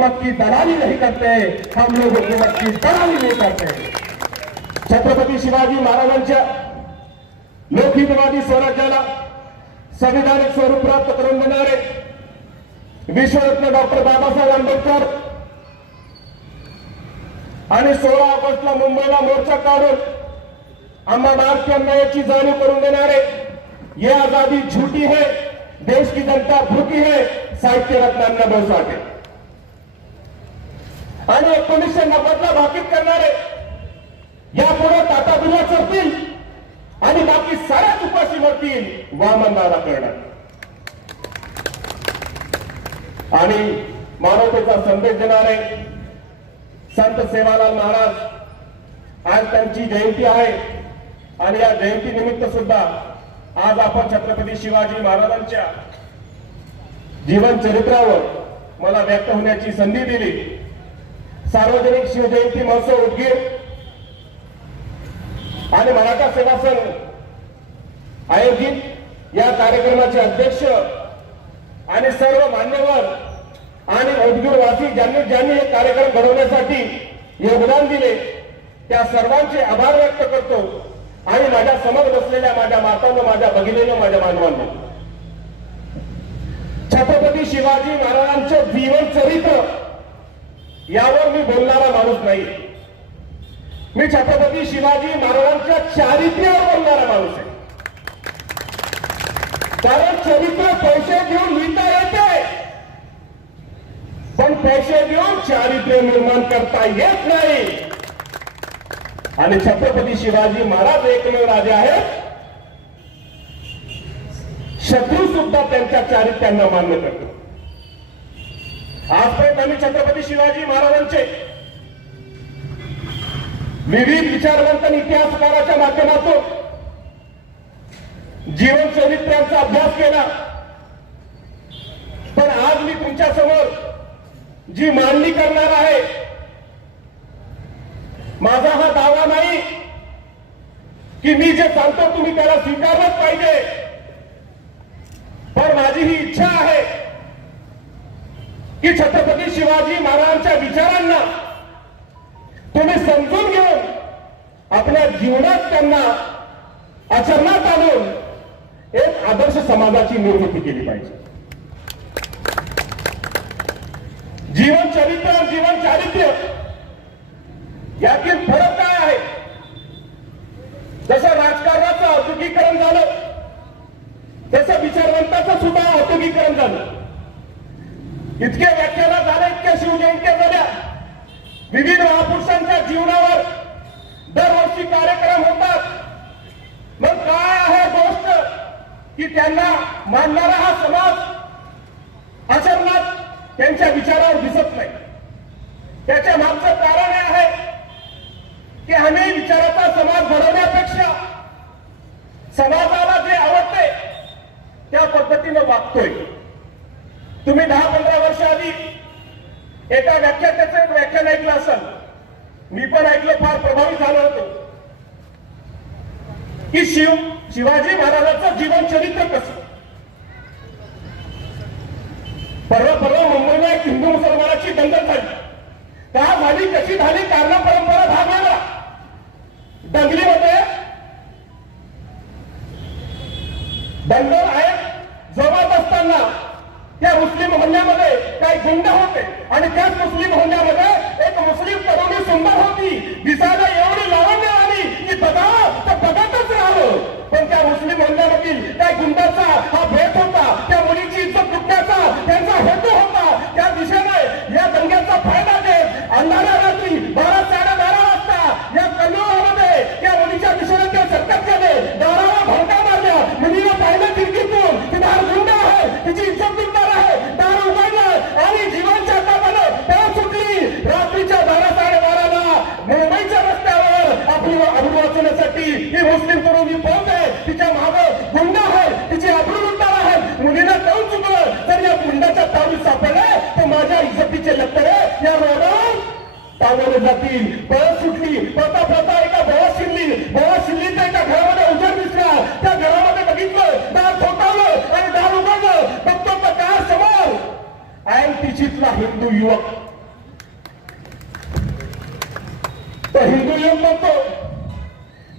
हुकूमत की दलाली नहीं करते, हम लोग हुकूमत की दलाली नहीं करते। छत्रपती शिवाजी महाराजांच्या लोकहितवादी स्वराज्याला संविधानिक स्वरूप प्राप्त करून देणारे विश्वरत्न डॉक्टर बाबासाहेब आंबेडकर आणि 16 ऑगस्टला मुंबईला मोर्चा काढून आम्हा भारतीय न्यायाची जाणीव करून देणारे ये आजादी झूठी है, देश की जनता भूखी है, साहित्य रत्न अण्णाभाऊ साठे आणि 1990ला भाकीत करणारे यापुढे ताटा बिला चढतील आणि बाकी साऱ्याच उपाशी मरतील, वामन दादा करणार आणि मानवतेचा संदेश देणारे संत सेवालाल महाराज आज त्यांची जयंती आहे आणि या जयंती निमित्त सुद्धा आज आपण छत्रपती शिवाजी महाराजांच्या जीवन चरित्रावर मला व्यक्त होण्याची संधी दिली। सार्वजनिक शिवजयंती महोत्सव उदगीर आणि मराठा सेवा संघ आयोजित या कार्यक्रमाचे अध्यक्ष आणि सर्व मान्यवर आणि उदगीरवासी ज्यांनी ज्यांनी हे कार्यक्रम घडवण्यासाठी योगदान दिले त्या सर्वांचे आभार व्यक्त करतो आणि माझ्या समोर बसलेल्या माझ्या मातांनो, माझ्या भगिनींनो, माझ्या बांधवांनो, छत्रपती शिवाजी महाराजांचे जीवन चरित्र यावर मी बोलणारा माणूस नाही। मी छत्रपती शिवाजी महाराजांच्या चारित्र्यावर बोलणारा माणूस आहे, कारण चरित्र पैसे देऊन लिहिता येते पण पैसे देऊन चारित्र्य निर्माण करता येत नाही आणि छत्रपती शिवाजी महाराज एकमेव राजे आहेत, शत्रू सुद्धा त्यांच्या चारित्र्यांना मान्य करतो। आजपर्यंत आम्ही छत्रपती शिवाजी महाराजांचे विविध विचारवंत आणि इतिहासकाराच्या माध्यमातून जीवन चरित्रांचा अभ्यास केला, पण आज मी तुमच्या समोर जी मांडणी करणार आहे, माझा हा दावा नाही की मी जे सांगतो तुम्ही त्याला स्वीकारलंच पाहिजे, पण माझी ही इच्छा आहे की छत्रपती शिवाजी महाराजांच्या विचारांना तुम्ही समजून घेऊन आपल्या जीवनात त्यांना आचरणात आणून एक आदर्श समाजाची निर्मिती केली पाहिजे। जीवन चरित्र आणि जीवन चारित्र्य यातील फरक काय आहे? जसं राजकारणाचं औद्योगिकरण झालं तसं विचारवंताचं सुद्धा औद्योगिकरण झालं। इतके व्याख्यान झाले, इतक्या शिवजयंत्या झाल्या, विविध महापुरुषांच्या जीवनावर दरवर्षी कार्यक्रम होतात, मग काय आहे गोष्ट की त्यांना मानणारा हा समाज आचरणात त्यांच्या विचारावर दिसत नाही? त्याच्या मागचं कारण आहे की आम्ही विचाराचा समाज घडवण्यापेक्षा समाजाला जे आवडते त्या पद्धतीने वागतोय। तुम्ही 10-15 वर्ष आधी एका व्याख्यात्याचं एक व्याख्यान ऐकलं असेल, मी पण ऐकलं, फार प्रभावित झालो होतो की शिवाजी महाराजांचं जीवन चरित्र कसं। परवा मुंबईला एक हिंदू मुसलमानाची दंगल झाली, का झाली, कशी झाली, कारण परंपरा भाग आला। दंगलीमध्ये दंगल आहे जवळ असताना त्या मुस्लिम मोहल्ल्यामध्ये काही गुंड होते आणि त्याच मुस्लिम मोहल्ल्यामध्ये एक मुस्लिम तरुणी सुंदर होती, दिसायला एवढी लावण्य आली की बघतच राहिलो, पण त्या मुस्लिम मोहल्ल्यामधील त्या गुंडाचा हा भेद होता, त्या मुलीची इज्जत लुटण्याचा त्यांचा हेतू होता। त्या दिशेने या दंग्याचा फायदा घेत अंधाऱ्या रात्री 12-12:30 वाजता या कन्नोळामध्ये त्या मुलीच्या दिशेने ते सरकत गेले, दाराला भडका मारल्या, मुलीला पाहिलं खिडकीतून की दार गुंड आहे, तिची इज्जत लुटणार आहे, दार उघडलं आणि जीवांच्या तापानं पळ सुटली। रात्रीच्या 12-12:30ला मुंबईच्या रस्त्यावर आपली अब्रू वाचवण्यासाठी ही मुस्लिम तरुणी पळते, तिच्या मागे गुंड आहे, तिची अब्रू लुटणार आहे। मुलीला कळून चुकलं तर या गुंडाच्या तावडीत सापडले तर माझ्या इज्जतीचे लक्तरे या रोडावर टांगवले जातील। पळ सुटली, पळता एका भवा शिरली तर एका घरामध्ये उजेड दिसला, त्या घरामध्ये बघितलं, दार ठोठावलं आणि दार उघडलं, बघतो तर काय समोर आय तिचीतला हिंदू युवक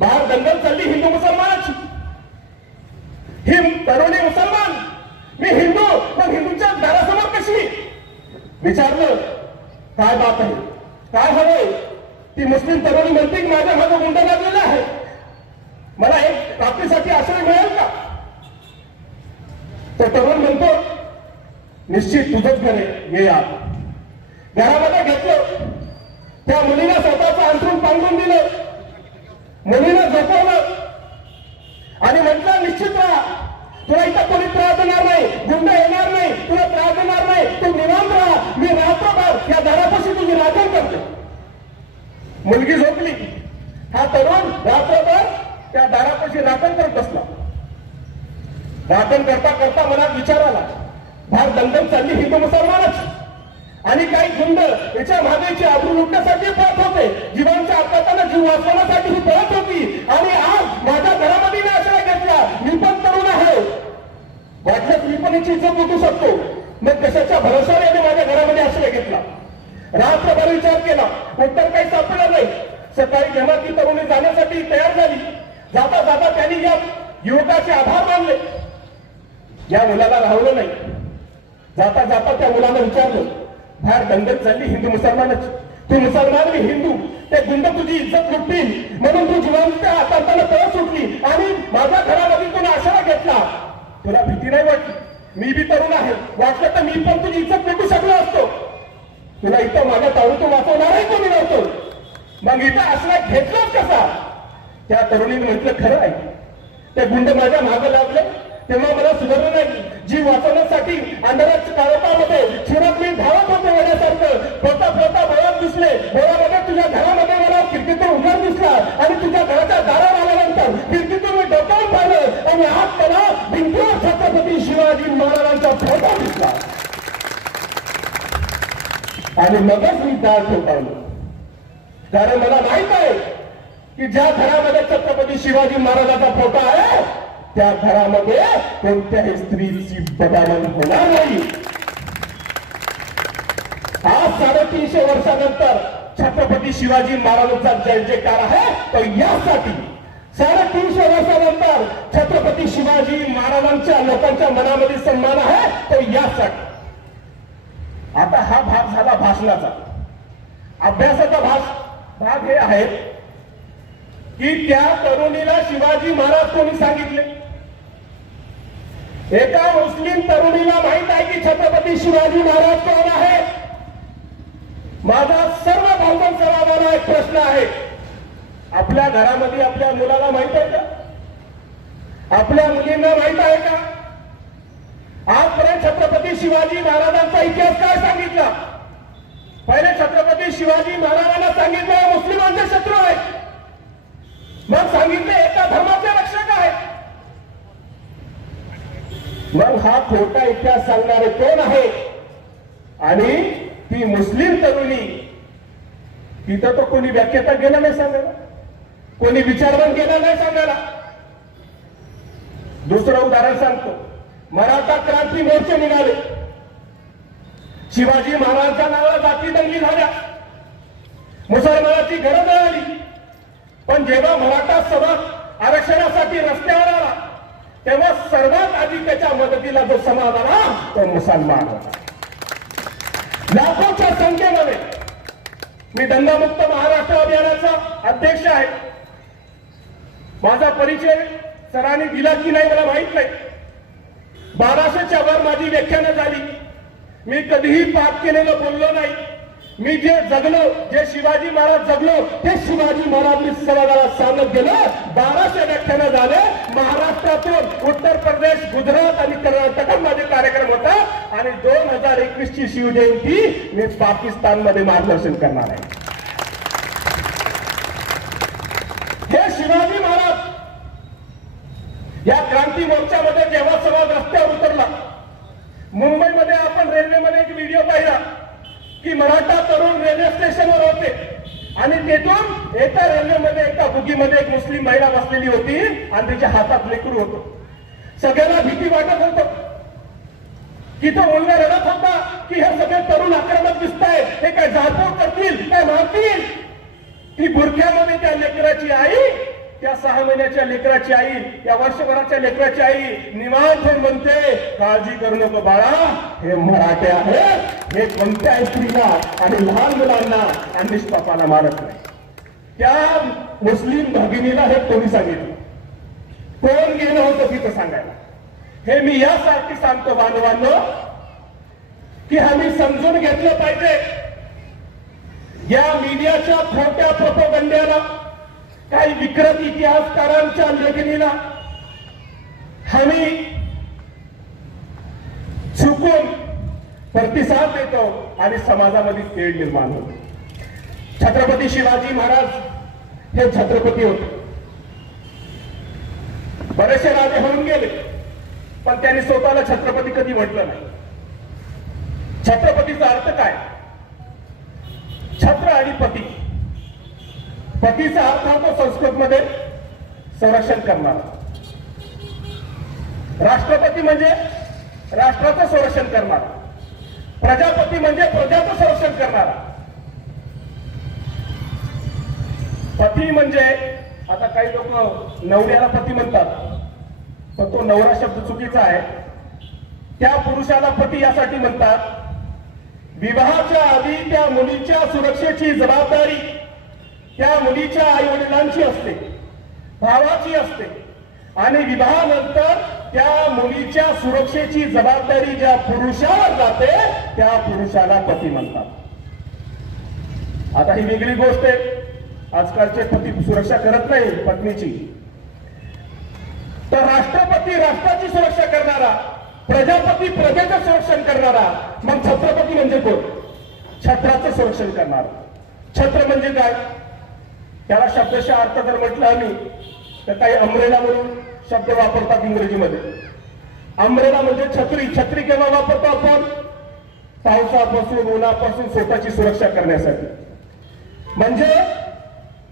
बाहेर दंगल चालली हिंदू मुसलमानाची. ही तरुणी मुसलमान, मी हिंदू, पण हिंदूंच्या दारासमोर कशी? विचारलं काय बात आहे, काय हवंय? ती मुस्लिम तरुणी म्हणते की माझ्या मागे गुंड लागलेला आहे, मला एक रात्रीसाठी आश्रय मिळेल का? तो तरुण म्हणतो निश्चित तुझंच घर आहे, ये आत. घरामध्ये घेतलं, त्या मुलीला स्वतःचं अंथरूण पांघरून दिलं, मुलीला झोपवलं आणि म्हटलं निश्चित राहा, तुला इथं कोणी त्रास देणार नाही, गुंड येणार नाही, तुला त्रास देणार नाही, तू निवांत राहा, मी रात्रभर या दारापाशी तुझी राखण करतो. मुलगी झोपली, हा तरुण रात्रभर त्या दारापाशी राखण करत बसला. राखण करता करता मनात विचार आला, बाहेर दंगल चालली हिंदू मुसलमानाची आणि काही गुंड याच्या मागेची आबरू लुटण्यासाठी पळत होते, जीवांच्या अपघाताने जीव वाचवण्यासाठी ही पळत होती. आणि आज माझ्या घरामध्ये मी आश्रय घेतला, मी पण तरुण आहे, वाटल्यास मी पण याची इज्जत लुटू शकतो, मग कशाच्या भरोशाने याने माझ्या घरामध्ये आश्रय घेतला. रात्रभर विचार केला, उत्तर काही सापडलं नाही. सकाळी जेव्हा ती तरुणी जाण्यासाठी तयार झाली, जाता जाता त्यांनी या युवकाचे आभार मानले. या मुलाला राहवलं नाही. जाता जाता त्या मुलाला विचारलं, बाहेर दंगल चालली हिंदू मुसलमानाची, तू मुसलमान मी हिंदू, ते गुंड तुझी इज्जत लुटतील म्हणून तू जिवंत हातांना पळ सुटली आणि माझ्या घरामध्ये तुला आश्रय घेतला, तुला भीती नाही वाटली? मी बी तरुण आहे, वाटलं तर मी पण तुझी इज्जत लुटू शकलो असतो, तुला इथं माझ्या तावडीतून वाचवणारही कोणी नव्हतं, मग इथं आश्रय घेतलाच कसा? त्या तरुणीने म्हटलं खरं आहे, ते गुंड माझ्या मागे लागले तेव्हा मला सुधारणा नाही, जीव वाचवण्यासाठी अंधाराच्या काळोखामध्ये चिरात मी धावत होते वेड्यासारखं, पोता पोता बोळात दिसले, बोळामध्ये तुझ्या घरामध्ये मला खिडकीतून उघड दिसला आणि तुझ्या घराच्या दारात आल्यानंतर खिडकीतून मी डोकावून पाहिलं आणि आज मला भिंतीवर छत्रपती शिवाजी महाराजांचा फोटो दिसला आणि मगच मी दार ठोकावलं. कारण मला माहित आहे की ज्या घरामध्ये छत्रपती शिवाजी महाराजांचा फोटो आहे त्या घरामध्ये कोणत्याही स्त्रीची बदामन होणार नाही. आज 350 वर्षानंतर छत्रपती शिवाजी महाराजांचा जय जयकार आहे तो यासाठी, 350 वर्षानंतर छत्रपती शिवाजी महाराजांच्या लोकांच्या मनामध्ये सन्मान आहे तो यासाठी. आता हा भाग झाला भाषणाचा. अभ्यासाचा भाग हे आहे की त्या तरुणीला शिवाजी महाराज कोणी सांगितले? एका मुस्लिम तरुणीला माहित आहे की छत्रपती शिवाजी महाराज कोण आहे. माझा सर्व भावना सर्वांना एक प्रश्न आहे, आपल्या घरामध्ये आपल्या मुलाला माहित आहे का? आपल्या मुलींना माहित आहे का? आजपर्यंत छत्रपती शिवाजी महाराजांचा इतिहास काय सांगितला? पहिले छत्रपती शिवाजी महाराजांना सांगितलं मुस्लिमांचे शत्रू आहेत, मग सांगितले एका धर्माचे रक्षक आहेत, मग हा खोटा इतिहास सांगणारे कोण आहे? आणि ती मुस्लिम तरुणी, तिथं तो कोणी व्याख्याता गेला नाही सांगायला, कोणी विचारवंत गेला नाही सांगायला. दुसरं उदाहरण सांगतो, मराठा क्रांती मोर्चे निघाले, शिवाजी महाराजांच्या नावाला जाती दंगली झाल्या, मुसलमानाची गरज आली, पण जेव्हा मराठा समाज आरक्षणासाठी रस्त्यावर आला तेव्हा सर्वात आधी त्याच्या मदतीला जो समाज आला तो मुसलमान होता. लाखोच्या संख्येमध्ये. मी दंगामुक्त महाराष्ट्र अभियानाचा अध्यक्ष आहे. माझा परिचय सरांनी दिला की नाही मला माहित नाही. 1200च्या वर माझी व्याख्यानं झाली. मी कधीही पाप केलेलं बोललो नाही. मी जे जगलो, जे शिवाजी महाराज जगलो ते शिवाजी महाराजांनी समाजाला सांगत गेलो. 1200 व्याख्यानं झाले. महाराष्ट्रातून उत्तर प्रदेश, गुजरात आणि कर्नाटकात माझे कार्यक्रम होता आणि 2021 ची शिवजयंती मी पाकिस्तानमध्ये मार्गदर्शन करणार आहे. हे शिवाजी महाराज या क्रांती मोर्चामध्ये जेव्हा समाज रस्त्यावर उतरला, मुंबईमध्ये आपण रेल्वेमध्ये एक व्हिडिओ पाहिला की मराठा तरुण रेल्वे स्टेशनवर होते आणि तेथून एका रेल्वेमध्ये एका बुगीमध्ये एक मुस्लिम महिला बसलेली होती आणि तिच्या हातात लेकरू होतं. सगळ्यांना भीती वाटत होतं की तो मुलगा रडत होता की हे सगळे तरुण आक्रमक दिसत आहेत, हे काय जाळपोळ करतील, काय मारतील. ती बुरख्यामध्ये त्या लेकराची आई त्या 6 महिन्याच्या लेकराची आई, या वर्षभराच्या लेकराची आई निवांत होऊन म्हणते, काळजी करू नको बाळा, हे मराठे आहेत, हे कोणत्याही स्त्रीला आणि लहान मुलांना आणि निष्पापाला मारत नाही. त्या मुस्लिम भगिनीला हे कोणी सांगितलं? कोण गेलं होतं तिथं सांगायला? हे मी यासाठी सांगतो बांधवांनो, की आम्ही समजून घेतलं पाहिजे या मीडियाच्या खोट्या प्रोपगंड्याला, काही विकृत इतिहासकारांच्या लेखणीला आम्ही चुकून प्रतिसाद देतो आणि समाजामध्ये तेढ निर्माण होतो. छत्रपती शिवाजी महाराज हे छत्रपती होते. बरेचसे राजे होऊन गेले, पण त्यांनी स्वतःला छत्रपती कधी म्हटलं नाही. छत्रपतीचा अर्थ काय? छत्र आणि पती. पतीचा अर्थ होतो संस्कृत मध्ये संरक्षण करणारा. राष्ट्रपती म्हणजे राष्ट्राचं संरक्षण करणारा. प्रजापती म्हणजे प्रजाचं संरक्षण करणारा. पती म्हणजे, आता काही लोक नवऱ्याला पती म्हणतात, पण तो नवरा शब्द चुकीचा आहे. त्या पुरुषाला पती यासाठी म्हणतात, विवाहाच्या आधी त्या मुलीच्या सुरक्षेची जबाबदारी त्या मुलीच्या आई वडिलांची असते, भावाची असते, आणि विवाहानंतर त्या मुलीच्या सुरक्षेची जबाबदारी ज्या पुरुषावर जाते त्या पुरुषाला पती म्हणतात. आता ही वेगळी गोष्ट आहे, आजकालचे पती सुरक्षा करत नाही पत्नीची. तर राष्ट्रपती राष्ट्राची सुरक्षा करणारा, प्रजापती प्रजेचं संरक्षण करणारा. मग छत्रपती म्हणजे कोण? छत्राचं संरक्षण करणारा. छत्र म्हणजे काय? त्याला शब्दशः अर्थ जर म्हटलं आम्ही तर काही अम्ब्रेला म्हणून शब्द वापरतात इंग्रजीमध्ये. अम्ब्रेला म्हणजे छत्री. छत्री केव्हा वापरतो आपण? पावसापासून, उन्हापासून स्वतःची सुरक्षा करण्यासाठी. म्हणजे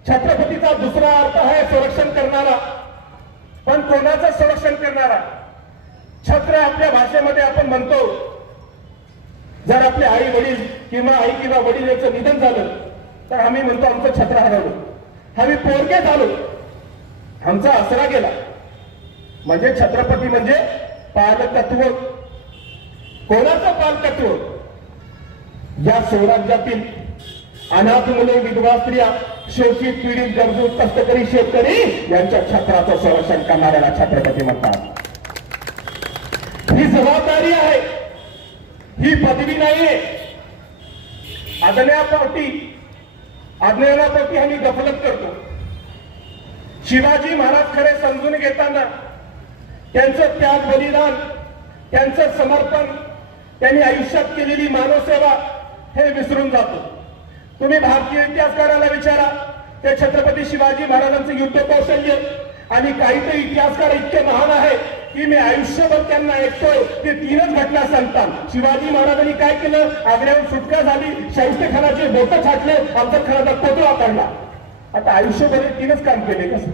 छत्रपतीचा दुसरा अर्थ आहे संरक्षण करणारा. पण कोणाचं संरक्षण करणारा? छत्र आपल्या भाषेमध्ये आपण म्हणतो, जर आपले आई वडील किंवा आई किंवा वडील याचं निधन झालं तर आम्ही म्हणतो आमचं छत्र हरवलं, आम्ही पोरगे झालो, आमचा आसरा गेला. म्हणजे छत्रपती म्हणजे पालकत्व. कोणाचं पालकत्व? या स्वराज्यातील अनाथ मुले, विधवा स्त्रिया, शोषित, पीडित, गरजू, कष्टकरी शेतकरी यांच्या छत्राचं संरक्षण करणाऱ्याला छत्रपती म्हणतात. ही जबाबदारी आहे, ही पदवी नाहीये. आज्ञापोटी आम्ही गफलत करतो. शिवाजी महाराज खरे समजून घेताना त्यांचं त्याग, बलिदान, त्यांचं समर्पण, त्यांनी आयुष्यात केलेली मानवसेवा हे विसरून जातो. तुम्ही भारतीय इतिहासकाराला विचारा, ते छत्रपती शिवाजी महाराजांचं युद्ध कौशल्य, आणि काही ते इतिहासकार इतके महान आहे की मी आयुष्यभर त्यांना ऐकतोय, ते 3च घटना सांगतात. शिवाजी महाराजांनी काय केलं? आग्र्याहून सुटका झाली, शाहिस्ते खानाचे बोट छाटले, अफजल खानाचा पुतळा काढला. आता आयुष्यभर 3च काम केले कसं?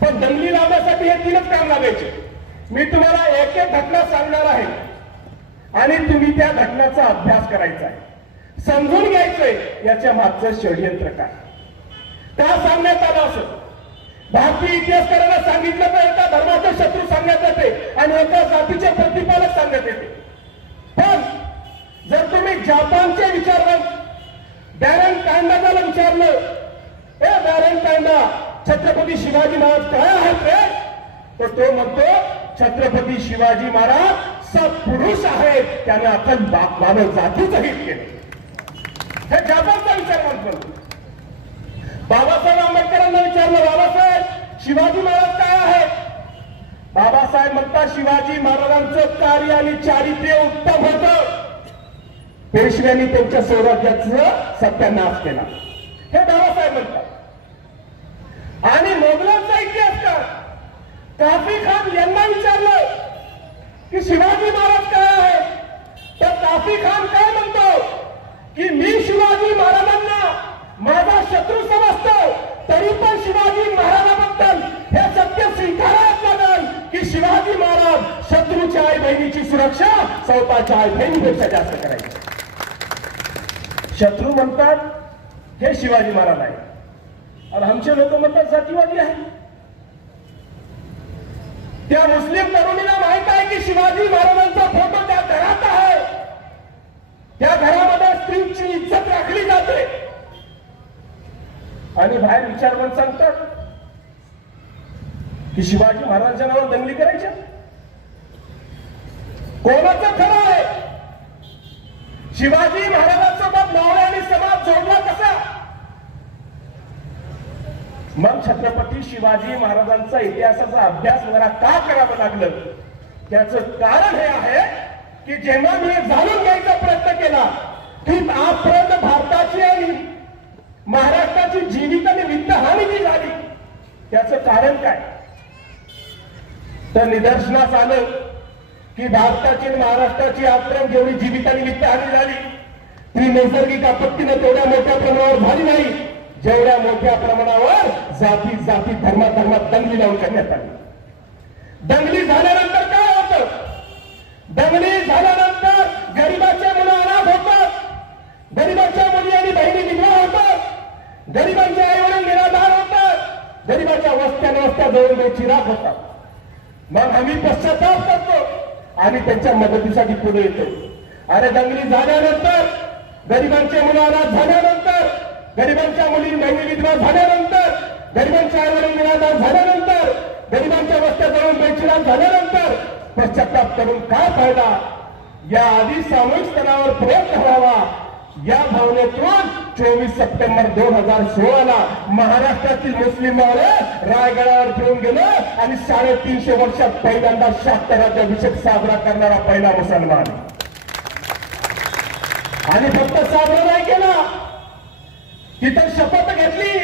पण दंगली लावण्यासाठी हे 3च काम लागायचे. मी तुम्हाला एक एक घटना सांगणार आहे आणि तुम्ही त्या घटनाचा अभ्यास करायचा आहे, समजून घ्यायचंय याच्या मागचं षडयंत्र काय, का सांगण्यात आलं असं. भारतीय इतिहासकारांना सांगितलं तर एका धर्माचे शत्रू सांगण्यात येते आणि एका जातीचे प्रतिपालक सांगण्यात येते. पण जर तुम्ही जपानचे विचारवंत बॅरन कांडाला विचारलं, ए बॅरन कांडा, छत्रपती शिवाजी महाराज काय आहेत रे? तर तो म्हणतो छत्रपती शिवाजी महाराज सत्पुरुष आहेत, त्याने अखंड मानव जातीचं हित केलं. हे जपानचा विचारवंत म्हणतो. बाबासाहेब आंबेडकरांना विचारलं, बाबासाहेब शिवाजी महाराज काय आहेत? बाबासाहेब म्हणतात शिवाजी महाराजांचं कार्य आणि चारित्र्य उत्तम होतं, पेशव्यांनी त्यांच्या स्वराज्याचं सत्यानाश केला, हे बाबासाहेब म्हणतात. आणि मोगलांचा इतिहासकार काफी खान यांना विचारलं की शिवाजी महाराज काय आहेत? तर काफी खान काय म्हणतो की मी शिवाजी महाराजांना माझा शत्रू समजतो, तरी पण शिवाजी महाराजांबद्दल हे सत्य स्वीकारायला लागेल की शिवाजी महाराज शत्रूच्या आई बहिणीची सुरक्षा स्वतःच्या आई बहिणीपेक्षा जास्त करायची. शत्रू म्हणतात हे शिवाजी महाराज आहे, आणि आमचे लोक म्हणतात जातीवादी आहे. त्या मुस्लिम तरुणीला माहित आहे की शिवाजी महाराजांचा फोटो त्या घरात आहे. त्या घरामध्ये स्त्रीची इज्जत राखली जाते. आणि बाहेर विचारवंत सांगतात की शिवाजी महाराजांच्या नावावर दंगली करायच्या. कोणाचं खरं आहे? शिवाजी महाराजांसोबत मावळे आणि समाज जोडला कसा? मग छत्रपती शिवाजी महाराजांचा इतिहासाचा अभ्यास मला का करावं लागलं? त्याचं कारण हे आहे की जेव्हा मी जाणून घ्यायचा प्रयत्न केला की आजपर्यंत भारताची आणि महाराष्ट्राची जीवित आणि वित्तहानी जी झाली त्याचं कारण काय, तर निदर्शनास आलं की भारताची आणि महाराष्ट्राची आजपर्यंत जेवढी जीवित आणि वित्तहानी झाली ती नैसर्गिक आपत्तीनं तेवढ्या मोठ्या प्रमाणावर झाली नाही जेवढ्या मोठ्या प्रमाणावर जाती धर्मात दंगली लावून करण्यात आली. दंगली झाल्यानंतर काय होतं? दंगली झाल्यानंतर गरिबाच्या मुलं अनाथ होतात, गरिबाच्या मुली आणि बहिणी विधवा होतात, गरिबांचे आई वडील निराधार होतात, गरिबाच्या वस्त्या जवळ बेचिराग होतात. मग आम्ही पश्चाताप करतो आणि त्यांच्या मदतीसाठी पुढे येतो. अरे दंगली झाल्यानंतर, गरिबांचे मुलं अनाथ झाल्यानंतर, गरिबांच्या मुली बहिणी विधवा झाल्यानंतर, गरिबांचे आई वडील निराधार झाल्यानंतर, गरिबांच्या वस्त्या जवळ बेचिराग झाल्यानंतर पश्चाताप करून काय फायदा? या आधी सामूहिक स्तरावर प्रयत्न व्हावा या भावनेतून 24 सप्टेंबर 2016 महाराष्ट्रातील मुस्लिम मावळे रायगडावर फिरून गेलो आणि 350 वर्षात पहिल्यांदा शाक्त राज्याभिषेक साजरा करणारा पहिला मुसलमान. आणि फक्त साजरा नाही केला, तिथं शपथ घेतली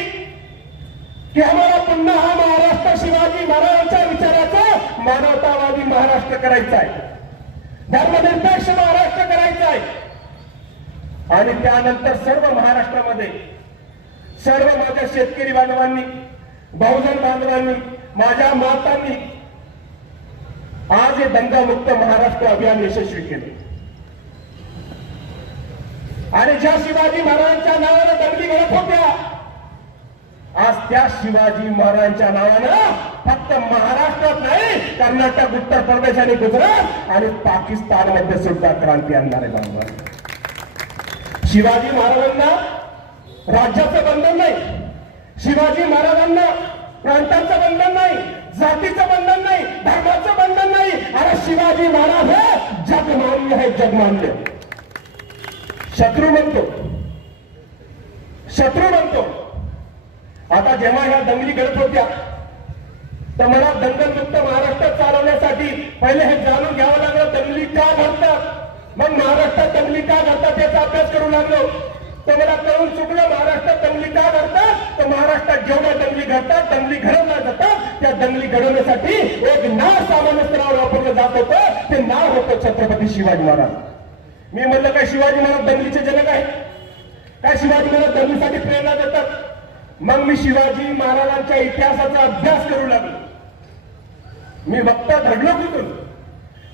की आम्हाला पुन्हा हा महाराष्ट्र शिवाजी महाराजांच्या विचाराचा मानवतावादी महाराष्ट्र करायचा आहे, धर्मनिरपेक्ष महाराष्ट्र करायचा आहे. आणि त्यानंतर सर्व महाराष्ट्रामध्ये सर्व माझ्या शेतकरी बांधवांनी, बहुजन बांधवांनी, माझ्या मातांनी आज हे दंगामुक्त महाराष्ट्र अभियान यशस्वी केले. आणि ज्या शिवाजी महाराजांच्या नावानं दंगली घडत होत्या आज त्या शिवाजी महाराजांच्या नावानं फक्त महाराष्ट्रात नाही कर्नाटक, उत्तर प्रदेश आणि गुजरात आणि पाकिस्तानमध्ये सुद्धा क्रांती आणणारे बांधव. शिवाजी महाराजांना राज्याचं बंधन नाही, शिवाजी महाराजांना प्रांतांचं बंधन नाही, जातीचं बंधन नाही, धर्माचं बंधन नाही. अरे शिवाजी महाराज हे जगमान्य आहे, जगमान्य. शत्रू म्हणतो. आता जेव्हा ह्या दंगली घडत होत्या तर मला दंगलमुक्त महाराष्ट्र चालवण्यासाठी पहिले हे जाणून घ्यावं लागलं दंगली का घडतात. मग महाराष्ट्रात दंगली का घडतात याचा अभ्यास करू लागलो तर मला कळून चुकलं महाराष्ट्रात दंगली का घडतात. तर महाराष्ट्रात जेवढ्या दंगली घडतात, दंगली घडवल्या जातात, त्या दंगली घडवण्यासाठी एक नाव सामान्य स्तरावर वापरलं जात होतं. ते नाव होतं छत्रपती शिवाजी महाराज. मी म्हणलं काय शिवाजी महाराज दंगलीचे जनक आहेत काय? शिवाजी महाराज दंगलीसाठी प्रेरणा देतात? मग मी शिवाजी महाराजांच्या इतिहासाचा अभ्यास करू लागलो. मी बघता घडलो कुठून?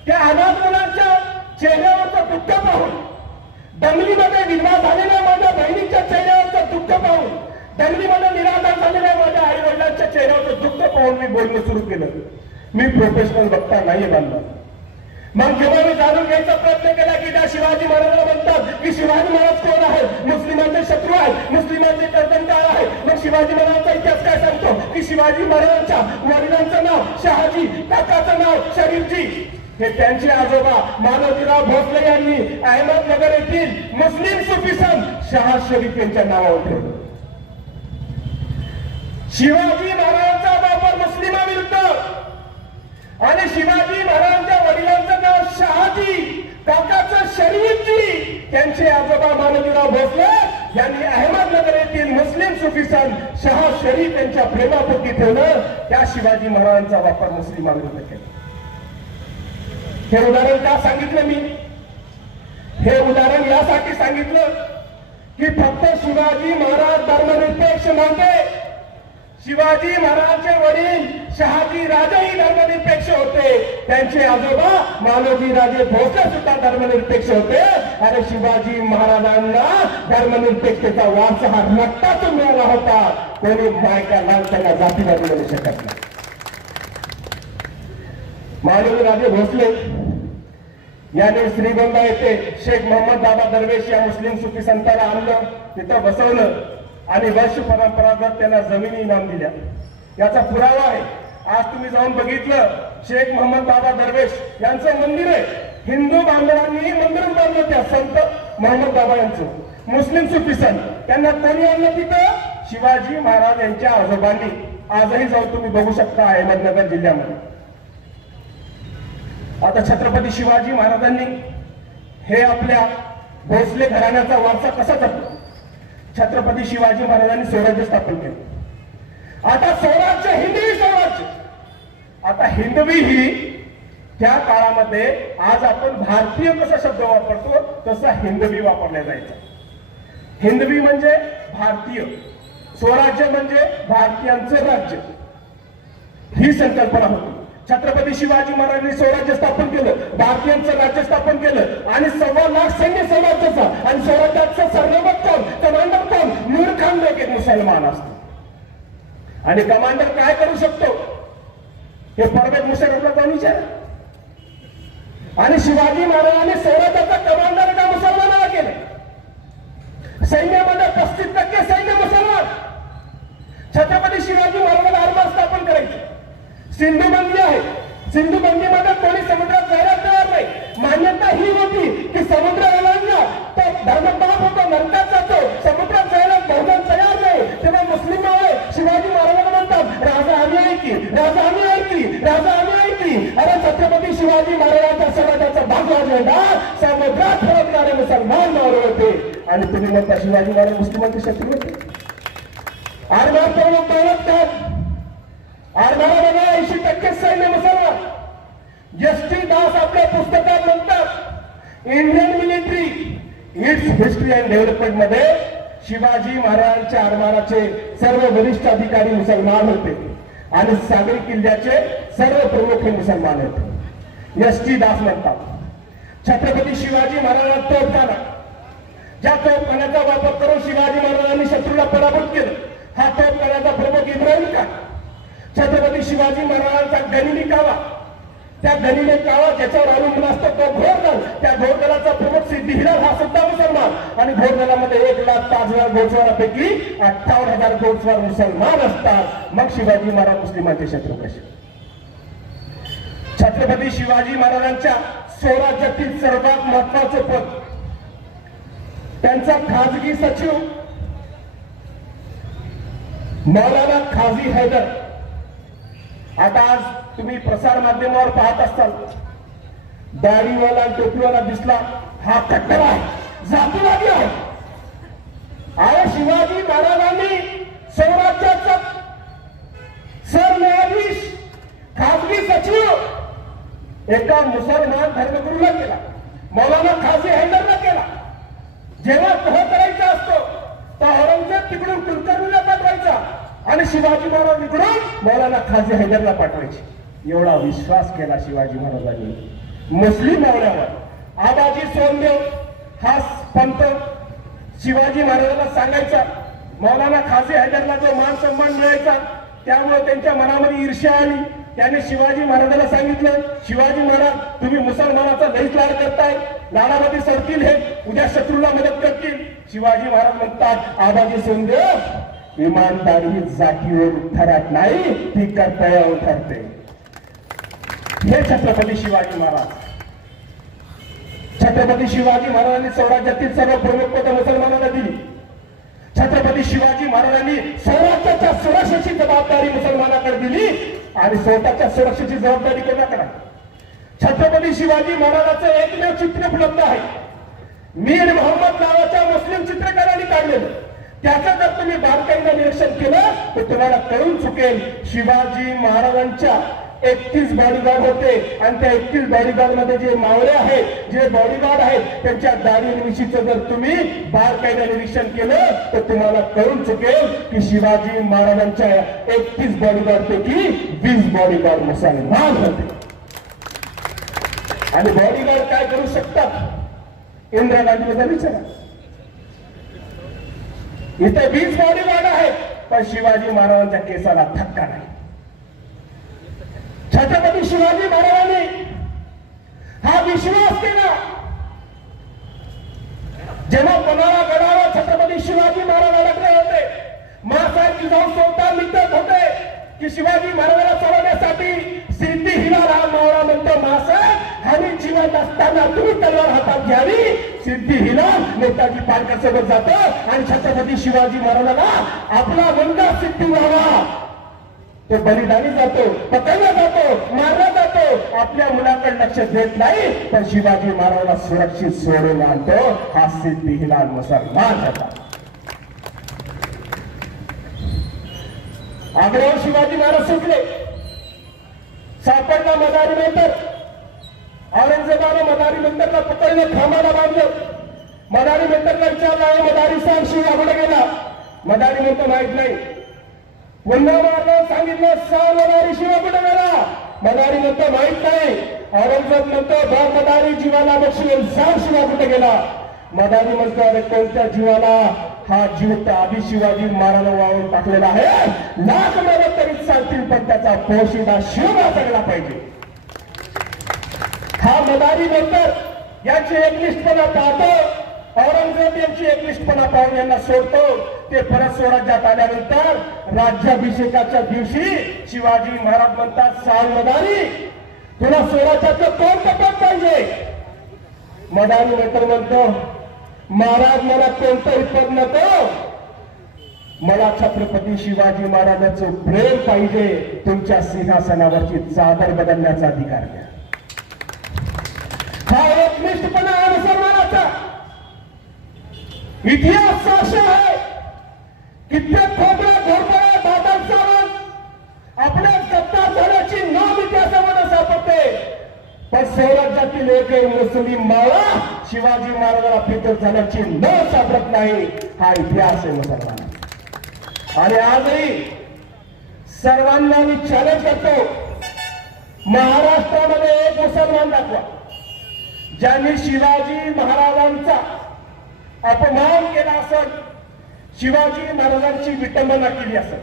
त्या अनाथ मुलांच्या चेहऱ्यावरचं दुःख पाहून, दंगलीमध्ये विधवा झालेल्या माझ्या बहिणीच्या चेहऱ्यावरचं दुःख पाहून, दंगलीमध्ये निराधार झालेल्या माझ्या आई वडिलांच्या चेहऱ्यावरचं दुःख पाहून मी बोलणं सुरू केलं. मी प्रोफेशनल वक्ता नाहीये बांधला. मग जेव्हा मी जाणून घ्यायचा प्रयत्न केला की त्या शिवाजी महाराजांना म्हणतात की शिवाजी महाराज कोण आहे? मुस्लिमांचे शत्रू आहेत, मुस्लिमांचे कर्तनकार आहे. मग शिवाजी महाराजांचा इतिहास काय सांगतो की शिवाजी महाराजांच्या वडिलांचं नाव शहाजी, काकाचं नाव शरीफजी. हे त्यांचे आजोबा मानवजीराव भोसले यांनी अहमदनगर येथील मुस्लिम सुफी संत शहा शरीफ यांच्या नावावर ठेवलं. शिवाजी महाराजांचा वापर मुस्लिमांविरुद्ध आणि शिवाजी महाराजांच्या वडिलांचं नाव शहाजी, काकाचं शरीफजी. त्यांचे आजोबा मानवजीराव भोसले यांनी अहमदनगर येथील मुस्लिम सुफी संत शहा शरीफ यांच्या प्रेमापोटी ठेवलं. त्या शिवाजी महाराजांचा वापर मुस्लिमांविरुद्ध केला. हे उदाहरण का सांगितलं मी? हे उदाहरण यासाठी सांगितलं की फक्त शिवाजी महाराज धर्मनिरपेक्ष नव्हते, शिवाजी महाराजांचे वडील शहाजी राजेही धर्मनिरपेक्ष होते, त्यांचे आजोबा मालोजी राजे भोसले सुद्धा धर्मनिरपेक्ष होते. आणि शिवाजी महाराजांना धर्मनिरपेक्षतेचा वारसा हा रक्तातून मिळाला होता. कोणी मायका लाल त्यांना जातीवादी म्हणू शकत नाही. मालोजी राजे भोसले याने श्रीगोंदा येथे शेख मोहम्मद बाबा दरवेश या मुस्लिम सुफी संतांना आणलं, तिथं बसवलं आणि वर्ष परंपरागत त्यांना जमिनी इनाम दिल्या. याचा पुरावा आहे. आज तुम्ही जाऊन बघितलं, शेख मोहम्मद बाबा दरवेश यांचं मंदिर आहे. हिंदू बांधवांनी मंदिर बांधलं त्या संत मोहम्मद बाबा यांचं. मुस्लिम सुफी संत त्यांना कोणी आणलं तिथं? शिवाजी महाराज यांच्या आजोबांनी. आजही जाऊन तुम्ही बघू शकता अहमदनगर जिल्ह्यामध्ये. आता छत्रपती शिवाजी महाराजांनी हे आपल्या भोसले घराण्याचा वारसा कसा जपला? छत्रपती शिवाजी महाराजांनी स्वराज्य स्थापन केलं. आता स्वराज्य हिंदवी स्वराज्य. आता हिंदवी ही त्या काळामध्ये आज आपण भारतीय कसा शब्द वापरतो तसा हिंदवी वापरला जायचा. हिंदवी म्हणजे भारतीय, स्वराज्य म्हणजे भारतीयांचं राज्य, ही संकल्पना होती. छत्रपती शिवाजी महाराजांनी स्वराज्य स्थापन केलं, भारतीयांचं राज्य स्थापन केलं आणि 1.25 लाख सैन्य समाजाचा आणि स्वराज्याचं सरनेमक कोण, कमांडर कोण? नूर खान एक मुसलमान असतो. आणि कमांडर काय करू शकतो हे परवेज मुशर्रफला जाऊन विचार. आणि शिवाजी महाराजांनी स्वराज्याचा कमांडर का मुसलमानाला केलं. सैन्यामध्ये 35% सैन्य मुसलमान. छत्रपती शिवाजी महाराजांना आरमार स्थापन करायचे. सिंधू बंदी आहे. सिंधू बंदीमध्ये कोणी समुद्रात जायला तयार नाही. मान्यता ही होती की समुद्राला तो धर्मपाप होतो, नरकात जातो, समुद्रात जायला बहुजन तयार नाही. तेव्हा मुस्लिम शिवाजी महाराजांना म्हणतात, राजा आम्ही आहे की, राजा आम्ही आहे की, राजा आम्ही आहे की. अरे छत्रपती शिवाजी महाराजांच्या स्वराज्याचा भगवा झेंडा समुद्रात फडकणारे मुसलमान मावळे होते. आणि तुम्ही म्हणता शिवाजी महाराज मुस्लिमांचे शत्रू होते. आरमार प्रमुख दौलत आरमारा बघा 80% सैन्य मुसलमान. एस.टी. दास आपल्या पुस्तकात म्हणतात, Indian military it's history and development मध्ये शिवाजी महाराजांच्या आरमाराचे सर्व वरिष्ठ अधिकारी मुसलमान होते आणि सागरी किल्ल्याचे सर्व प्रमुख हे मुसलमान होते. एस.टी. दास म्हणतात, छत्रपती शिवाजी महाराजांना तोफखाना, ज्या तोफखान्याचा वापर करून शिवाजी महाराजांनी शत्रूला पराभूत केलं, हा तोफखान्याचा प्रमुख इब्राहिम खान. छत्रपती शिवाजी महाराजांचा गनिमी कावा, त्या गनिमी कावा ज्याच्यावर अवलंबून असतो तो घोडदल, त्या घोडदलाचा प्रमुख सिद्धी हिलाल हा सुद्धा मुसलमान. आणि घोडदलामध्ये 1,05,000 घोडस्वारापैकी 58,000 घोडस्वार मुसलमान असतात. मग शिवाजी महाराज मुस्लिमांचे शत्रू कसे? छत्रपती शिवाजी महाराजांच्या स्वराज्यातील सर्वात महत्वाचे पद त्यांचा खाजगी सचिव मौलाना खाजी हैदर. आता आज तुम्ही प्रसार माध्यमावर पाहत असाल, दाढीवाला टोपीवाला दिसला हा कट्टर आहे, जातीवादी आहे. अरे शिवाजी महाराजांनी स्वराज्याचा सरन्यायाधीश खाजगी सचिव एका मुसलमान धर्मगुरूला केला, मौलाना खाजी हैदरला केला. जेव्हा तह करायचा असतो तर औरंगजेब तिकडून कुलकर्णीला पाठवायचा आणि शिवाजी महाराज इकडून मौलाना खाजी हैदरला पाठवायचे. एवढा विश्वास केला शिवाजी महाराजांनी मुस्लिम मावळ्यावर. आबाजी सोनदेव हा पंत शिवाजी महाराजांना सांगायचा, मौलाना खाजी हैदरला जो मान सन्मान मिळायचा त्यामुळे त्यांच्या मनामध्ये ईर्ष्या आली. त्याने शिवाजी महाराजांना सांगितलं, शिवाजी महाराज तुम्ही मुसलमानाचा लईच लाड करताय, लाडामध्ये सरतील हे, उद्या शत्रूला मदत करतील. शिवाजी महाराज म्हणतात, आबाजी सोनदेव इमानदारी ही जातीवर ठरत नाही, ती कर्तव्यावर ठरते. हे छत्रपती शिवाजी महाराज. छत्रपती शिवाजी महाराजांनी स्वराज्यातील सर्व प्रमुख पद मुसलमानांना दिली. छत्रपती शिवाजी महाराजांनी स्वराज्याच्या सुरक्षेची जबाबदारी मुसलमानाकडे दिली आणि स्वतःच्या सुरक्षेची जबाबदारी कोणाकडे? छत्रपती शिवाजी महाराजांचं एकमेव चित्र उपलब्ध आहे, मीर मोहम्मद नावाच्या मुस्लिम चित्रकारांनी काढलेलं. त्याचं जर तुम्ही बारकाईनं निरीक्षण केलं तर तुम्हाला कळून चुकेल शिवाजी महाराजांच्या 31 बॉडीगार्ड होते आणि त्या 31 बॉडीगार्ड मध्ये जे मावळे आहेत, जे बॉडीगार्ड आहेत, त्यांच्या दाढीविषयीचं जर तुम्ही बारकाईने निरीक्षण केलं तर तुम्हाला कळून चुकेल की शिवाजी महाराजांच्या 31 बॉडीगार्ड पैकी 20 बॉडीगार्ड मुसलमान होते. आणि बॉडीगार्ड काय करू शकतात इंदिरा गांधीबद्दल विचारा. इथे 20 बॉडीगार्ड आहेत पण शिवाजी महाराजांच्या केसाला धक्का नाही. छत्रपती शिवाजी महाराजांनी हा विश्वास केला. जेव्हा पन्हाळगडावर छत्रपती शिवाजी महाराज अडकले होते, मासाहेब जिजाऊ स्वतः निघत होते की शिवाजी महाराजांना सोडवण्यासाठी. सिद्धी हिलाल हा मावळा म्हणतो, मासाहेब आम्ही जिवंत असताना तुम्ही तलवार हातात घ्यावी. सिद्धी हिलाल नेताजी पालकर सोबत जातो आणि छत्रपती शिवाजी महाराजांना आपला मुलगा सिद्धी व्हावा तो बलिदानी जातो, पकडला जातो, मारला जातो. आपल्या मुलाकडे लक्ष देत नाही पण शिवाजी महाराजांना सुरक्षित सोडून आणतो. हा सिद्धी हिलाल मुसलमान होता. आग्र्यावर शिवाजी महाराज सुटले, सापडला मदारी नंतर. औरंगजेबाने मदारी नंतरला पकडलं, खांबाला बांधलं. मदारी नंतरला विचारला, मदारी साहेब शिवा कुठे गेला? मदारी म्हणतो माहित नाही. पुन्हा मारलं, सांगितलं, मदारी शिवा कुठे गेला? मदारी म्हणतो माहित नाही. औरंगजेब म्हणतो बघ मदारी जीवाला बक्षील सांग शिवा कुठे गेला? मदारी म्हणतो अरे कोणत्या जीवाला? हा जीव तर आधी शिवाजी महाराजांना वाळून टाकलेला आहे. लाख मदत तरी सांगतील पण त्याचा पोशिंदा शिवबा जगला पाहिजे. हा मदारी नंतर याची एकनिष्ठपणा पाहतो. औरंगजेब यांची एकनिष्ठपणा पाहून यांना सोडतो. ते परत स्वराज्यात आल्यानंतर राज्याभिषेकाच्या दिवशी शिवाजी महाराज म्हणतात, सांग मदारी तुला स्वराज्याचं कोणतं पद पाहिजे? मदारी नंतर म्हणतो, महाराज मला कोणतंही पद नको, मला छत्रपती शिवाजी महाराजांचं प्रेम पाहिजे. तुमच्या सिंहासनावरची चादर बदलण्याचा अधिकार द्या. हा एकनिष्ठपणा आहे मुसलमानाचा. इतिहास साक्ष आहे. कित्येक खोबऱ्या घोरपड्या बादल सावंत आपल्या सत्ता झाल्याची नोंद इतिहासामध्ये सापडते. पण स्वराज्यातील एकही मुस्लिम मावळा शिवाजी महाराजांना फितूर झाल्याची नोंद सापडत नाही. हा इतिहास आहे मुसलमानाचा. आणि आजही सर्वांना मी चॅलेंज करतो, महाराष्ट्रामध्ये एक मुसलमान दाखवा ज्यांनी शिवाजी महाराजांचा अपमान केला असेल, शिवाजी महाराजांची विटंबना केली असेल.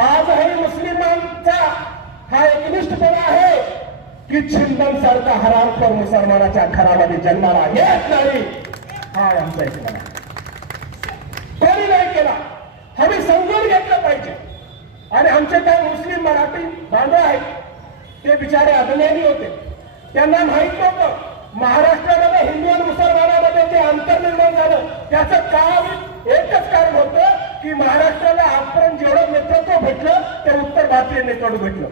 आजही मुस्लिमांचा हा एकनिष्ठपणा आहे की छिंदन सारखा हरामखोर मुसलमानाच्या घरामध्ये जन्माला येत नाही. हा आमचा एकपणा कोणी नाही केला. आम्ही समजून घेतलं पाहिजे. आणि आमचे काही मुस्लिम मराठी बांधव आहेत ते बिचारे अभिनयनी होते. त्यांना माहित नव्हतं महाराष्ट्रामध्ये हिंदू आणि मुसलमानामध्ये जे अंतर निर्माण झालं त्याचं कारण एकच कारण होतं की महाराष्ट्राला आजपर्यंत जेवढं नेतृत्व भेटलं ते उत्तर भारतीय नेतृत्व भेटलं.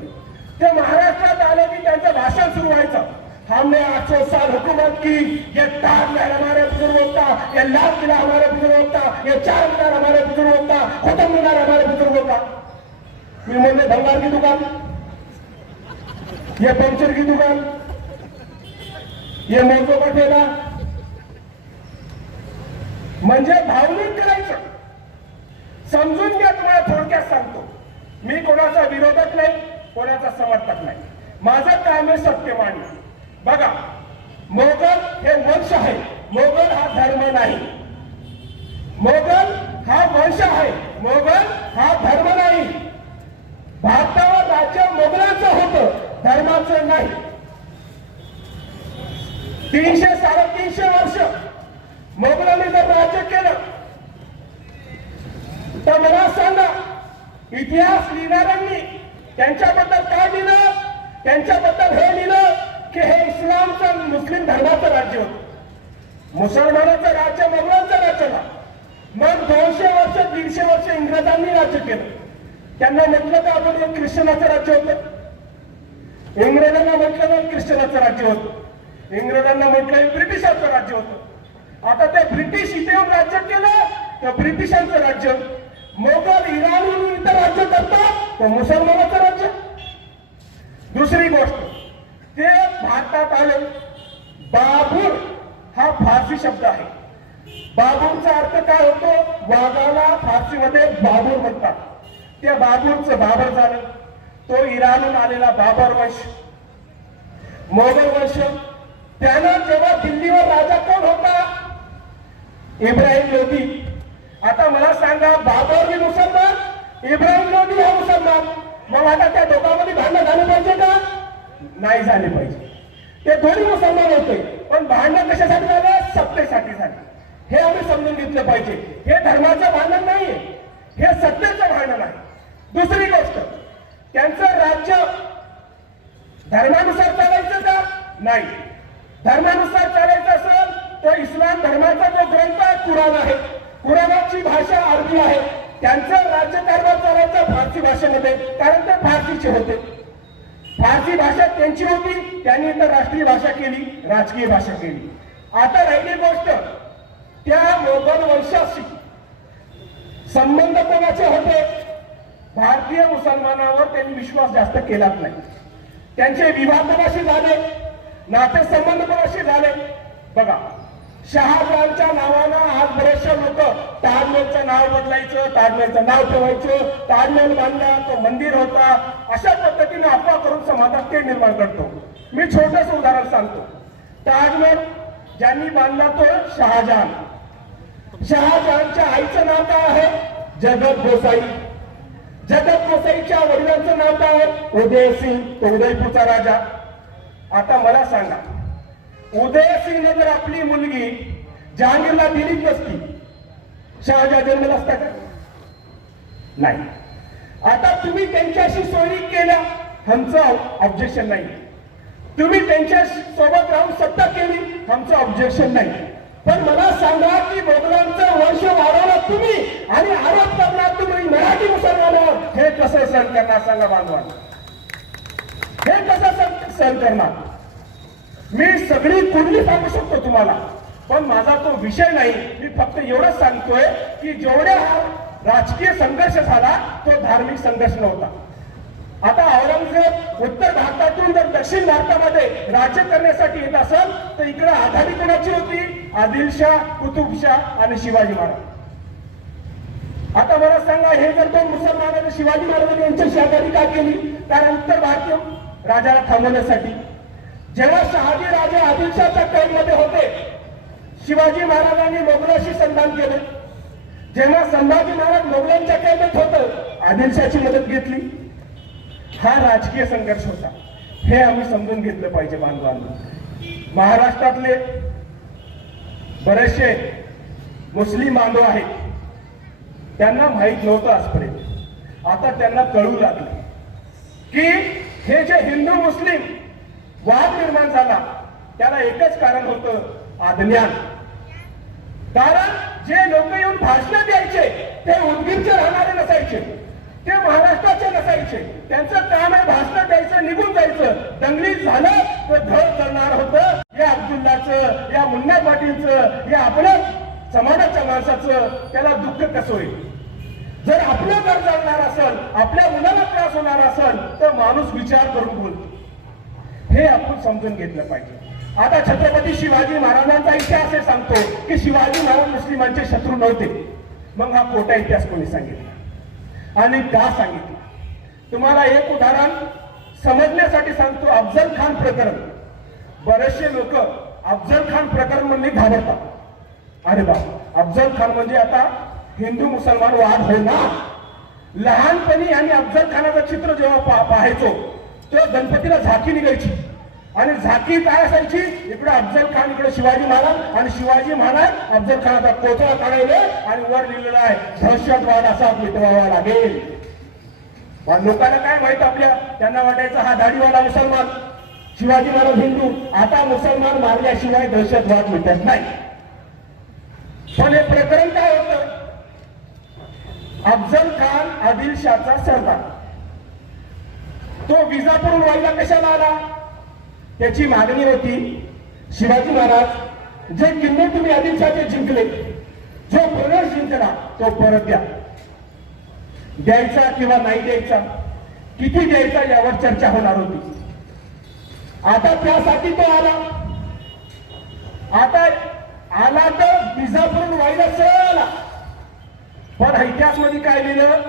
ते महाराष्ट्रात आले की त्यांचं भाषण सुरू व्हायचं, हमने 800 साल हुकूमत की, ये ताजमहल हमारे बुजुर्गों का, ये लाल किला हमारे बुजुर्गों का, ये 4 मीनार हमारे बुजुर्गों का, कुतुब मीनार हमारे बुजुर्गों का. मी म्हणले भंगार की दुकान, ये पंचर की दुकान, ये मोजो का ठेला. म्हणजे भावनिक करायचं. समजून घ्या. तुम्हाला थोडक्यात सांगतो, मी कोणाचा विरोधक नाही, कोणाचा समर्थक नाही. माझं काम आहे सत्य मांडणं. बघा, मोगल हे वंश आहे, मोगल हा धर्म नाही. मोगल हा वंश आहे, मोगल हा धर्म नाही. भारतावर राज्य मोगलांचं होतं, धर्माचं नाही. 300-350 वर्ष मोगलांनी जर राज्य केलं तर मला सांगा इतिहास लिहिणाऱ्यांनी त्यांच्याबद्दल काय लिहिलं? त्यांच्याबद्दल हे लिहिलं की हे इस्लामचं मुस्लिम धर्माचं राज्य होतं, मुसलमानाचं राज्य मोगलांचं राज्य होतं. मग 200 वर्ष 150 वर्ष इंग्रजांनी राज्य केलं. त्यांना म्हटलं का आपण हे ख्रिश्चनाचं राज्य होतं? इंग्रजांना म्हटलं नाही ख्रिश्चनाचं राज्य होतं, इंग्रजांना म्हटलं ब्रिटिशांचं राज्य होतं. आता ते ब्रिटिश इथे येऊन राज्य केलं तर ब्रिटिशांचं राज्य. मोगल इराण इथं राज्य करतात तर मुसलमानाचं राज्य. दुसरी गोष्ट, ते भारतात आले. बाबूर हा फारसी शब्द आहे. बाबूरचा अर्थ काय होतो? वाघाला फारसीमध्ये बाबूर म्हणतात. त्या बाबूरचं बाबर झालं. तो इराणहून आलेला बाबर वंश, मोगल वंश. त्यानं जेव्हा दिल्लीवर राजा कोण होता? इब्राहिम लोधी. आता मला सांगा, बाबर बी मुसलमान, इब्राहिम लोधी हा मुसलमान. मग आता त्या दोघांमध्ये भांडण झाले पाहिजे का? नाही झाले पाहिजे. ते दोन्ही मुसलमान होते, पण भांडण कशासाठी झालं? सत्तेसाठी झाले. हे आम्ही समजून घेतलं पाहिजे. हे धर्माचं भांडण नाहीये, हे सत्तेचं भांडण आहे. दुसरी गोष्ट, त्यांचं राज्य धर्मानुसार चालायचं का? नाही. धर्मानुसार चालायचं असेल तर इस्लाम धर्माचा जो ग्रंथ आहे कुराण आहे, कुराणाची भाषा अरबी आहे. त्यांचं राज्यकारभार चालायचं फारसी भाषेमध्ये, कारण ते फारसीचे होते. फारसी भाषा त्यांची होती, त्यांनी तर राष्ट्रीय भाषा केली, राजकीय भाषा केली. आता राहिली गोष्ट, त्या मोगल वंशाशी संबंध कोणाचे होते? भारतीय मुसलमानावर त्यांनी विश्वास जास्त केलाच नाही. त्यांचे विवाह कोणाशी झाले? नातेसंबंध कोणाशी झाले? बघा, शहाजहानच्या नावानं आज बरेचसे लोक ताजमहलचं नाव बदलायचं, ताजमहलचं नाव ठेवायचं, ताजमहल बांधला तो मंदिर होता, अशा पद्धतीने अफवा करून समाजात ते निर्माण करतो. मी छोटस उदाहरण सांगतो. ताजमहल ज्यांनी बांधला तो शहाजहान. शहाजहानच्या आईचं नाव काय आहे? जगत गोसाई. जगत गोसाईच्या वडिलांचं नाव काय आहे? उदय सिंग, तो उदयपूरचा राजा. आता मला सांगा, उदय सिंगने जर आपली मुलगी जहांगीरला दिलीच नसती, शहाजहान जन्मला असता का? नाही. आता तुम्ही त्यांच्याशी सोयरी केल्या, आमचं ऑब्जेक्शन नाही. तुम्ही त्यांच्या सोबत राहून सत्ता केली, आमचं ऑब्जेक्शन नाही. पण मला सांगा की मोगलांचं वंश वाढवला तुम्ही आणि आरोप करणार तुम्ही मराठी मुसलमानावर, हे कसं सहन करणार? सांगा बांधवांना, हे कसं सहन करणार? मी सगळी कुंडली सांगू शकतो तुम्हाला, पण माझा तो विषय नाही. मी फक्त एवढंच सांगतोय की जेवढ्या हा राजकीय संघर्ष झाला तो धार्मिक संघर्ष नव्हता. आता औरंगजेब उत्तर भारतातून जर दक्षिण भारतामध्ये राज्य करण्यासाठी येत असेल तर इकडे आघाडी कोणाची होती? आदिलशाह, कुतुबशाह आणि शिवाजी महाराज. आता मला सांगा, हे जर दोन मुसलमानांनी शिवाजी महाराजांनी यांच्याशी आघाडी का केली? कारण उत्तर भारतीय राजाला थांबवण्यासाठी. जेव्हा शहाजी राजे आदिलशाहच्या कैदमध्ये होते, शिवाजी महाराजांनी मोगलांशी संधान केले. जेव्हा संभाजी महाराज मोगलांच्या कैदेत होतं, आदिलशाहची मदत घेतली. हा राजकीय संघर्ष होता. हे आम्ही समजून घेतलं पाहिजे बांधवांना. महाराष्ट्रातले बरेचसे मुस्लिम बांधव आहेत, त्यांना माहित नव्हतं आजपर्यंत. आता त्यांना कळू लागले की हे जे हिंदू मुस्लिम वाद निर्माण झाला त्याला एकच कारण होतं, अज्ञान. कारण जे लोक येऊन भाषण द्यायचे ते उदगीरचे राहणारे नसायचे, ते महाराष्ट्राचे नसायचे. त्यांचं काम आहे भाषण द्यायचं, निघून जायचं. दंगलीत झालं तर घर करणार होतं या अब्दुल्लाचं, या मुन्ना पाटीलचं, या आपल्या समाजाच्या माणसाचं. त्याला दुःख कसं होईल? जर आपलं घर जळणार असेल, आपल्या मुलाला त्रास होणार असेल तर माणूस विचार करून बोलतो. हे आपण समजून घेतलं पाहिजे. आता छत्रपती शिवाजी महाराजांचा इतिहास हे सांगतो की शिवाजी महाराज मुस्लिमांचे शत्रू नव्हते. मग हा खोटा इतिहास कोणी सांगितला आणि का सांगितला? तुम्हाला एक उदाहरण समजण्यासाठी सांगतो. अफजल खान प्रकरण. बरेचसे लोक अफजल खान प्रकरण म्हणजे घाबरतात. अरे बाप, अफजल खान म्हणजे आता हिंदू मुसलमान वाद होणार. लहानपणी आम्ही अफजल खानाचं चित्र जेव्हा पाहायचो तेव्हा गणपतीला झाकी निघायची आणि झाकी काय असायची? इकडे अफजल खान, इकडे शिवाजी महाराज आणि शिवाजी महाराज अफजल खानाचा कोथळा काढायले आणि वर लिहिलेला आहे दहशतवाद असा मिटवावा लागेल. लोकांना काय माहित आपल्या, त्यांना वाटायचं हा दाढीवाला मुसलमान, शिवाजी महाराज हिंदू. आता मुसलमान मारल्याशिवाय दहशतवाद मिटत नाही. पण हे प्रकरण काय होतं? अफजल खान आदिलशाहचा सरदार, तो विजापूर व्हायला कशाला आला? त्याची मागणी होती, शिवाजी महाराज जे किल्ले तुम्ही आदिलशाहचे जिंकले, जो प्रदेश जिंकला तो परत द्या. द्यायचा किंवा नाही द्यायचा, किती द्यायचा यावर चर्चा होणार होती. आता त्यासाठी तो आला. आता आला तर विजापूरून वाईला सरळ आला. पण इतिहासमध्ये काय लिहिलं?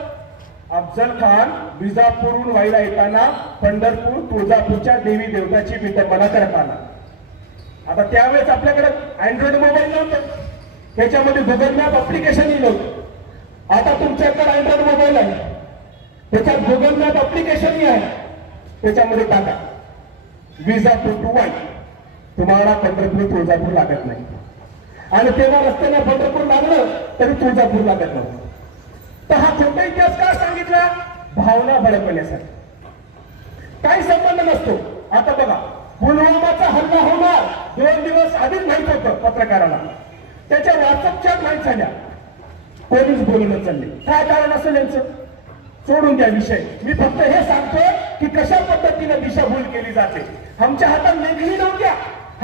अफजल खान विजापूरून वाईला येताना पंढरपूर तुळजापूरच्या देवी देवताची विटंबना करत आला. आता त्यावेळेस आपल्याकडे अँड्रॉइड मोबाईल नव्हतं, त्याच्यामध्ये गुगल मॅप अप्लिकेशन नव्हतं. आता तुमच्याकडे अँड्रॉइड मोबाईल आहे, त्याच्यात गुगल मॅप अप्लिकेशनही आहे. त्याच्यामध्ये टाका विजापूर टू वाई, तुम्हाला पंढरपूर तुळजापूर लागत नाही. आणि तेव्हा रस्त्याने पंढरपूर लागलं तरी तुळजापूर लागत नव्हतं. तर हा खोटा इतिहास का सांगितला? भावना भडकवण्यासाठी. काही संबंध नसतो. आता बघा, पुलवामाचा हल्ला होणार 2 दिवस आधीच माहित होतं पत्रकाराला, त्याच्या व्हॉट्सअपच्या माहीत झाल्या, कोणीच बोलणं चालले. काय कारण असेल यांचं? सोडून द्या विषय. मी फक्त हे सांगतो की कशा पद्धतीने दिशाभूल केली जाते. आमच्या हातात लेखणी नव्हत्या,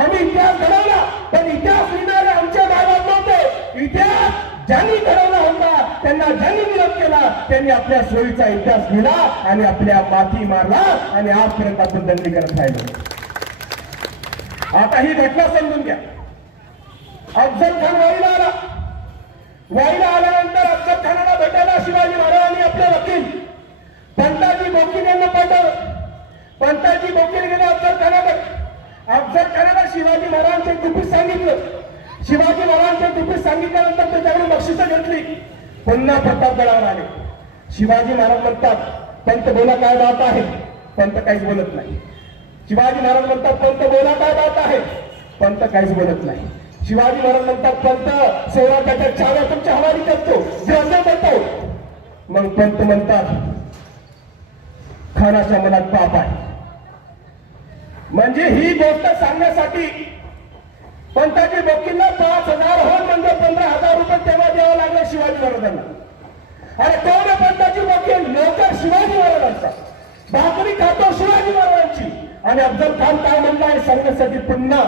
आम्ही इतिहास घडवला, पण इतिहास लिहिणारे आमच्या भागात नव्हते. इतिहास ज्यांनी घडवला होता, त्यांना ज्यांनी विरोध केला, त्यांनी आपल्या सोयीचा इतिहास लिहिला आणि आपल्या माथी मारला आणि आजपर्यंत आपण दंगली करत राहिलो. आता ही घटना समजून घ्या. अफजल खान वाईला आला. वाईला आल्यानंतर अफजल खानाला भेटायला शिवाजी महाराजांनी आपले वकील पंताजी बोकील यांना पाठवलं. पंताजी बोकील गेले अफजल खानाकडे. अफजल खानाला शिवाजी महाराजांचे गुपित सांगितलं. शिवाजी महाराजांचे गुपित सांगितल्यानंतर त्याच्याकडून बक्षिसं घेतली. पुन्हा प्रतापगडावर आले. शिवाजी महाराज म्हणतात, पंत बोला काय बात आहे? पंत काहीच बोलत नाही. शिवाजी महाराज म्हणतात, पंत बोला काय बात आहे? पंत काहीच बोलत नाही. शिवाजी महाराज म्हणतात, पंत स्वराज्याच्या चाव्या तुमच्या हवाली करतो, ग्रंथ देतो. मग पंत म्हणतात, खानाच्या मनात पाप आहे. म्हणजे ही गोष्ट सांगण्यासाठी पंताजी वकीलला 5,000 हो म्हणजे 15,000 रुपये तेव्हा द्यावं लागले शिवाजी महाराजांना. अरे कोण आहे पंताजी वकील? नोकर शिवाजी महाराजांचा, भाकरी खातो शिवाजी महाराजांची. आणि अफजल खान काय म्हणला आहे सांगण्यासाठी पुन्हा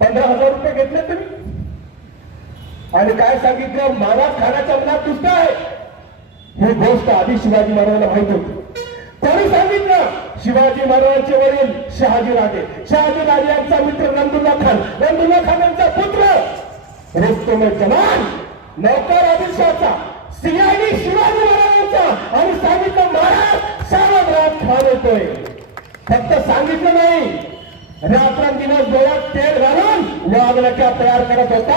15,000 रुपये घेतले तुम्ही. आणि काय सांगितलं? महाराज खानाच्या मनात दुष्ट आहे. ही गोष्ट आधी शिवाजी महाराजांना माहित होती. कोणी सांगितलं? शिवाजी महाराजांचे वडील शहाजी राजे, शहाजी राजे यांचा मित्र नंदुल्ला खान, नंदुल्ला खान यांचा पुत्र रुस्तुम जवान, नौकर आदिलशाहचा, सियानी शिवाजी महाराजांचा. आणि सांगितलं महाराज सावधराज खान येतोय. फक्त सांगितलं नाही, रात्रंदिवस डोळ्यात तेल घालून वाघनख्या तयार करत होता.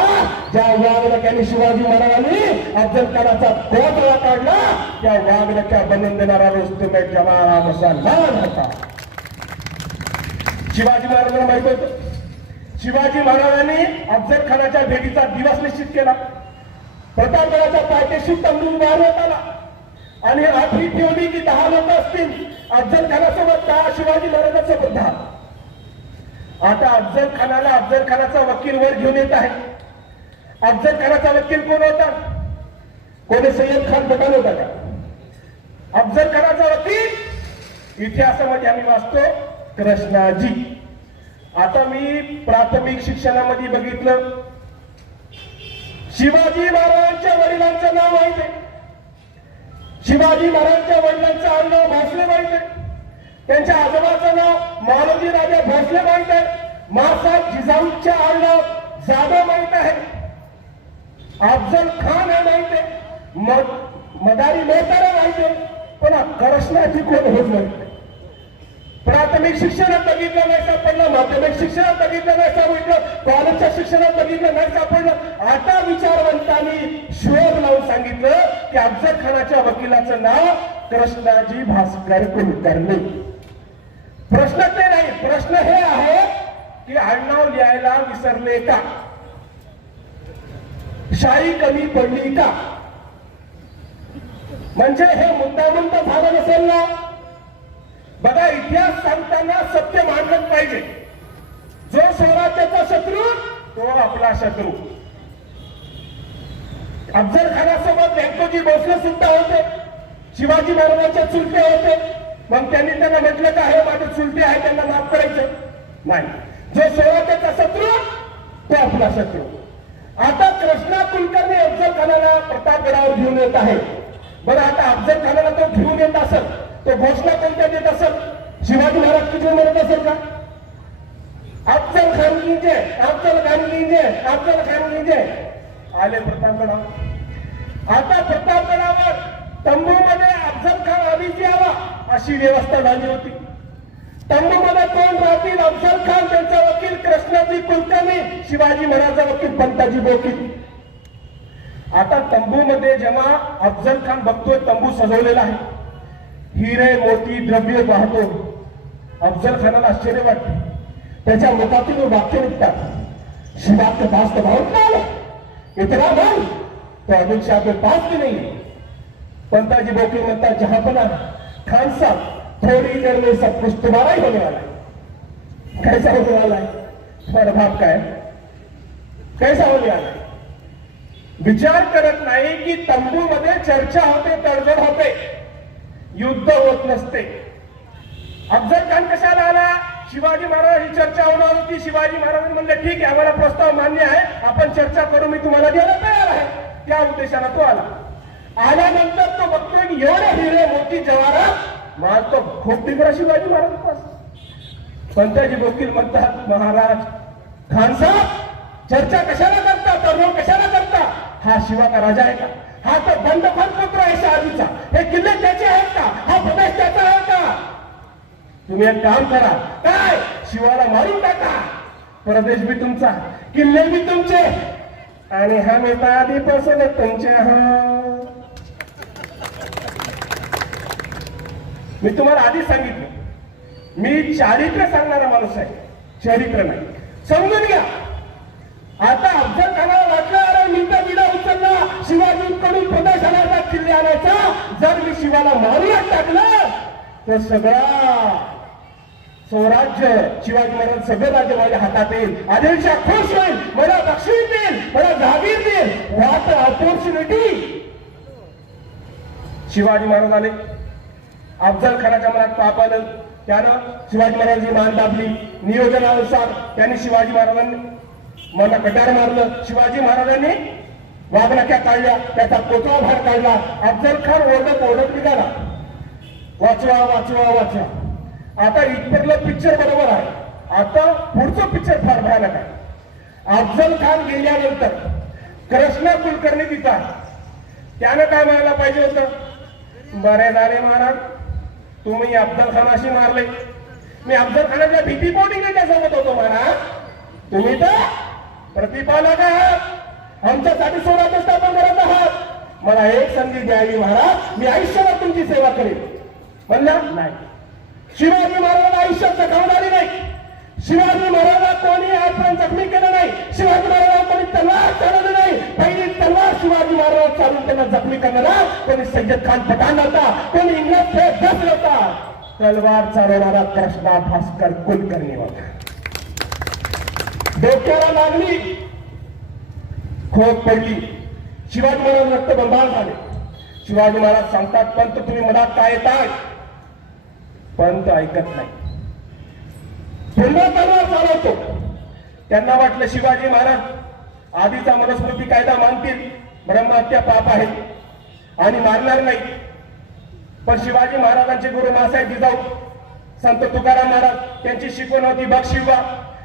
ज्या वाघनख्याने शिवाजी महाराजांनी अफजल खानाचा कोटला काढला, त्या वाघनख्या बनवून देणारा रुस्तुम जवान हा मुसलमान होता. शिवाजी महाराजांना माहित होतं. शिवाजी महाराजांनी अफजल खानाच्या भेटीचा दिवस निश्चित केला. प्रतापगडाच्या पायथ्याशी तंबू उभारण्यात आला आणि आठवी ठेवली की 10 लोक असतील. अफजल खानासोबत 10, शिवाजी महाराजांसोबत 10. आता अफजल खानाचा वकील वर घेऊन येत आहे. अफजल खानाचा वकील कोण होता? कोणी सय्यद खान पठाण होता का? अफजल खानाचा वकील इतिहासामध्ये आम्ही वाचतो कृष्णाजी. आता मी प्राथमिक शिक्षणामध्ये बघितलं, शिवाजी महाराजांच्या वडिलांचं नाव माहित आहे. शिवाजी महाराजांच्या वडिलांचं आडनाव भोसले माहित आहे. त्यांच्या आजोबाचं नाव मालोजी राजा भोसले माहित आहे. मासाहेब जिजाऊच्या आडनाव जाधव माहित आहे. अफजल खान हे माहित आहे. मदारी मोहतारा माहित आहे. पण कृष्णाजी कोण होत नाही. प्राथमिक शिक्षणात बघितलं नाही सापडलं, माध्यमिक शिक्षणात बघितलं नाही सापडलं, कॉलेजच्या शिक्षणात बघितलं नाही सापडलं. आता विचारवंतांनी शोध लावून सांगितलं की अफजल खानाच्या वकिलाचं नाव कृष्णाजी भास्कर कुलकर्णी. प्रश्न ते नाही, प्रश्न हे आहे की आडनाव लिहायला विसरले का? शाही कमी पडली का? म्हणजे हे मुद्दामून तर झालं नसेल ना. बघा, इतिहास सांगताना सत्य मांडलं पाहिजे. जो स्वराज्याचा शत्रू तो आपला शत्रू. अफजल खानासोबत व्यंकोजी भोसले सुद्धा होते, शिवाजी महाराजांचे चुलते होते. मग त्यांनी त्यांना म्हटलं का हे माझे चुलते आहे, त्यांना माफ करायचं नाही. जो स्वराज्याचा शत्रू तो आपला शत्रू. आता कृष्णा कुलकर्णी अफजल खानाला प्रतापगडावर घेऊन येत आहे. बरं, आता अफजल खानाला तो घेऊन येत असेल, तो घोषणा कोणत्या देत असेल? शिवाजी महाराज किती म्हणत असेल का? अफजल खान की जय, अफजल खान की जय, अफजल खान की जय. आले प्रतापगडावर. आता प्रतापगडावर तंबूमध्ये अफजल खान आधीच यावा अशी व्यवस्था झाली होती. तंबूमध्ये कोण राहतील? अफजल खान, त्यांचा वकील कृष्णाजी कुलकर्णी, शिवाजी महाराजांचा वकील पंताजी बोकील. आता तंबूमध्ये जेव्हा अफजल खान बघतोय तंबू सजवलेला आहे, हिरे मोती द्रव्य पाहतो, अफजल खानाला आश्चर्य वाटते. त्याच्या मुखातून वाक्य निघतात, शिवा के पास तो बहुत माल है, इतना माल तो अमित शाह के पास भी नहीं. पंताजी बोकील म्हणतात, जहापना खान साहब, थोड़ी देर में सब कुछ तुम्हारा ही होने वाला है. कैसा होने वाला है? तुम्हारा बाप का है, कैसा होने वाला है? विचार करत नाही की तंबूमध्ये चर्चा होते, तडजोड होते, युद्ध होत नसते. अफजल खान कशाला आला? शिवाजी महाराज ही चर्चा होणार होती. शिवाजी महाराजांनी म्हणले, ठीक आहे, आम्हाला प्रस्ताव मान्य आहे, आपण चर्चा करू, मी तुम्हाला द्यायला तयार आहे. त्या उद्देशाने तो आला. आल्यानंतर तो बघतोय की एवढे हिरे मोती जवाहरात माल तो खूप तिकडे शिवाजी महाराज. पंताजी वकील म्हणतात, महाराज खान साहेब, चर्चा कशाला करता, तरुण कशाला करता? हा शिवा का राजा आहे का? हा तो बंडखोर पुत्र आहे शहाजीचा. हे किल्ले त्याचे आहेत का? हा प्रदेश त्याचा आहे का? तुम्ही एक काम करा, काय शिवाला मारून टाका, प्रदेश बी तुमचा, किल्ले बी तुमचे, आणि हा नेता आधीपासून तुमचे. मी तुम्हाला आधी सांगितलं, मी चारित्र्य सांगणारा माणूस आहे, चरित्र नाही. समजून घ्या. आता अफजल खानाला वाटलं, अरे मी तर विडा उचलला, शिवाजींकडून प्रदेशाला किल्ले आणायचा, जर मी शिवाला मारूनच टाकलं तर सगळा स्वराज्य, शिवाजी महाराज सगळं राज्य माझ्या हातात येईल, आदिलशाह खुश होईल, मला बक्षीस देईल, मला जागीर देईल. What opportunity. शिवाजी महाराज आले. अफजल खानाच्या मनात पाप आलं. त्यानं शिवाजी महाराजांची मान दाबली. नियोजनानुसार त्यांनी शिवाजी महाराजांनी मला कटार मारलं. शिवाजी महाराजांनी वाघनख्या काढल्या, त्याचा कोचवा भार काढला. अफजल खान ओरडत ओरडत निघाला, वाचवा वाचवा वाचवा. आता इथपर्यंत पिक्चर बरोबर आहे, आता पुढचं पिक्चर फार भयानक आहे. अफजल खान गेल्यानंतर कृष्णा कुलकर्णी तिथं, त्यानं काय म्हणायला पाहिजे होतं, बरे झाले महाराज तुम्ही अफजल खानाशी मारले, मी अफजल खानाच्या भीतीपोटी त्याच्यासोबत होतो महाराज, तुम्ही तर प्रतिपालक आहात, आमच्यासाठी स्वराज्य स्थापन करत आहात, मला एक संधी द्यावी महाराज, मी आयुष्यभर तुमची सेवा करेन. म्हणला नाही. शिवाजी महाराजांना आयुष्यात जखमदारी नाही. शिवाजी महाराजांना कोणी आजपर्यंत जखमी केलं नाही. शिवाजी महाराजांना कोणी तलवार चालवली नाही. पहिली तलवार शिवाजी महाराज चालून त्यांना जखमी करणारा कोणी सय्यद खान पठाण होता, कोणी इंग्रज दस होता. तलवार चालवणारा कृष्णा भास्कर कुलकर्णी होता. डोक्याला लागली, खोक पडली, शिवाजी महाराज रक्तबंबाळ झाले. शिवाजी महाराज सांगतात, पंत तुम्ही मनात काय येताय? पंत ऐकत नाही, पुन्हा तलवार चालवतो. त्यांना वाटलं शिवाजी महाराज आधीचा मनुस्मृती कायदा मानतील, ब्रह्महत्या पाप आहे आणि मारणार नाही. पण शिवाजी महाराजांचे गुरु मासाहेब जिजाऊ संत तुकाराम महाराज त्यांची शिकवण होती, बघ शिवा,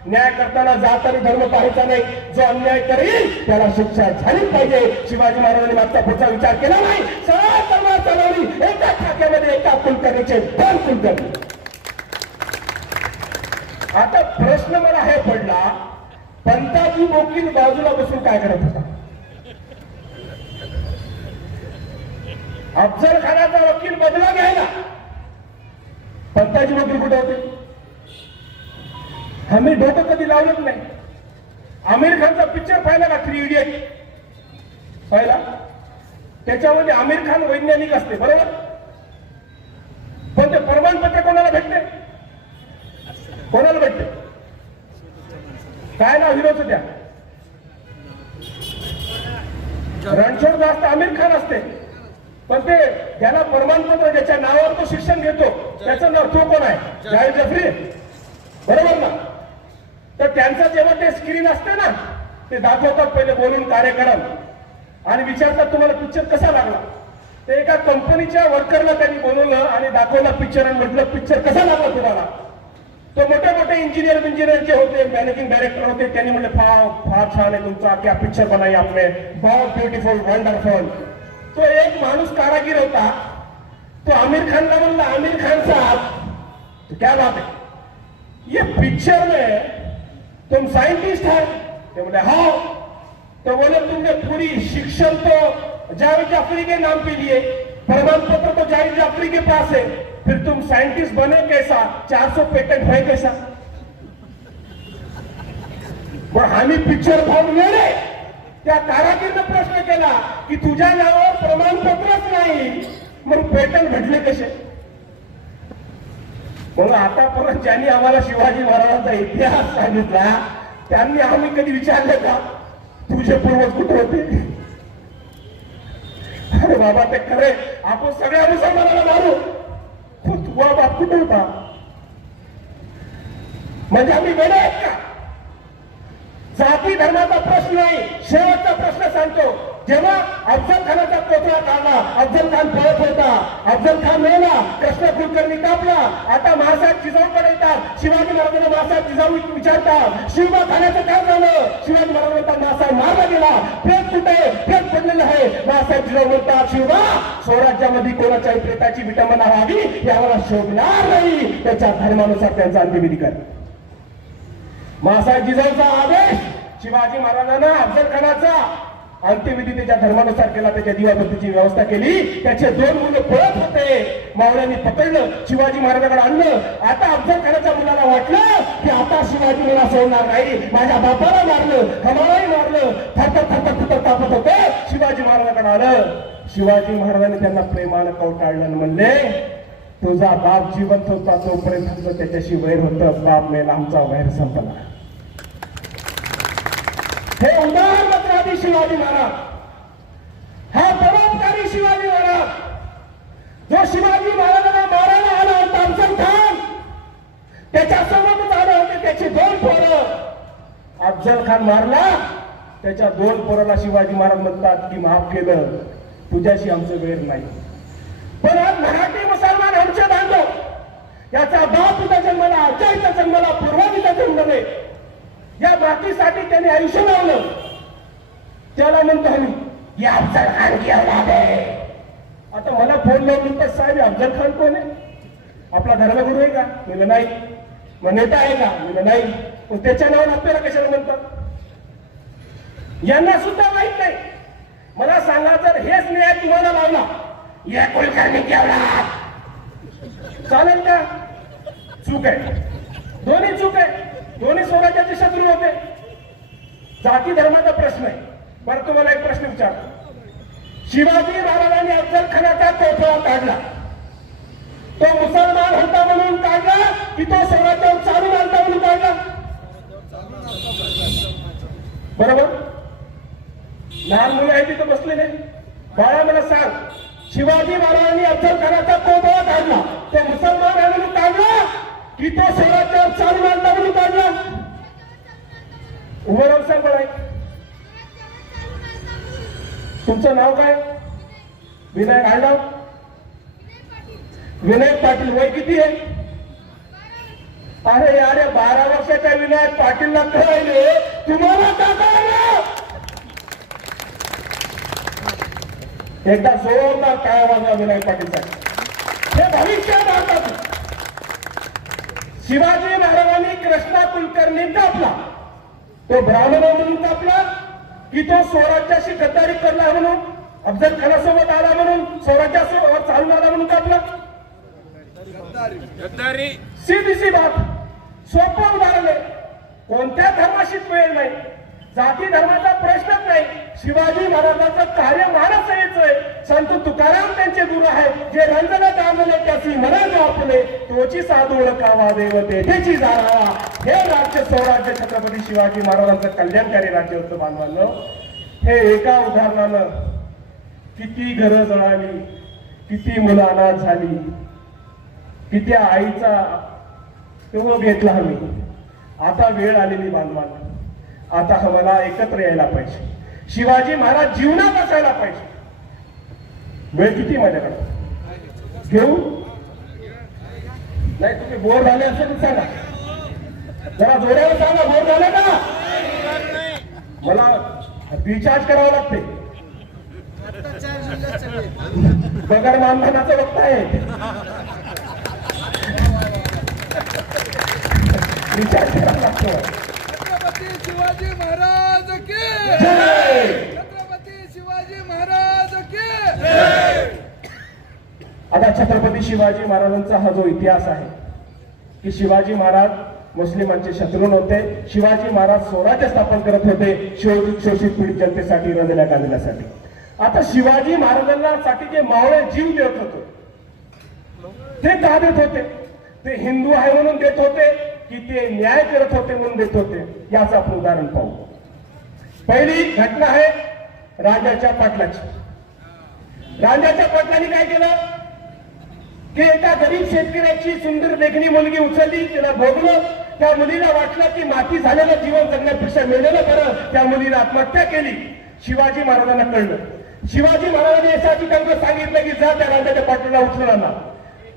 न्याय करताना जात आणि धर्म पाहायचा नाही, जो अन्याय करेल त्याला शिक्षा झाली पाहिजे. शिवाजी महाराजांनी मागचा पुढचा विचार केला नाही, सरळ तलवार चालवली. एका ठाक्यामध्ये एका कुलकर्णीचे दोन कुलकर्णी. आता प्रश्न मला हे पडला, पंताजी बोकील बाजूला बसून काय करत होता? अफजल खानाचा वकील बदला घ्यायला, पंताजी बोकील कुठे होते? आम्ही डोकं कधी लावलंच नाही. आमिर खानचा पिक्चर पाहिला का, 3 इडियट पाहिला? त्याच्यामध्ये आमिर खान वैज्ञानिक असते, बरोबर, पण ते प्रमाणपत्र कोणाला भेटते? कोणाला भेटते? काय नाव हिरोचं त्या? रणछोड दास आमिर खान असते, पण ते ज्याला प्रमाणपत्र, ज्याच्या नावावर तो शिक्षण घेतो, त्याचं नाव तो कोण आहे? जावेद जाफरी, बरोबर ना? तर त्यांचं जेव्हा ते स्क्रीन असते ना, ते दाखवतात पहिले बोलून कार्यक्रम आणि विचारतात तुम्हाला पिक्चर कसा लागला. ते एका कंपनीच्या वर्करला त्यांनी बोलवलं आणि दाखवला पिक्चर आणि म्हटलं पिक्चर कसा लागला तुम्हाला? तो मोठे मोठे इंजिनियर होते, मॅनेजिंग डायरेक्टर होते, त्यांनी म्हणले फार छान आहे तुमचा, क्या पिक्चर बनाई आपने, बहुत ब्युटिफुल वंडरफुल. तो एक माणूस कारागीर होता, तो आमिर खानला म्हणला, आमिर खान साहब तो क्या बात है, ये पिक्चर में तुम साइंटिस्ट है? तो बोले हाँ. तो बोले तुमने पूरी शिक्षण तो जावेद जाफरी के नाम पे लिए, प्रमाण पत्र तो जावेद जाफरी के पास है, फिर तुम साइंटिस्ट बने कैसा, 400 पेटेंट है कैसा? मग आम्ही पिक्चर पाहून गेले. त्या कारागीरनं प्रश्न केला की तुझ्या नावावर प्रमाणपत्रच नाही, मग पेटंट भेटले कसे? मग आतापर्यंत ज्यांनी आम्हाला शिवाजी महाराजांचा इतिहास सांगितला त्यांनी आम्ही कधी विचारले का तुझे पूर्वज कुठे होते? अरे बाबा ते खरे, आपण सगळ्या मुसलमानाला मारू, तुझा बाप कुठे होता? म्हणजे आम्ही वेडे आहेत का? जाती धर्माचा प्रश्न नाही, शेवटचा प्रश्न सांगतो. जेव्हा अफजल खानाचा पोतळा काढला, अफजल खान पळत होता, अफजल खान मेला, कृष्ण कुलकर्णी कापला, आता महासाहेब जिजाऊकडे येतात, शिवाजी महाराजांना महासाहेब जिजाऊ विचारतात शिवबा खाण्याचं काय झालं? शिवाजी महाराज म्हणतात महासाहेब मारला गेला. प्रेत कुठे? प्रेत पडलेलं आहे. महासाहेब जिजाऊ म्हणतात शिवबा स्वराज्यामध्ये कोणाच्याही प्रेताची विटंबना व्हावी हे आम्हाला शोभणार नाही, त्याच्या धर्मानुसार त्यांचा अंत्यविधी कर. महासाहेब जिजाऊचा आदेश, शिवाजी महाराजांना अफजल खानाचा अंत्यविधी त्याच्या धर्मानुसार केला, त्याच्या दिवाबत्तीची व्यवस्था केली. त्याचे 2 मुलं पळत होते, मावळ्यांनी पकडलं, शिवाजी महाराजांकडे आणलं. आता अफजल खानाच्या मुलाला वाटलं की आता शिवाजी मला सोडणार नाही, माझ्या बापाला मारलं, हमालाही मारलं, थरथर थरथर थरथर कापत होते. शिवाजी महाराजांकडे आलं. शिवाजी महाराजांनी त्यांना प्रेमानं कवटाळलं आणि म्हणले तुझा बाप जिवंत होता तोपर्यंत त्याच्याशी वैर होतं, बाप मेला आमचा वैर संपला. हे उदाहरण शिवाजी महाराज, हा परोपकारी शिवाजी महाराज, जो शिवाजी महाराजांना मारायला आला होता अफजल खान, त्याच्यासोबतच आले होते त्याचे 2 पोरं. अफजल खान मारला, त्याच्या 2 पोराला शिवाजी महाराज म्हणतात की माफ केलं, तुझ्याशी आमचं वैर नाही. पण आज मराठी मुसलमान आमचे बांधव, याचा बाप इथं जन्मला, आजच्या इथं जन्मला, पूर्वज इथं जन्मले, या बाकीसाठी त्यांनी आयुष्य लावलं. त्याला म्हणतो आम्ही या अफजल खान की औलाद आहे. आता मला फोन लावून म्हणतात साहेब अफजल खान कोण आहे? आपला धर्मगुरू आहे का? म्हणलं नाही. मग नेता आहे का? म्हणलं नाही. पण त्याच्या नावानं आपल्याला कशाला म्हणतात? यांना सुद्धा माहित नाही. मला सांगा, जर हेच न्याय तुम्हाला लावला या कुलकर्णी की औलाद चालेल का? चूक आहे, दोन्ही चूक आहे. दोन्ही स्वराज्याचे शत्रू होते. जाती धर्माचा प्रश्न आहे. बरं तुम्हाला एक प्रश्न विचारतो, शिवाजी महाराजांनी अफजल खानाचा कोठा काढला, तो मुसलमान होता म्हणून काढला की तो स्वराज्यावर चालून आणता म्हणून काढला? बरोबर. लहान मुलं आहे तिथं बसलेले, बाळा मला सांग, शिवाजी महाराजांनी अफजल खानाचा कोठा काढला, तो मुसलमान आहे म्हणून काढला की तो स्वराज्यावर चालून आणता म्हणून काढला? उभं राहून सांग बळा. तुमचं नाव काय? विनायक आडनाव? विनायक पाटील. वय किती आहे? अरे यार, 12 वर्षाच्या विनायक पाटीलला कळले, तुम्हाला का कळलं? एकदा जोरदार काय वाजवा विनायक पाटीलचा. हे भविष्य भारताचं. शिवाजी महाराजांनी कृष्णा कुलकर्णी कापला, तो ब्राह्मण म्हणून कापला की तो स्वराज्याशी गद्दारी करला म्हणून, अफजल खानासोबत आला म्हणून, स्वराज्यासोबत चालून आला म्हणून कापला? गद्दारी. सीधी बात, सोपं उदाहरण आहे. कोणत्या धर्माशी वेळ नाही, जाती धर्माचा प्रश्नच नाही. शिवाजी महाराजांचं कार्य महाराज आहे. संत तुकाराम त्यांचे गुरु आहेत, जे रंजन जाणले त्याची मना आपले, तोची साधू ओळखावा देव तेथेची जाणावा. हे राज्य स्वराज्य छत्रपती शिवाजी महाराजांचं कल्याणकारी राज्य होतं बांधवांनो. हे एका उदाहरणानं किती घरं जळाली, किती मुलं अनाथ झाली, किती आईचा तो घेतला आम्ही. आता वेळ आलेली बांधवांना, आता आम्हाला एकत्र यायला पाहिजे. शिवाजी महाराज जीवनात असायला पाहिजे. वेळ किती माझ्याकडे घेऊ? नाही तुम्ही बोर झाले असेल सांगा. जरा जोरावर सांगा, बोर झालं का? मला रिचार्ज करावं लागते, पगार मानधनाचं वक्त आहे, रिचार्ज करावं लागतं. छत्रपती शिवाजी महाराज की जय. छत्रपती शिवाजी महाराज की आता छत्रपती शिवाजी महाराजांचा हा जो इतिहास आहे की शिवाजी महाराज मुस्लिमांचे शत्रू नव्हते. शिवाजी महाराज स्वराज्य स्थापन करत होते शोषित पीडित जनतेसाठी, रंजल्या गाजण्यासाठी. आता शिवाजी महाराजांसाठी जे मावळे जीव देत होते ते का देत होते? ते हिंदू आहे म्हणून देत होते की ते न्याय करत होते म्हणून देत होते? याचं आपण उदाहरण पाहू. पहिली घटना आहे राजाच्या पाटलाची. राजाच्या पाटलांनी काय केलं की एका गरीब शेतकऱ्याची सुंदर देखणी मुलगी उचलली, तिला भोगलं. त्या मुलीला वाटलं की माती झालेलं जीवन जगण्यापेक्षा मेलेलं बरं. त्या मुलीने आत्महत्या केली. शिवाजी महाराजांना कळलं. शिवाजी महाराजांनी येसाची कंक सांगितलं की जा त्या राजाच्या पाटलाला उचलून आणा.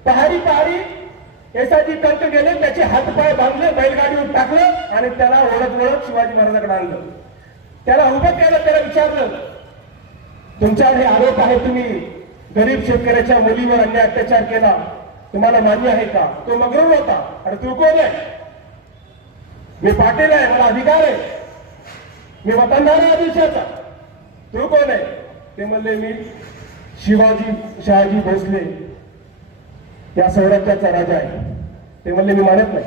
पहाडी पहाडी येसाची कंक गेले, त्याचे हातपाय बांधले, बैलगाडीवर टाकलं आणि त्याला ओढत ओढत शिवाजी महाराजांकडे आणलं. त्याला उभं केलं, त्याला विचारलं तुमच्यावर हे आरोप आहे, तुम्ही गरीब शेतकऱ्याच्या मुलीवर अन्याय अत्याचार केला, तुम्हाला मान्य आहे का? तो मगरूर होता. अरे तू कोण आहे? मी पाटील आहे, मला अधिकार आहे, मी वतनदार आहे देशाचा. तू कोण आहे? ते म्हणले मी शहाजी भोसले या सौराष्ट्राचा राजा आहे. ते म्हणले मी मानत नाही.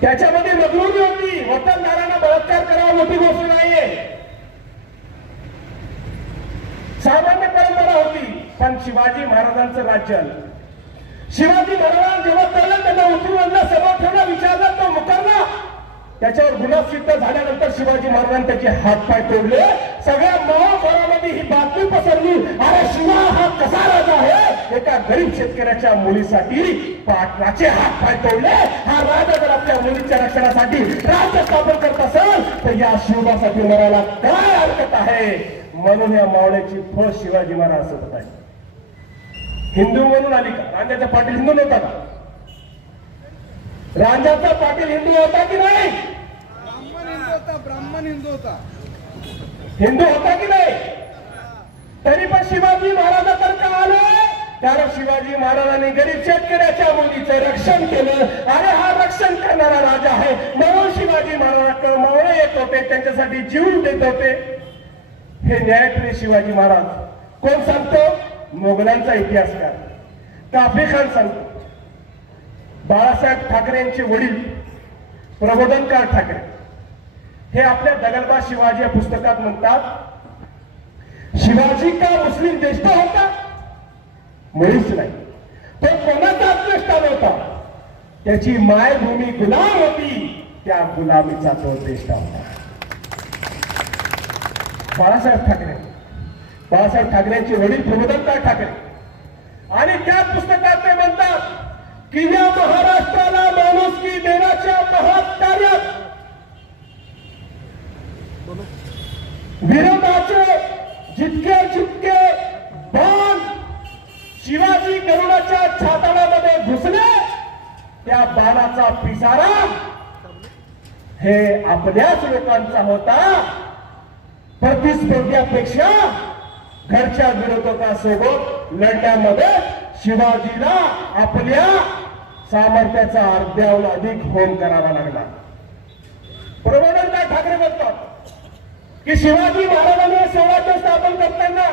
त्याच्यामध्ये मगरूरी होती. वतनदारांना बलात्कार करावा मोठी गोष्ट नाहीये, सामान्य परंपरा होती. पण शिवाजी महाराजांचं राज्य आलं. शिवाजी महाराज जेव्हा कळलं, त्यांना उचलून आणलं, समोर ठेवलं, विचारलं, तो मुकरला. त्याच्यावर गुन्हा सिद्ध झाल्यानंतर शिवाजी महाराजांनी त्याचे हातपाय तोडले. सगळ्या महाभरामध्ये ही बातमी पसरली, अरे शिवा हा कसा राजा आहे, एका गरीब शेतकऱ्याच्या मुलीसाठी पाटलाचे हातपाय तोडले. हा राजा जर आपल्या मुलीच्या रक्षणासाठी राज्य स्थापन करत असेल तर या शिवबासाठी मरायला काय हरकत आहे? म्हणून या मावळ्याची फळ शिवाजी महाराज असत आहे. हिंदू म्हणून आली का? राजाचा पाटील हिंदू नव्हता का? राजाचा पाटील हिंदू होता की नाही? ब्राह्मण हिंदू होता, ब्राह्मण हिंदू होता, हिंदू होता की नाही? तरी पण शिवाजी महाराजांतर का आले? कारण शिवाजी महाराजांनी गरीब शेतकऱ्याच्या मुलीचं रक्षण केलं. अरे हा रक्षण करणारा राजा आहे म्हणून शिवाजी महाराजांकडे मावळे येत होते, त्यांच्यासाठी जीव देत होते. हे न्यायप्रिय शिवाजी महाराज. कोण सांगतो? मोगलांचा इतिहासकार काफी खान सांगतो. बाळासाहेब ठाकरे यांचे वडील प्रबोधनकार ठाकरे हे आपल्या दगलबाज शिवाजी या पुस्तकात म्हणतात, शिवाजी का मुस्लिम ज्येष्ठ होता? मुळीच नाही. तो कोणाचा ज्येष्ठा नव्हता, त्याची मायभूमी गुलाम होती, त्या गुलामीचा तो ज्येष्ठा होता. बाळासाहेब ठाकरेंचे वडील प्रबोधनकार ठाकरे. आणि त्या पुस्तकात ते म्हणतात की या महाराष्ट्राला माणुसकी देण्याच्या महान कार्यात विरोधाचे जितके जितके बाण शिवाजी गरुडाच्या छाताडामध्ये घुसले, त्या बाणाचा पिसारा हे आपल्याच लोकांचा होता. प्रतिस्पर्ध्यापेक्षा घरच्या विरोधकासोबत लढण्यामध्ये शिवाजीला आपल्या सामर्थ्याचा अर्ध्याहून अधिक होम करावा लागला. प्रबोधनकार ठाकरे म्हणतात की शिवाजी महाराजांनी स्वराज्य स्थापन करताना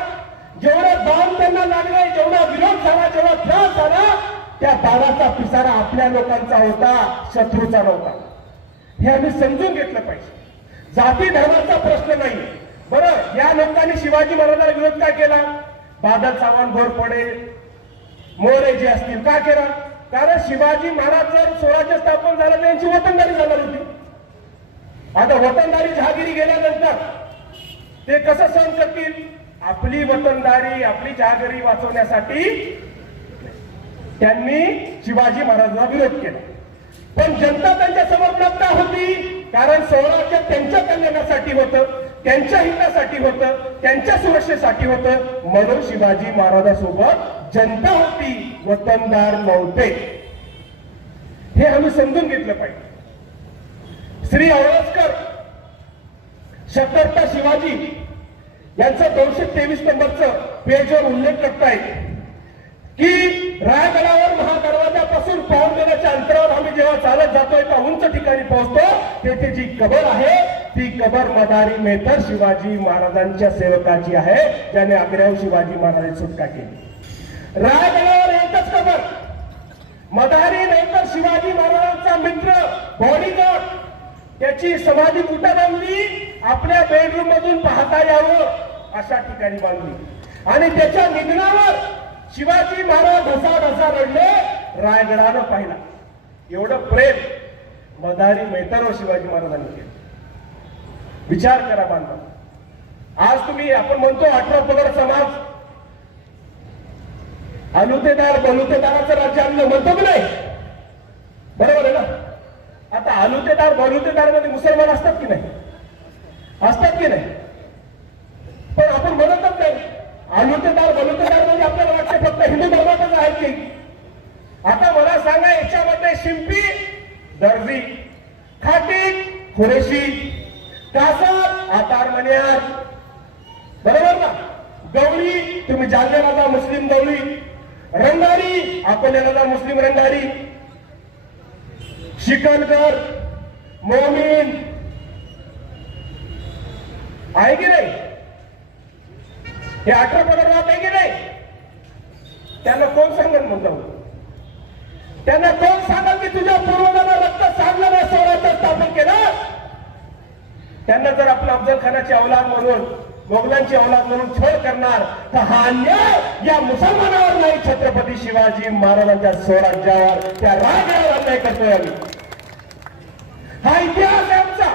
जेवढं दान त्यांना लागले, जेवढा विरोध झाला, जेवढा त्रास झाला, त्या दानाचा पिसारा आपल्या लोकांचा होता, शत्रूचा नव्हता. हे आम्ही समजून घेतलं पाहिजे. जाती धर्माचा प्रश्न नाही. बरं, या लोकांनी शिवाजी महाराजांना विरोध काय केला? बादल सावंत, घोरपडे, मोरे जे असतील का केला? कारण शिवाजी महाराज जर स्वराज्य स्थापन झालं त्यांची वतनदारी जाणार होती. आता वतनदारी जहागिरी गेल्यानंतर ते कसं सहन करतील? आपली वतनदारी, आपली जहागिरी वाचवण्यासाठी त्यांनी शिवाजी महाराजांना विरोध केला. पण जनता त्यांच्या समर्थनात का होती? कारण स्वराज्य त्यांच्या कल्याणासाठी होतं, त्यांच्या हितासाठी होतं, त्यांच्या सुरक्षेसाठी होतं. म्हणून शिवाजी महाराजांसोबत जनता होती, वतनदार नव्हते. हे आम्ही समजून घेतलं पाहिजे. श्री आवळसकर छत्रपती शिवाजी यांचा 223 नंबरचं पेजवर उल्लेख करतायत की रायगडावर महादरवाजापासून पाऊण दिल्याच्या अंतरावर आम्ही जेव्हा चालत जातो एका उंच ठिकाणी पोहोचतो, तेथे जी कबर आहे ती कबर मदारी मेहतर शिवाजी महाराजांच्या सेवकाची आहे, ज्याने आग्र्याहून शिवाजी महाराजांची सुटका केली. रायगडावर एकच कबर, मदारी मेहतर शिवाजी महाराजांचा मित्र बॉडीगार्ड, त्याची समाधी कुठे बांधली? आपल्या बेडरूम मधून पाहता यावं अशा ठिकाणी बांधली. आणि त्याच्या निधनावर शिवाजी महाराज ढसा रडले, रायगडानं पाहिला. एवढं प्रेम मदारी मेहतरवर शिवाजी महाराजांनी केलं. विचार करा बांधव. आज तुम्ही आपण म्हणतो 18 पगड समाज, आलुतेदार बलुतेदाराचं राज्य आणलं म्हणतो की नाही? बरोबर आहे ना? आता आलुतेदार बलुतेदार मध्ये मुसलमान असतात की नाही? असतात की नाही? पण आपण म्हणतच नाही. आलुतेदार बलुतेदार म्हणजे आपल्याला वाटते फक्त हिंदू धर्मातच आहेत की. आता मला सांगा, याच्यामध्ये शिंपी, दर्जी, खाटीक, खुरेशी, कासर, आतार मनियार, बरोबर ना? गवळी, तुम्ही जालन्याला जा मुस्लिम गवळी, रंगारी, अकोल्याला जा मुस्लिम रंगारी, शिकणकर, मोमीन, आहे की नाही? हे 18 पगड राहत आहे की नाही? त्यांना कोण सांगेल मग जाऊ? त्यांना कोण सांगाल की तुझ्या पूर्वजांना रक्त सांगलं नाही, स्वराज्य स्थापन केलं? त्यांना जर आपल्या अफजल खानाची औलाद म्हणून, मोगलांची औलाद म्हणून छळ करणार, तर हा अन्याय या मुसलमानावर नाही, छत्रपती शिवाजी महाराजांच्या स्वराज्यावर, त्या राजावर अन्याय करतोय आम्ही. हा इतिहास आहे आमचा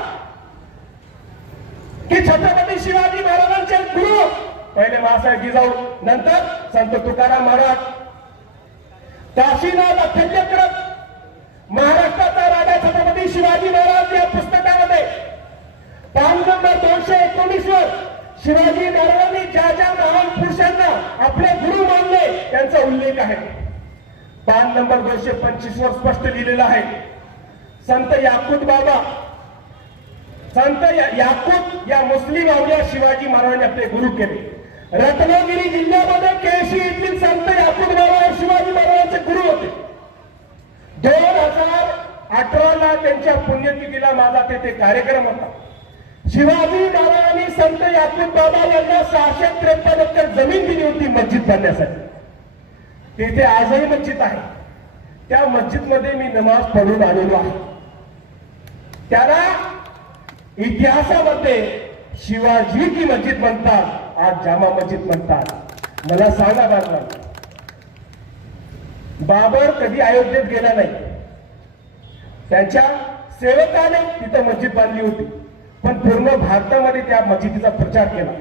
की छत्रपती शिवाजी महाराजांचे गुरु पहिले मासाहेब जिजाऊ, नंतर संत तुकाराम महाराज, काशीनाथ अठ्ठेचक्र, महाराष्ट्राचा राजा छत्रपती शिवाजी महाराज या पुस्तकामध्ये पान नंबर 219 वर शिवाजी महाराजांनी ज्या ज्या महान पुरुषांना आपले गुरु मानले त्यांचा उल्लेख आहे. पान नंबर 225 वर स्पष्ट लिहिलेला आहे, संत याकूत बाबा, संत याकूत या मुस्लिम अवलिया शिवाजी महाराजांनी आपले गुरु केले. रत्नागिरी जिल्ह्यामध्ये केशी येथील संत याकूत बाबा हे शिवाजी महाराजांचे गुरु होते. 2018 ला त्यांच्या पुण्यतिथीला माझा तेथे कार्यक्रम होता. शिवाजी महाराजांनी संत याकूत बाबा यांना 653 एकर जमीन दिली होती मस्जिद बांधण्यासाठी. तेथे आजही मस्जिद आहे. त्या मस्जिद मध्ये मी नमाज पढून आलेलो आहे. त्याला इतिहासामध्ये शिवाजी की मस्जिद म्हणतात, आज जामा मस्जिद म्हणतात. मला सांगा बाबर कधी अयोध्येत गेला नाही. त्याच्या सेवकाने तिथं मस्जिद बांधली होती, पण पूर्ण भारतामध्ये त्या मस्जिदीचा प्रचार केला.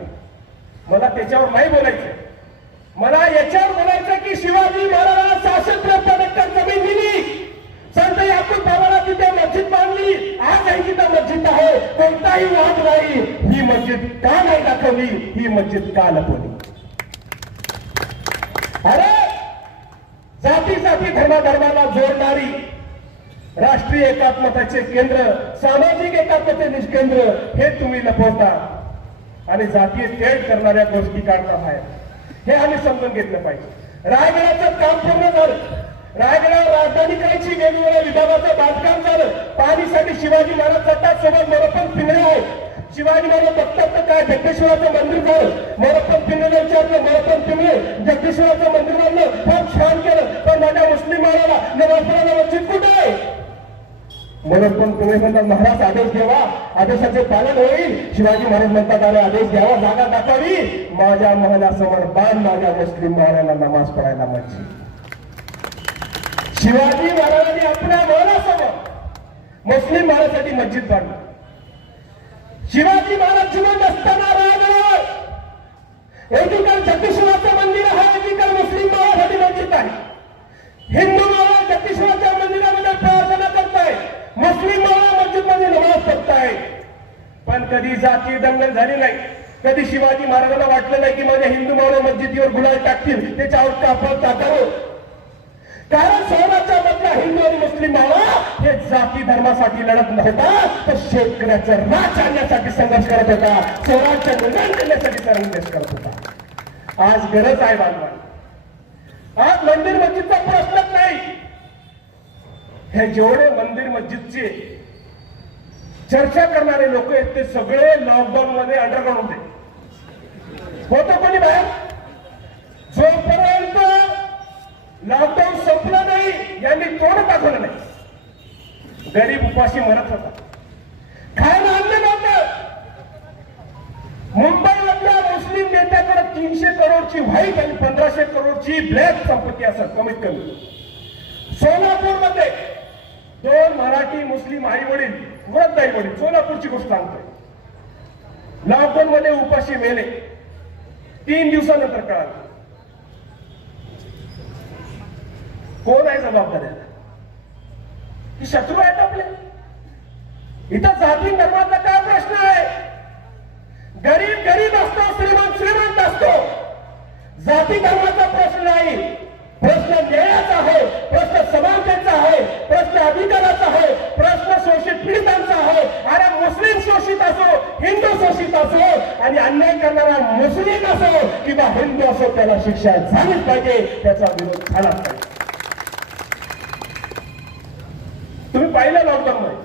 मला त्याच्यावर नाही बोलायचं, मला याच्यावर बोलायचं की शिवाजी महाराजांना 653 एकर जमीन दिली, संत याकूत बाबाला तिथे मस्जिद बांधली, आजही तिथं मस्जिद आहे, कोणताही वाद नाही. ही मस्जिद का नाही दाखवली? ही मस्जिद का लपवली? अरे जाती धर्माला जोडणारी राष्ट्रीय एकात्मतेचे केंद्र, सामाजिक एकात्मतेचे केंद्र हे तुम्ही लपवता आणि जातीय तेढ करणाऱ्या गोष्टी काढता बाहेर. हे आम्ही समजून घेतलं पाहिजे. रायगडाचं काम पूर्ण झालं. रायगडावर राजधानी करायची वेगवेगळ्या विभागाचं बांधकाम झालं. पाणीसाठी शिवाजी महाराज जातात, सोबत मोरपंथ पिंगळे आहेत. शिवाजी महाराज बघतात तर काय जगदीश्वराचं मंदिर झालं. मोरपंथ पिंगळे विचारलं, मोरपंथ पिंगळे जगदीश्वराचं मंदिर बांधलं, खूप छान केलं, पण माझ्या मुस्लिम महाराला नमाज पढायला मस्जिद कुठे आहे? मोरपंथ पिंगळे म्हणतात महाराज आदेश द्यावा, आदेशाचे पालन होईल. शिवाजी महाराज म्हणतात अरे आदेश द्यावा, जागा दाखवावी, माझ्या महालासमोर बांध माझ्या मुस्लिम महाराला नमाज पढायला मस्जिद. शिवाजी महाराजांनी आपल्या महालासमोर मुस्लिम महाराजांसाठी मस्जिद बांधली. शिवाजी महाराज जिवंत असताना रायगडावर एकीकडे जगदीश्वराचं मंदिर आहे, एकीकडे मुस्लिम महाराजांसाठी मस्जिद आहे. हिंदू महाराज जगदीश्वराच्या मंदिरामध्ये प्रार्थना करताय, मुस्लिम महाराज मस्जिद मध्ये नमाज पढताय. पण कधी जातीय दंगल झाली नाही. कधी शिवाजी महाराजांना वाटलं नाही की माझ्या हिंदू महाराज मस्जिदीवर गुलाल टाकतील, त्याच्यावर कापड टाकावं. कारण शहराच्या मधला हिंदू आणि मुस्लिम महाराज जाती धर्मासाठी लढत नव्हता, तर शेतकऱ्याचं राज आणण्यासाठी संघर्ष करत होता, स्वराज्य निर्माण करण्यासाठी संघर्ष करत होता. आज गरज आहे बांधवांनी, आज मंदिर मस्जिदचा प्रश्नच नाही. हे जेवढे मंदिर मस्जिदचे चर्चा करणारे लोक आहेत ते सगळे लॉकडाऊन मध्ये अंडरग्राऊंड होते कोणी बाहेर. जोपर्यंत लॉकडाऊन संपलं नाही यांनी तोंड दाखवलं नाही. गरीब उपाशी मरत होता, खायला अन्न नव्हतं. मुंबईमधल्या मुस्लिम नेत्याकडे 300 करोडची व्हाईट आणि 1500 करोडची ब्लॅक संपत्ती असत कमीत कमी. सोलापूरमध्ये 2 मराठी मुस्लिम आई वडील, वृद्ध आई वडील, सोलापूरची गोष्ट सांगतोय, लॉकडाऊन मध्ये उपाशी मेले. 3 दिवसानंतर कळालं. कोण आहे जबाबदार याला? की शत्रू आहेत आपले? इथं जाती धर्माचा काय प्रश्न आहे? गरीब गरीब असतो, श्रीमंत श्रीमंत असतो. जाती धर्माचा प्रश्न नाही. प्रश्न न्यायाचा आहे, प्रश्न समानतेचा आहे, प्रश्न अधिकाराचा आहे, प्रश्न शोषित पीडितांचा आहे. अरे मुस्लिम शोषित असो, हिंदू शोषित असो, आणि अन्याय करणारा मुस्लिम असो किंवा हिंदू असो, त्याला शिक्षा झालीच पाहिजे, त्याचा विरोध झालाच पाहिजे. तुम्ही पाहिलं लॉकडाऊन मध्ये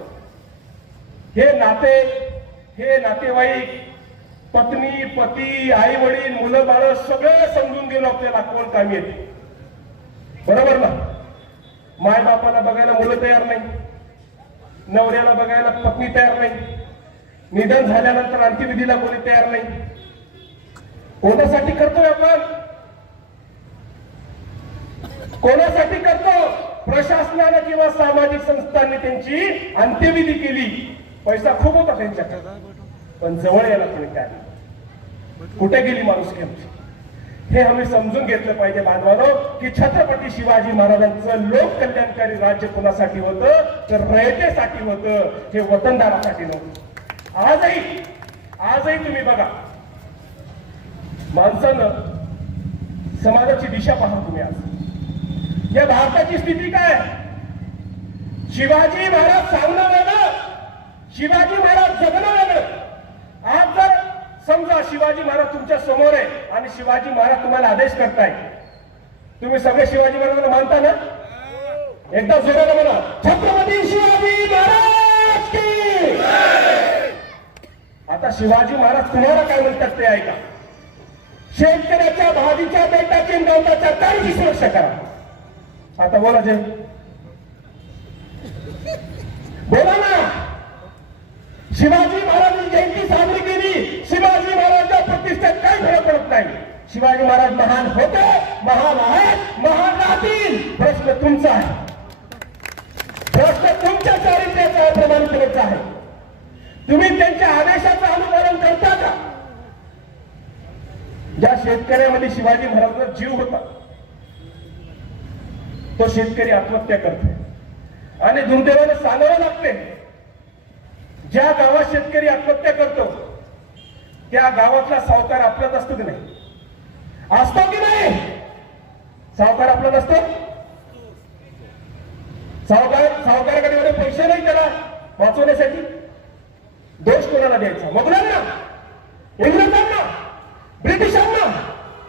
हे नाते, हे नातेवाईक, पत्नी पती आई वडील मुलं बाळ सगळे समजून गेलो आपल्याला कोण कामी येते. बरोबर ना? माय बापाला बघायला मुलं तयार नाही, नवऱ्याला बघायला पत्नी तयार नाही, निधन झाल्यानंतर अंत्यविधीला कोणी तयार नाही. कोणासाठी करतोय आपण? कोणासाठी करतो? प्रशासनाने किंवा सामाजिक संस्थांनी त्यांची अंत्यविधी केली, पैसा खूप होता त्यांच्याकडे, पण जवळ यायला कोणी काय? कुठे गेली माणुसकी आमची? हे आम्ही समजून घेतलं पाहिजे बांधवांनो, की छत्रपती शिवाजी महाराजांचं लोक कल्याणकारी राज्य कोणासाठी होतं? तर रयतेसाठी होतं, हे वतनदारासाठी नव्हतं. आजही तुम्ही बघा, माणसानं समाजाची दिशा पहा तुम्ही. आज या भारताची स्थिती काय? शिवाजी महाराज सांगणं वेगळं, शिवाजी महाराज जगणं वेगळं. आज जर समजा शिवाजी महाराज तुमच्या समोर आहे आणि शिवाजी महाराज तुम्हाला आदेश करताय, तुम्ही सगळे शिवाजी महाराजांना मानता ना? एकदा जोराने म्हणा, छत्रपती शिवाजी महाराज की. आता शिवाजी महाराज तुम्हाला काय म्हणतात ते ऐका. शेतकऱ्याच्या भाजीच्या बेटाची गवताच्या काळीची सुरक्षा करा. आता बोला जय, बोला ना. शिवाजी महाराजांची जयंती साजरी केली, शिवाजी महाराजांच्या प्रतिष्ठेत काही फरक पडत नाही. शिवाजी महाराज महान होते, महान आहेत, महान राहतील. प्रश्न तुमचा आहे, प्रश्न तुमच्या चारित्र्याचा आहे, प्रमाणिकतेचा आहे. तुम्ही त्यांच्या आदेशाचं अनुपालन करता का? ज्या शेतकऱ्यामध्ये शिवाजी महाराजांचा जीव होता, तो शेतकरी आत्महत्या करतो आणि दुर्दैवाने सांगावं लागते, ज्या गावात शेतकरी आत्महत्या करतो त्या गावातला सावकार आपलाच असतो की नाही? असतो की नाही? सावकार आपला नसतो? सावकाराकडे एवढे पैसे नाही त्याला वाचवण्यासाठी. दोष कोणाला द्यायचा? मुघलांना, इंग्रजांना, ब्रिटिशांना?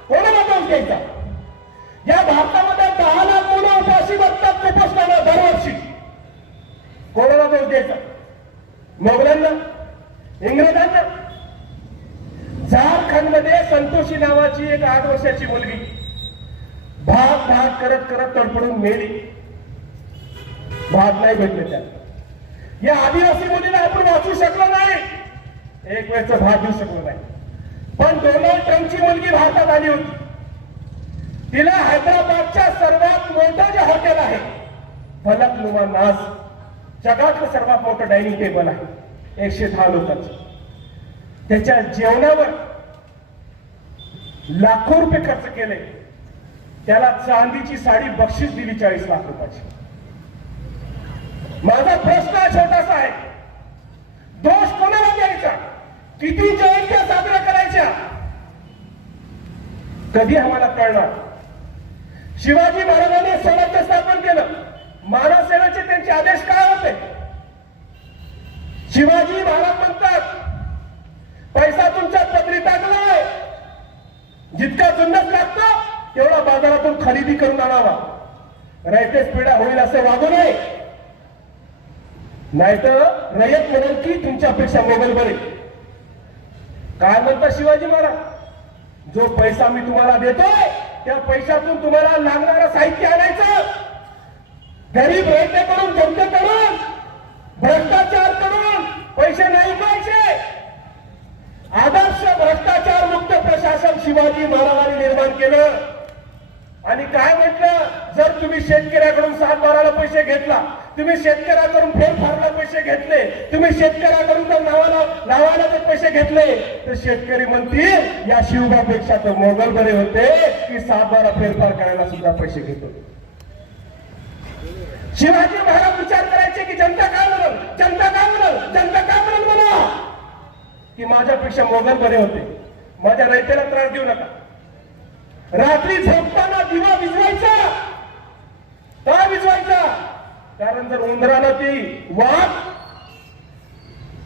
कोणाला दोष द्यायचा? या भारतामध्ये 10 लाख मुलं उपाशी बसतात कुपोषणानं दरवर्षी. कोणाला दोष द्यायचा? मोगलांना, इंग्रजांना? झारखंडमध्ये संतोषी नावाची एक 8 वर्षाची मुलगी भाग भाग करत करत तडफडून मेली. भाग नाही भेटले त्याला. या आदिवासी मुलीला आपण वाचू शकलो नाही, एक वेळचं भाग देऊ शकलो नाही. पण डोनाल्ड ट्रम्पची मुलगी भारतात आली होती. तिला हैदराबादच्या सर्वात मोठं जे हॉटेल आहे, फलकनुमा नाज, जगातलं सर्वात मोठं डायनिंग टेबल आहे, 110 लोकांचं. त्याच्या जेवणावर लाखो रुपये खर्च केले. त्याला चांदीची साडी बक्षीस दिली 40 लाख रुपयाची. माझा प्रश्न छोटासा आहे, दोष कोणाला द्यायचा? किती जयंत्या साजऱ्या करायच्या? कधी आम्हाला कळणार? शिवाजी महाराजांनी स्वराज्य स्थापन केलं, मानव सेवेचे त्यांचे आदेश काय होते? शिवाजी महाराज म्हणतात पैसा तुमच्या पदरी टाकलाय, जितका जुन्नस लागतो तेवढा बाजारातून खरेदी करून आणावा, रयतेच पिढा होईल असे वागू नये, नाहीतर रयत म्हणेल की तुमच्यापेक्षा मोगल बरे. काय म्हणतात शिवाजी महाराज, जो पैसा मी तुम्हाला देतोय त्या पैशातून तुम्हाला लागणारं साहित्य आणायचं, गरीब रयतेकडून जनतेकडून भ्रष्टाचार करून पैसे नाही पाहिजे. आदर्श भ्रष्टाचार मुक्त प्रशासन शिवाजी महाराजांनी निर्माण केलं. आणि काय म्हटलं, जर तुम्ही शेतकऱ्याकडून 7-12ला पैसे घेतला, तुम्ही शेतकऱ्याकडून फेरफारला पैसे घेतले, तुम्ही शेतकऱ्याकडून जर लावायला जर पैसे घेतले, तर शेतकरी म्हणतील या शिवबापेक्षा तर मोगल बरे होते की 7-12 फेरफार करायला सुद्धा पैसे घेतो. शिवाजी महाराज विचार करायचे की जनता काय म्हणल, जनता काय म्हणल, जनता काय म्हणल म्हणा की माझ्यापेक्षा मोगल बरे होते, माझ्या रयतेला त्रास देऊ नका. रात्री झोपताना दिवा विझवायचा. का विझवायचा? कारण जर उंदरानं ती वाघ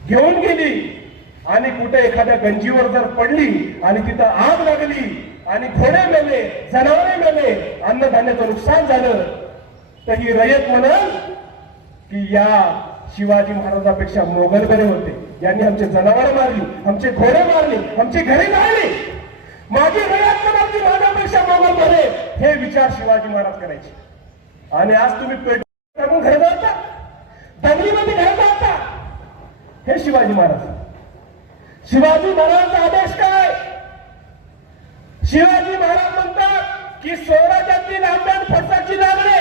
घेऊन गेली आणि कुठे एखाद्या गंजीवर जर पडली आणि तिथं आग लागली आणि घोडे मेले, जनावरे मेले, अन्नधान्याचं नुकसान झालं, तर ही रयत म्हणल की या शिवाजी महाराजांपेक्षा मोगल बरे होते, यांनी आमचे जनावर मारली, आमचे घोडे मारले, आमची घरे मारली, माझी रयत म्हणाल की माझ्यापेक्षा मोगल बरे. हे विचार शिवाजी महाराज करायचे. आणि आज तुम्ही पेट टाकून घरे जाता, दंगलीमध्ये घरे जाता. हे शिवाजी महाराज. शिवाजी महाराजांचा आदेश काय? शिवाजी महाराज म्हणतात की स्वराज्यातील आंबे आणि फणसाची लागणे,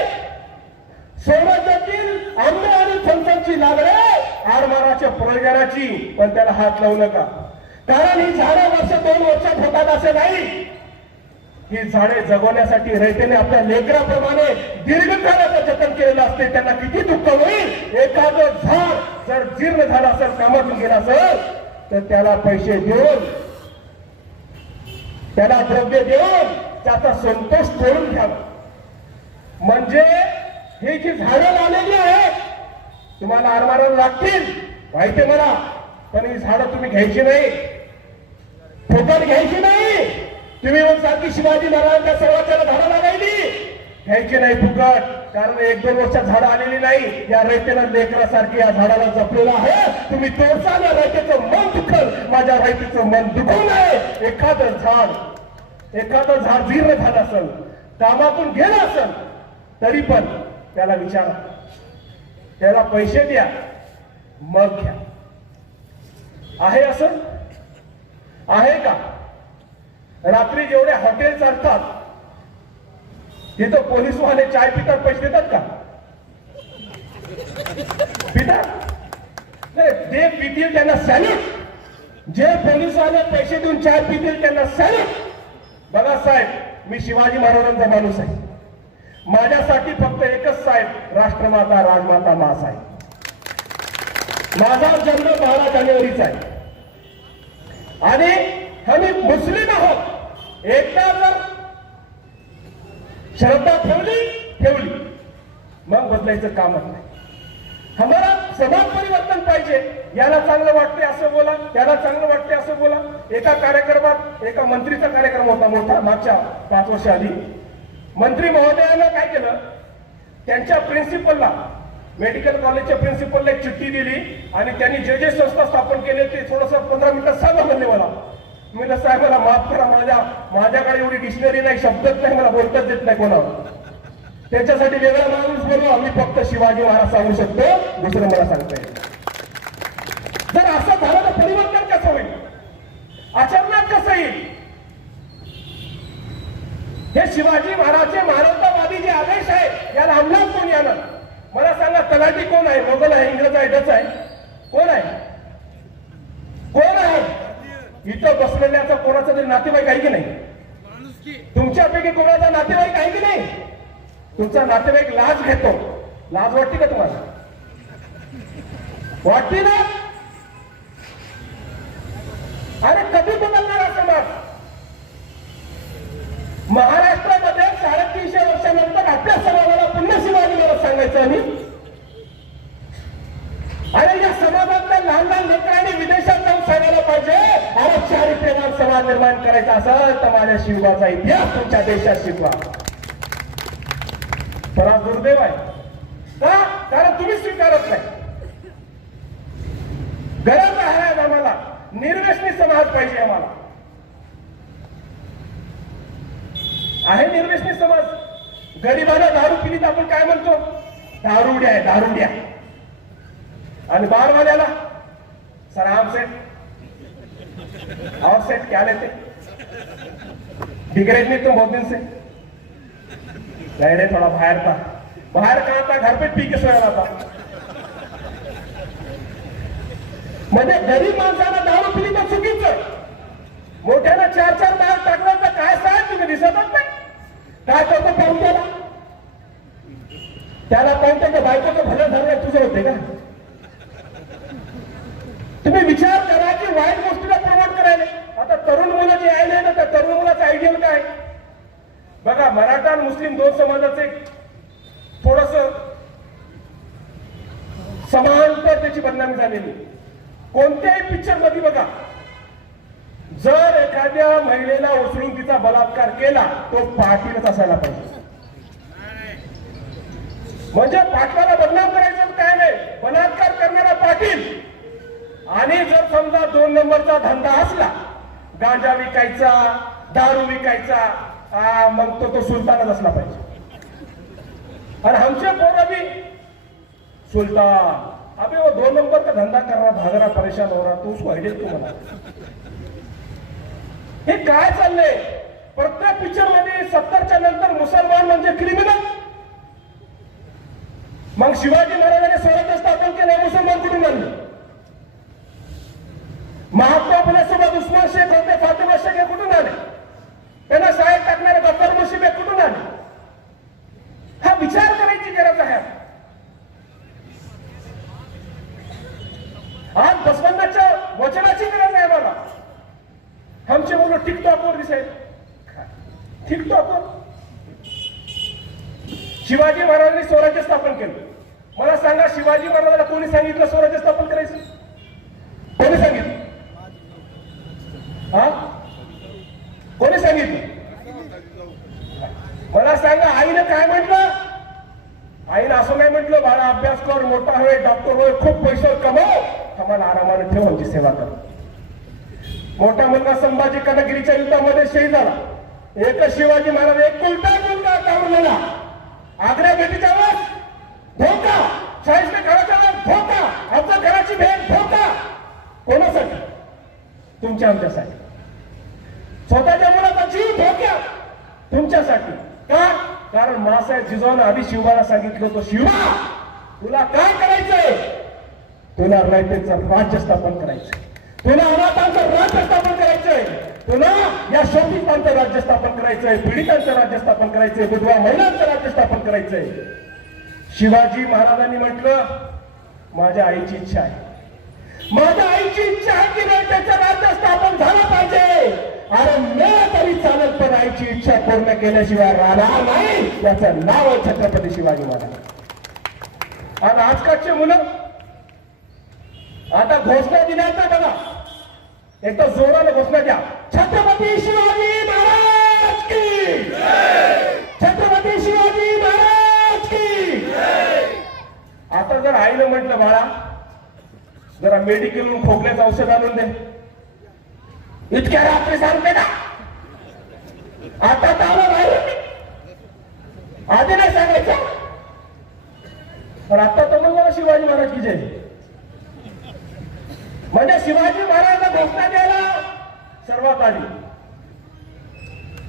स्वराज्यातील आंबे आणि फणसाची लागणे आरमाराच्या प्रयोजनाची, पण त्याला हात लावू नका. कारण ही झाडं वर्ष 2 वर्षात होतात असे नाही. ही झाडे जगवण्यासाठी रयतेने आपल्या लेकराप्रमाणे दीर्घकाळाचं जतन केलेलं असते. त्यांना किती दुःख होईल, एखादं झाड जर जीर्ण झालं असेल, कामातून गेलं असेल, तर त्याला पैसे देऊन, त्याला द्रव्य देऊन त्याचा संतोष करून घ्यावा. म्हणजे ही जी झाडं लावलेली आहेत तुम्हाला आरमाराला लागतील माहिती मला, पण ही झाडं तुम्ही घ्यायची नाही, फुकट घ्यायची नाही. तुम्ही म्हणता की शिवाजी महाराजांच्या सर्वांच्या झाडं लागायली, घ्यायची नाही फुकट. कारण 1-2 वर्षात झाडं आलेली नाही. या रयतेनं लेकरासारखी या झाडाला जपलेलं आहे. तुम्ही तोडसाल, या रयतेचं मन दुखल, माझ्या रयतेचं मन दुखू नये. एखादं झाड जीर्ण झालं असेल, कामातून गेलं असेल, तरी पण त्याला विचारा, त्याला पैसे द्या, मग घ्या. आहे असं? आहे का? रात्री जेवढे हॉटेल चालतात तिथं पोलीसवाले चाय पितात, पैसे देतात का? पितात नाही. जे पितील त्यांना सॅल्यूट. जे पोलीसवाले पैसे देऊन चाय पितील त्यांना सॅल्यूट. बघा साहेब, मी शिवाजी महाराजांचा माणूस आहे. माझ्यासाठी फक्त एकच साहेब, राष्ट्रमाता राजमाता मासाहेब. माझा जन्म 12 जानेवारीचा आहे आणि आम्ही मुस्लिम आहोत. एकदा जर श्रद्धा ठेवली मग बदलायचं कामच नाही. आम्हाला समाज परिवर्तन पाहिजे. याला चांगलं वाटते असं बोला, त्याला चांगलं वाटते असं बोला. एका कार्यक्रमात एका मंत्रीचा कार्यक्रम होता मोठा, मागच्या 5 वर्ष आधी. मंत्री महोदयानं काय केलं, त्यांच्या प्रिन्सिपलला, मेडिकल कॉलेजच्या प्रिन्सिपलला एक चिठ्ठी दिली आणि त्यांनी जे जे संस्था स्थापन केले ते थोडंसं 15 मिनिटात सांगा म्हणले मला. मी साहेब मला माफ करा, माझ्याकडे एवढी डिक्शनरी नाही, शब्दच नाही, मला बोलताच येत नाही कोणावर. त्याच्यासाठी वेगळा माणूस बोलवा. मी फक्त शिवाजी महाराज सांगू शकतो, दुसरं मला सांगता येईल. जर असं झालं तर परिवर्तन कसं होईल, आचरणात कसं येईल? हे शिवाजी महाराजचे मानवतावादी जे आदेश आहे याला अंमलात कोण येणार? मला सांगा, तलाठी कोण आहे? मोगल आहे, इंग्रज आहे, डच आहे? कोण आहे? कोण आहे? इथं बसलेल्याचा कोणाचा तरी नातेवाईक आहे की नाही? तुमच्यापैकी कोणाचा नातेवाईक आहे की नाही? तुमचा नातेवाईक लाच घेतो, लाज वाटते का तुम्हाला? वाटते ना? अरे कधी बदलणार हा समाज? महाराष्ट्रामध्ये 350 वर्षानंतर आपल्या समाजाला पुन्हा शिवाजी महाराज सांगायचं आणि अरे या समाजातल्या लहान निर्माण करायचा असेल तर माझ्या शिवबाचा इतिहास तुमच्या देशात शिकवा. पण हा दुर्दैव आहे का? कारण तुम्ही स्वीकारत नाही. गरज आहे आम्हाला निर्व्यसनी समाज पाहिजे. आम्हाला आहे निर्व्यसनी समाज. गरिबाला दारू पिली तर आपण काय म्हणतो? दारुड्या आहे, दारुड्या. आणि बारवाल्याला सर आम सेट और सेट क्या लेते? बिगड़े नहीं तुम बहुत दिन से. गए थोड़ा बाहर था. बाहर कहा था? घर पे पी के सोया रहा था. म्हणजे गरीब माणसाला दारू पिली तर चुकीचं. मोठ्याला 4-4 बाहेर टाकलं तर काय साहेब तुम्ही दिसतच नाही. काय करतो पाहुण्याला? त्याला पाहुण्याच्या बायकोचं भलं झालं तुझं होते का? तुम्ही विचार करा की वाईट गोष्टीला प्रमोट करायला. आता तरुण मुलं जे आले ना, त्या तरुण मुलाचं आयडियल काय? बघा, मराठा आणि मुस्लिम दोन समाजाचे थोडस समांतर त्याची बदनामी झालेली. कोणत्याही पिक्चर मध्ये बघा, जर एखाद्या महिलेला उचलून तिचा बलात्कार केला तो पाटीलच असायला पाहिजे. म्हणजे पाटलाला बदनाम करायचं काय नाही, बलात्कार करणारा पाटील. आणि जर समजा 2 नंबरचा धंदा असला, गांजा विकायचा, दारू विकायचा, मग तो सुलतानच असला पाहिजे. और हमसे पोरं भी सुल्तान. अबे वो 2 नंबर का धंधा कर रहा, भाग रहा, परेशान हो रहा, तो उसको आइडियल क्यों बना? हे काय चाललंय? प्रत्येक पिक्चर मध्ये 70च्या नंतर मुसलमान म्हणजे क्रिमिनल. मग शिवाजी महाराजांनी स्वराज्य स्थापन केलं, मुसलमान कुठून आणले? महात्मा फुलेसोबत उस्मान शेख होते, फातिमा शेख हे कुठून आले? त्यांना शाळेत टाकणारे गफ्फर मुशीब हे कुठून आले? हा विचार करायची गरज आहे. आज बसवण्णाच्या वचनाची गरज आहे मला. आमचे मुलं टिकटॉकवर दिसेल. टिकटॉकवर शिवाजी महाराजांनी स्वराज्य स्थापन केलं. मला सांगा, शिवाजी महाराजांना कोणी सांगितलं स्वराज्य स्थापन करायचं? कोणी सांगितलं? हा, कोणी सांगितलं? मला सांगा, आईने काय म्हटलं? आईने असं नाही म्हटलं, बाळा अभ्यास कर, मोठा होय, डॉक्टर होय, खूप पैसे कमव, आम्हाला आरामाने ठेव, आमची सेवा कर. मोठा मुलगा संभाजी कनगिरीच्या युद्धामध्ये शहीद झाला. एकच शिवाजी महाराज एक मुलगा काढलेला. आग्रा भेटीच्या वेळेस धोका, 40 घराच्या वेळेस धोका, आमच्या घराची भेट धोका. कोणासाठी? तुमच्या आमच्यासाठी. स्वतःच्या मुलाचा जीव धोक्यात तुमच्यासाठी. का? कारण मासाहेब जिजाऊने आधी शिवबाला सांगितलं होतं, शिवबा तुला काय करायचंय? तुला रयतेचं राज्य स्थापन करायचंय, तुला अनाथांचं राज्य स्थापन करायचंय, तुला या शोषितांचं राज्य स्थापन करायचंय, पीडितांचं राज्य स्थापन करायचंय, विधवा महिलांचं राज्य स्थापन करायचंय. शिवाजी महाराजांनी म्हटलं, माझ्या आईची इच्छा आहे, माझ्या आईची इच्छा आहे की रयतेचं राज्य स्थापन झालं पाहिजे. अरे मेला तरी चालत, पण आईची इच्छा पूर्ण केल्याशिवाय राहणार नाही. याचं नाव आहे छत्रपती शिवाजी महाराज. आणि आजकालचे मुलं आता घोषणा दिल्याचा बघा, एक तर जोराने घोषणा द्या, छत्रपती शिवाजी महाराज की, छत्रपती शिवाजी महाराज की. आता जर आईनं म्हटलं, बाळा जरा मेडिकलवरून खोकल्याचं औषध आणून दे, इतक्या रात्री सांगते ना, आता तारा बाहेर आधी नाही सांगायचं. पण आता तर मला शिवाजी महाराज की जय. म्हणजे शिवाजी महाराजांना घोषणा द्यायला सर्वात आली.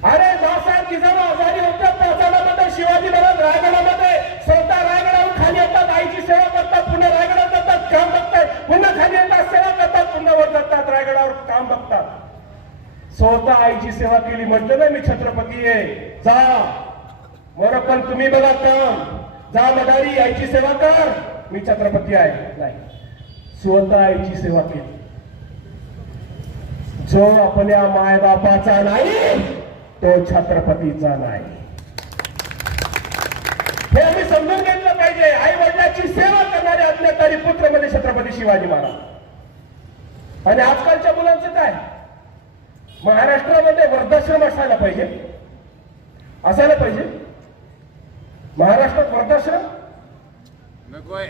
अरे बाळासाहेब जिजाऊ आजारी होत्या, पाचाडामध्ये शिवाजी महाराज रायगडामध्ये स्वतः रायगडावर खाली येतात, आईची सेवा करतात, पुन्हा रायगडावर जातात, काम बघतात, पुन्हा खाली येतात, सेवा करतात, पुन्हा वर जातात, रायगडावर काम बघतात. स्वतः आईची सेवा केली. म्हटलं ना मी छत्रपती आहे, जा बरं, पण तुम्ही बघा काम, जा मदारी आईची सेवा कर, मी छत्रपती आहे. नाही, स्वतः आईची सेवा केली. जो आपल्या माय बापाचा नाही तो छत्रपतीचा नाही. हे आम्ही समजून घेतलं पाहिजे. आई वडिलांची सेवा करणारे अज्ञातारी पुत्र म्हणजे छत्रपती शिवाजी महाराज. आणि आजकालच्या मुलांचं काय? महाराष्ट्रामध्ये वृद्धाश्रम असायला पाहिजे महाराष्ट्रात वृद्धाश्रम नकोय.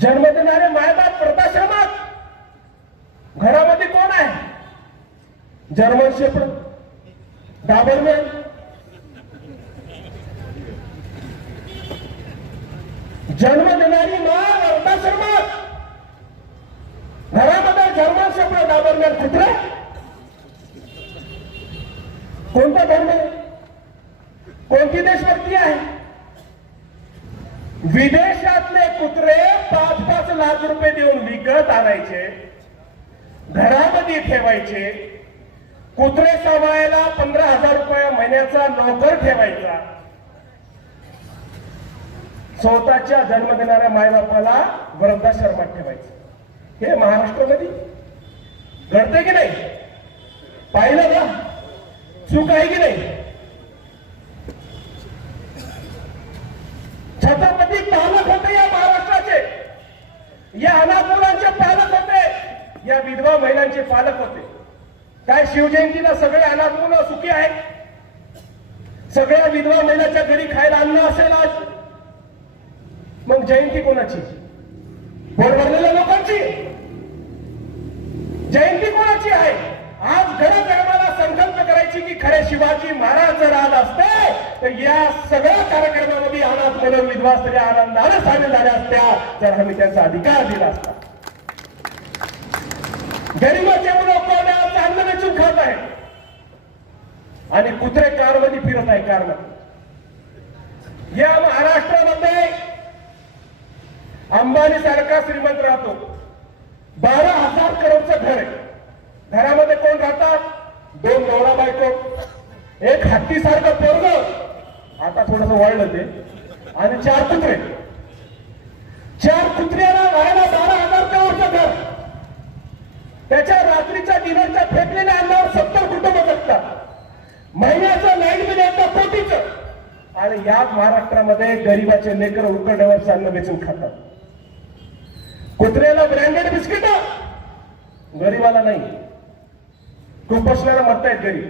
जन्म देणारे मायबाप वृद्धाश्रमात. घरामध्ये कोण आहे? जर्मन शेपर्ड, डाबरमॅन, जन्म देणारी माँ वृद्धाश्रमात. घरामध्ये जर्मन शेपर्ड, डाबरमॅन, कुत्रे. कोणता धर्म आहे? कोणती देशभक्ती आहे? विदेशातले कुत्रे 5-5 लाख रुपये देऊन विकत आणायचे, घरामध्ये ठेवायचे. कुत्रे सांभाळायला 15,000 रुपये महिन्याचा नोकर ठेवायचा. स्वतःच्या जन्म देणाऱ्या मायबापाला वृद्धाश्रमात ठेवायचं. हे महाराष्ट्रामध्ये घडते की नाही? पाहिलं का? चूक आहे की नाही? छत्रपती पालक होते या महाराष्ट्राचे, या अनाथ मुलांचे पालक होते, या विधवा महिलांचे पालक होते. काय शिवजयंतीला सगळे अनाथ मुलं सुखी आहेत? सगळ्या विधवा महिलांच्या घरी खायला अन्न असेल आज? मग जयंती कोणाची? पोट भरलेल्या लोकांची. जयंती कोणाची आहे? आज घरोघराला संकल्प करायची की खरे शिवाजी महाराज जर आला असते तर या सगळ्या कार्यक्रमामध्ये अनाथ मुलं विधवा स्त्रिया आनंदाने सामील झाल्या असत्या जर आम्ही त्यांचा अधिकार दिला असता. गरीबाचे मुलं कोणाला चांगलं वेचून खात आहे आणि कुत्रे कारमध्ये फिरत आहे. कारमध्ये या महाराष्ट्रामध्ये अंबानी सारखा श्रीमंत राहतो. 12,000 करोडचं घर आहे. घरामध्ये कोण राहतात? 2 नवरा बायको, एक हत्ती सारखं पोरग, आता थोडस वाढलं ते, आणि 4 कुत्रे. 4 कुत्र्याला राहायला 12,000 करोडचं घर. त्याच्या रात्रीच्या डिनरच्या फेकलेल्या अन्नावर 70 कुटुंब जगतात. महिन्याचं लाईट बिल येतं कोटीचं. आणि या महाराष्ट्रामध्ये गरीबाचे लेकर उकडल्यावर अन्न बेचून खातात. कुत्र्याला ब्रँडेड बिस्किट, गरीबाला नाही. कुपोषणाला मरतायत गरीब.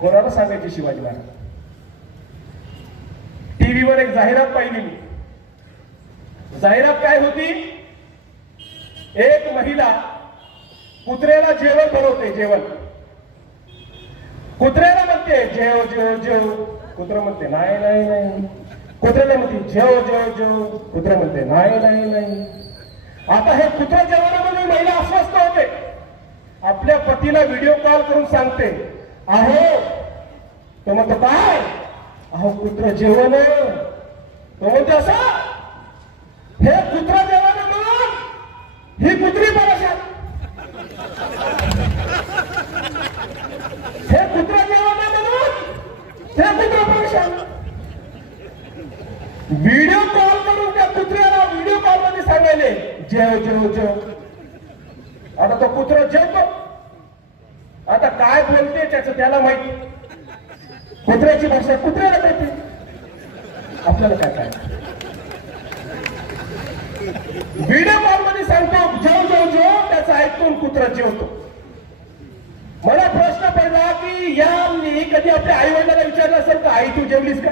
कोणाला सांगायचे शिवाजी महाराज? टीव्हीवर एक जाहिरात पाहिली मी. जाहिरात काय होती? एक महिला कुत्र्याला जेवण बनवते. जेवण कुत्र्याला म्हणते जेव जेव जेव. कुत्र म्हणते नाही नाही नाही. कुत्र्याला म्हणते जेव जेव जेव. कुत्रा म्हणते नाही नाही नाही. आता हे कुत्रा जेवणामध्ये महिला अस्वस्थ होते. आपल्या पतीला व्हिडिओ कॉल करून सांगते, अहो. तो म्हणतो काय? अहो कुत्र जेवण. तो म्हणतो असं. हे कुत्रा जेवण म्हणून ही कुत्री परेशान. हे कुत्रा जेवण म्हणून हे कुत्रा परेशान. व्हिडिओ कॉल करून त्या कुत्र्याला व्हिडिओ कॉल मध्ये सांगायले जेव जेव जेव. आता तो कुत्रा जेवतो. आता काय बोलते त्याचं त्याला माहिती. कुत्र्याची भाषा कुत्र्याला कळते, आपल्याला काय काय. व्हिडिओ कॉल मध्ये सांगतो जेव जेव जेव. त्याचं ऐकून कुत्रा जेवतो. मला प्रश्न पडला की या मी कधी आपल्या आई वडिलांना विचारलं असेल का, आई तू जेवलीस का?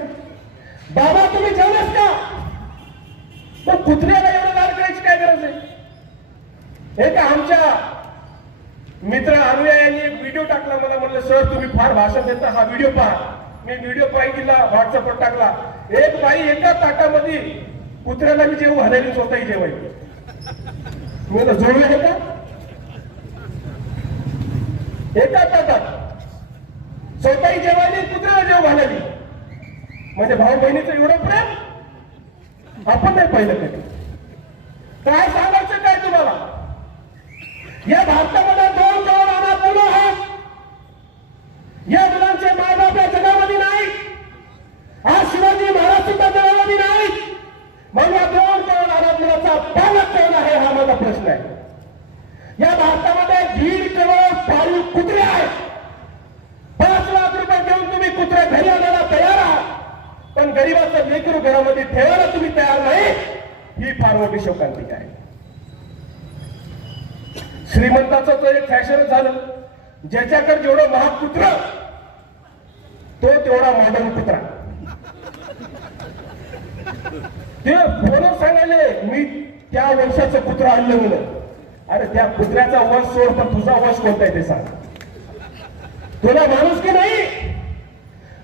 बाबा तुम्ही जेवलास का? मग कुत्र्याला एवढं लाड करायची काय गरज आहे? हे का आमच्या मित्र अनुया यांनी एक व्हिडिओ टाकला. मला म्हणलं सर तुम्ही फार भाषण देता, हा व्हिडिओ पहा. मी व्हिडिओ पाहिला, व्हॉट्सअपवर टाकला. एक बाई एका ताटामध्ये कुत्र्याला मी जेवू घालायला स्वतःही जेवायची. मला जोडलं आहे का? एका ताटात स्वतःही जेवायली, कुत्र्याला जेव घालायली. म्हणजे भाऊ बहिणीचं एवढं प्रेम आपण नाही पाहिलं कधी. काय सांगायचं काय तुम्हाला? या भारतामध्ये 2 करोड अनाथ मुलं आहेत. या मुलांचे मायबाप या जगामध्ये नाहीत. आज शिवाजी महाराज सुद्धा जगामध्ये नाहीत. मग या 2 करोड अनाथ मुलाचा पालक कोण आहे हा माझा प्रश्न आहे. या भारतामध्ये 1.5 करोड पाळीव कुत्रे आहेत. 5 लाख रुपये देऊन तुम्ही कुत्रे घरी आणायला तयार आहात, पण गरीबाचं लेकरू घरामध्ये ठेवायला तुम्ही तयार नाही. ही फार मोठी शोकांतिका आहे. श्रीमंताचं तर एक फॅशन झालं. ज्याच्याकडे जेवढं महाग कुत्र तो तेवढा मॉडर्न कुत्रा. ते फोनवर सांगायले मी त्या वंशाचं कुत्र आणलं म्हणून. अरे त्या कुत्र्याचा वंश सोड, पण तुझा वंश कोणता आहे ते सांग. तुला माणूस की नाही.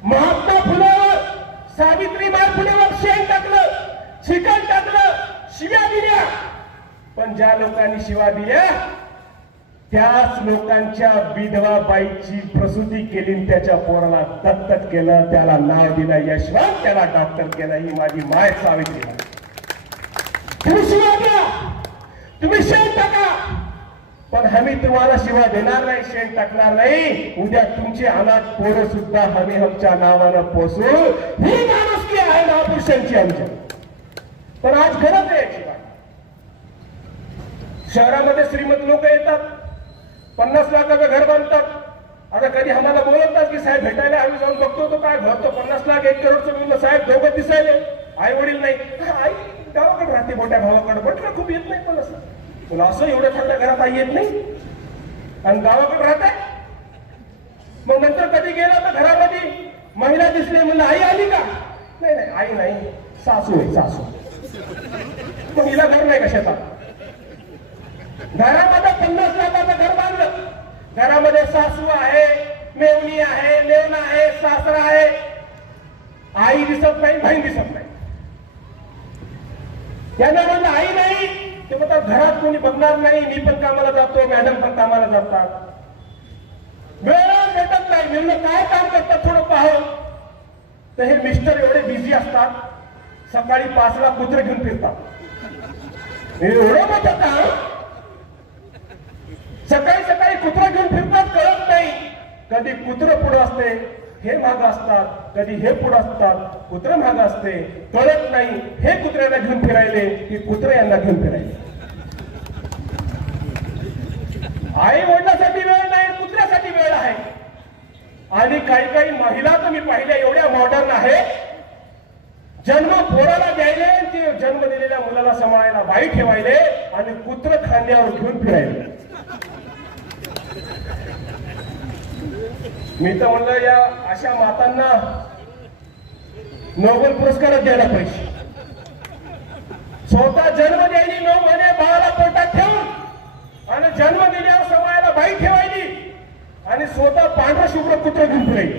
महात्मा फुलेवर, सावित्रीबाई फुलेवर शेण टाकलं, चिकन टाकलं, शिव्या दिल्या. पण ज्या लोकांनी शिव्या दिल्या त्याच लोकांच्या विधवा बाईची प्रसूती केली, त्याच्या पोराला दत्तक केलं, त्याला नाव दिलं यशवंत, त्याला डॉक्टर केलं. ही माझी माय सावित्रीबाई. तुम्ही शिव्या द्या, तुम्ही शेण टाका, पण आम्ही तुम्हाला शिव्या देणार नाही, शेण टाकणार नाही. उद्या तुमची अनाथ पोरं सुद्धा आम्ही आमच्या नावानं पोसू. ही माणुसकी आहे महापुरुषांची आमच्या. पण आज गरज आहे याची. शहरामध्ये श्रीमंत लोक येतात, 50 लाखाचं घर बांधतात. आता कधी आम्हाला बोलतात की साहेब भेटायला आम्ही जाऊन बघतो तो काय भरतो 50 लाख 1 करोडचं म्हणलं. साहेब दोघं दिसायले, आई वडील नाही. आई गावाकडे राहते, मोठ्या भावाकडे. म्हटलं खूप येत नाही 50 लाख. तुला असं एवढ्या छोट्या घरात आई येत नाही आणि गावाकडे राहत आहे. मग नंतर कधी गेला तर घरामध्ये महिला दिसली, म्हणलं आई आली का. नाही नाही आई नाही, सासू आहे सासू. मग हिला घर नाही कशाचा. घरामध्ये 50 लाखाचं घर बांधलं, घरामध्ये सासू आहे, मेवणी आहे, लेवणा आहे, सासरा आहे. आई दिसत नाही, बहीण दिसत नाही. त्यांना म्हणलं आई नाही. ते म्हणतात घरात कोणी बघणार नाही, मी पण कामाला जातो, मॅडम पण कामाला जातात, वेळ भेटत नाही. म्हणलं काय काम करतात थोडं पाहू. तर हे मिस्टर एवढे बिझी असतात, सकाळी 5 ला कुत्रे घेऊन फिरतात. एवढं मोठं काम, सकाळी सकाळी कुत्रा घेऊन फिरतात, कळत नाही. कधी कुत्र पुढं असते, हे माग असतात, कधी हे पुढं असतात, कुत्र माग असते, कळत नाही. हे कुत्र्यांना घेऊन फिरायले की कुत्रे यांना घेऊन फिरायले. आई वडिलांसाठी वेळ नाही, कुत्र्यासाठी वेळ आहे. आणि काही काही महिला तुम्ही पाहिल्या एवढ्या मॉडर्न आहे, जन्म पोराला द्यायले, ते जन्म दिलेल्या मुलाला सांभाळायला बाई ठेवायले आणि कुत्र खांद्यावर घेऊन फिरायले. मी तर म्हणलं या अशा मातांना नोबेल पुरस्कारच द्यायला पाहिजे. स्वतः जन्म द्यायली 9 महिने बाळाला पोटात ठेवून आणि जन्म दिल्यावर सांभाळायला बाई ठेवायली आणि स्वतः पांढरा शुभ्र कुत्र घेऊन फिरायली.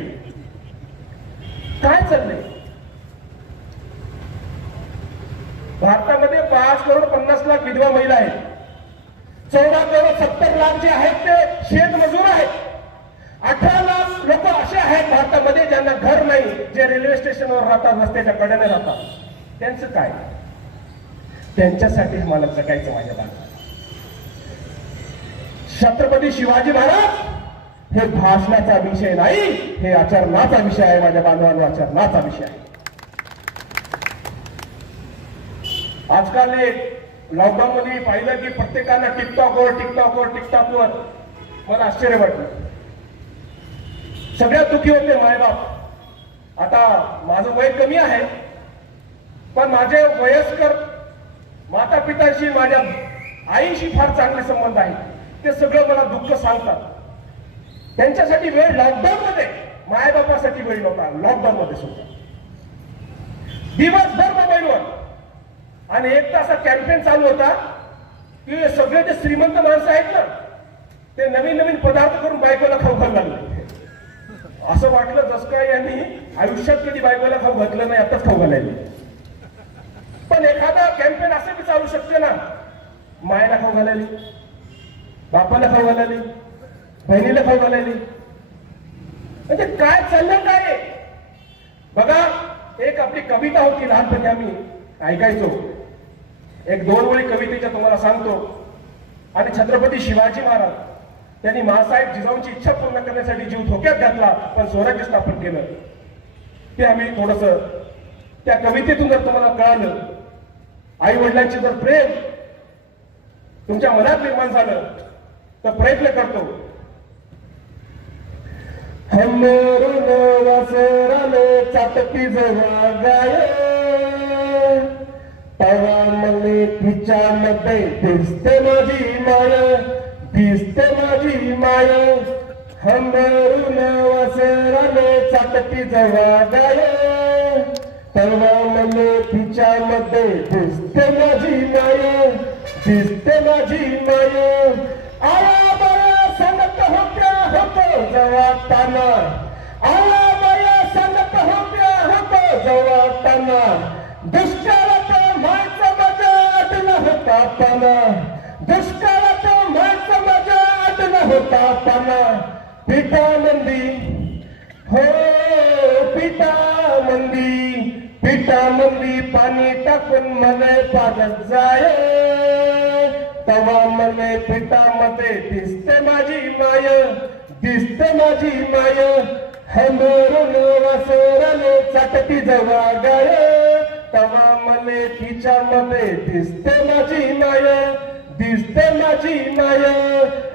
काय चाललंय भारतामध्ये? 5 करोड 50 लाख विधवा महिला आहेत. 14 करोड 70 लाख जे आहेत ते शेतमजूर आहेत. 18 लाख लोक असे आहेत भारतामध्ये ज्यांना घर नाही, जे रेल्वे स्टेशनवर राहतात, रस्त्याच्या कडेने राहतात. त्यांचं काय? त्यांच्यासाठी मला जगायचं माझ्या बाळाला. छत्रपती शिवाजी महाराज हे भाषणाचा विषय नाही, हे आचरणाचा विषय आहे माझ्या बांधवांनो, आचरणाचा विषय आहे. आजकाल लॉकडाऊन मध्ये पाहिलं की प्रत्येकानं टिकटॉकवर मला आश्चर्य वाटलं. सगळ्यात दुःखी होते मायबाप. आता माझं वय कमी आहे, पण माझे वयस्कर माता पिताशी, माझ्या आईशी फार चांगले संबंध आहेत. ते सगळं मला दुःख सांगतात. त्यांच्यासाठी वेळ लॉकडाऊन मध्ये, मायबापासाठी वेळ नव्हता लॉकडाऊन मध्ये सुद्धा. दिवसभर मोबाईलवर. आणि एक तासा कॅम्पेन चालू होता की सगळे जे श्रीमंत माणसं आहेत ना, ते नवीन नवीन पदार्थ करून बायकोला खाऊ घालू लागले. असं वाटलं जसं काय यांनी आयुष्यात कधी बायकोला खाऊ घातलं नाही, आताच खाऊ घालायला. पण एखादा कॅम्पेन असं बी चालू शकते ना, मायला खाऊ घालायली, बापाला खाऊ घालायली, बहिणीला खाऊ घालायली. म्हणजे काय चाललं काय? बघा, एक आपली कविता होती लहानपणी आम्ही ऐकायचो. 1-2 ओळी कवितेच्या तुम्हाला सांगतो. आणि छत्रपती शिवाजी महाराज त्यांनी महासाहेब जिजाऊंची इच्छा पूर्ण करण्यासाठी जीव धोक्यात घातला, पण स्वराज्य स्थापन केलं. ते आम्ही थोडस त्या कवितेतून जर तुम्हाला कळालं, आई वडिलांचे जर प्रेम तुमच्या मनात निर्माण झालं तर प्रयत्न करतो. चाटकी जवळ गाय तवा मले तिच्यामध्ये दिसते माझी माय, दिसते माझी माय. हंबरून वसराने चाटती जवा गाय तेव्हा मले तिच्यामध्ये दिसते माझी माय दिसते माझी माय आया बाया सांगत होत्या होतो जवा ताना आया बाया सांगत होत्या होतो जवा ताना दुष्काळात मायचा मजा आटला होता पाना दुष्काळात मायचा मजा आटला होता पाना पिठानंदी हो पिठानंदी पाणी टाकून मले पाजत जाय तवा मले पिठामध्ये दिसते माझी माय दिसते माझी माय हंबरून वासराने चाटती जवा गाय तवा मले तिच्यामध्ये दिसते माझी माय दिसते माझी माय